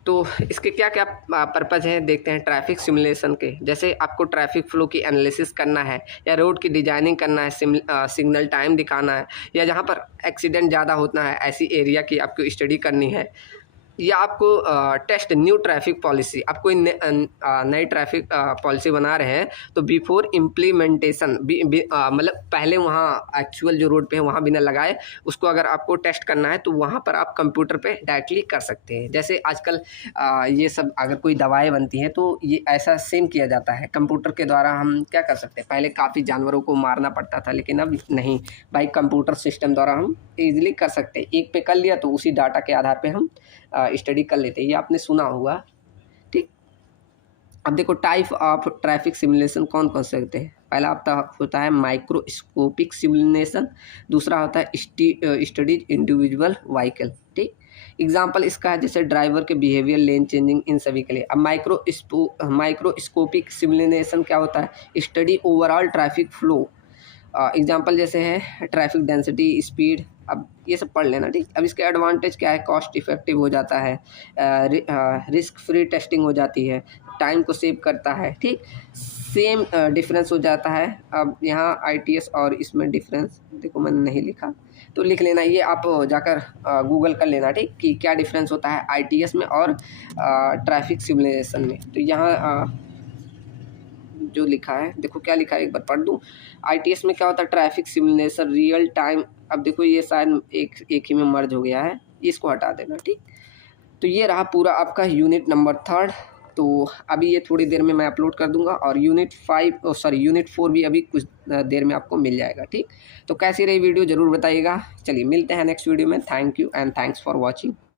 तो इसके क्या क्या पर्पज़ हैं देखते हैं ट्रैफिक सिमुलेशन के। जैसे आपको ट्रैफिक फ्लो की एनालिसिस करना है, या रोड की डिजाइनिंग करना है, सिग्नल टाइम दिखाना है, या जहाँ पर एक्सीडेंट ज़्यादा होता है ऐसी एरिया की आपको स्टडी करनी है, या आपको टेस्ट न्यू ट्रैफिक पॉलिसी, आप कोई नई ट्रैफिक पॉलिसी बना रहे हैं, तो बिफोर इम्प्लीमेंटेशन मतलब पहले वहाँ एक्चुअल जो रोड पे है वहाँ बिना लगाए उसको अगर आपको टेस्ट करना है तो वहाँ पर आप कंप्यूटर पे डायरेक्टली कर सकते हैं। जैसे आजकल ये सब अगर कोई दवाएं बनती हैं तो ये ऐसा सेम किया जाता है कंप्यूटर के द्वारा। हम क्या कर सकते हैं, पहले काफ़ी जानवरों को मारना पड़ता था, लेकिन अब नहीं भाई, कंप्यूटर सिस्टम द्वारा हम ईजिली कर सकते हैं। एक पे कर लिया तो उसी डाटा के आधार पे हम स्टडी कर लेते हैं, ये आपने सुना होगा। ठीक, अब देखो टाइप ऑफ ट्रैफिक सिमुलेशन कौन कौन से होते हैं। पहला आपका होता है माइक्रोस्कोपिक सिमुलेशन, दूसरा होता है स्टडीज इंडिविजुअल व्हीकल। ठीक, एग्जाम्पल इसका है जैसे ड्राइवर के बिहेवियर, लेन चेंजिंग, इन सभी के लिए। अब माइक्रोस्कोपिक सिमुलेशन क्या होता है, study overall traffic flow. Example जैसे है ट्रैफिक डेंसिटी, स्पीड, अब ये सब पढ़ लेना। ठीक, अब इसके एडवांटेज क्या है, कॉस्ट इफेक्टिव हो जाता है, रिस्क फ्री टेस्टिंग हो जाती है, टाइम को सेव करता है। ठीक, सेम डिफरेंस हो जाता है। अब यहाँ ITS और इसमें डिफरेंस देखो मैंने नहीं लिखा, तो लिख लेना, ये आप जाकर गूगल कर लेना। ठीक, कि क्या डिफरेंस होता है ITS में और ट्रैफिक सिमुलेशन में। तो यहाँ जो लिखा है, देखो क्या लिखा है, एक बार पढ़ दूँ। ITS में क्या होता है, ट्रैफिक सिमुलेशन रियल टाइम। अब देखो ये शायद एक ही में मर्ज हो गया है, इसको हटा देना। ठीक, तो ये रहा पूरा आपका यूनिट नंबर 3। तो अभी ये थोड़ी देर में मैं अपलोड कर दूंगा, और यूनिट 4 भी अभी कुछ देर में आपको मिल जाएगा। ठीक, तो कैसी रही वीडियो ज़रूर बताइएगा। चलिए मिलते हैं नेक्स्ट वीडियो में। Thank you and thanks for watching.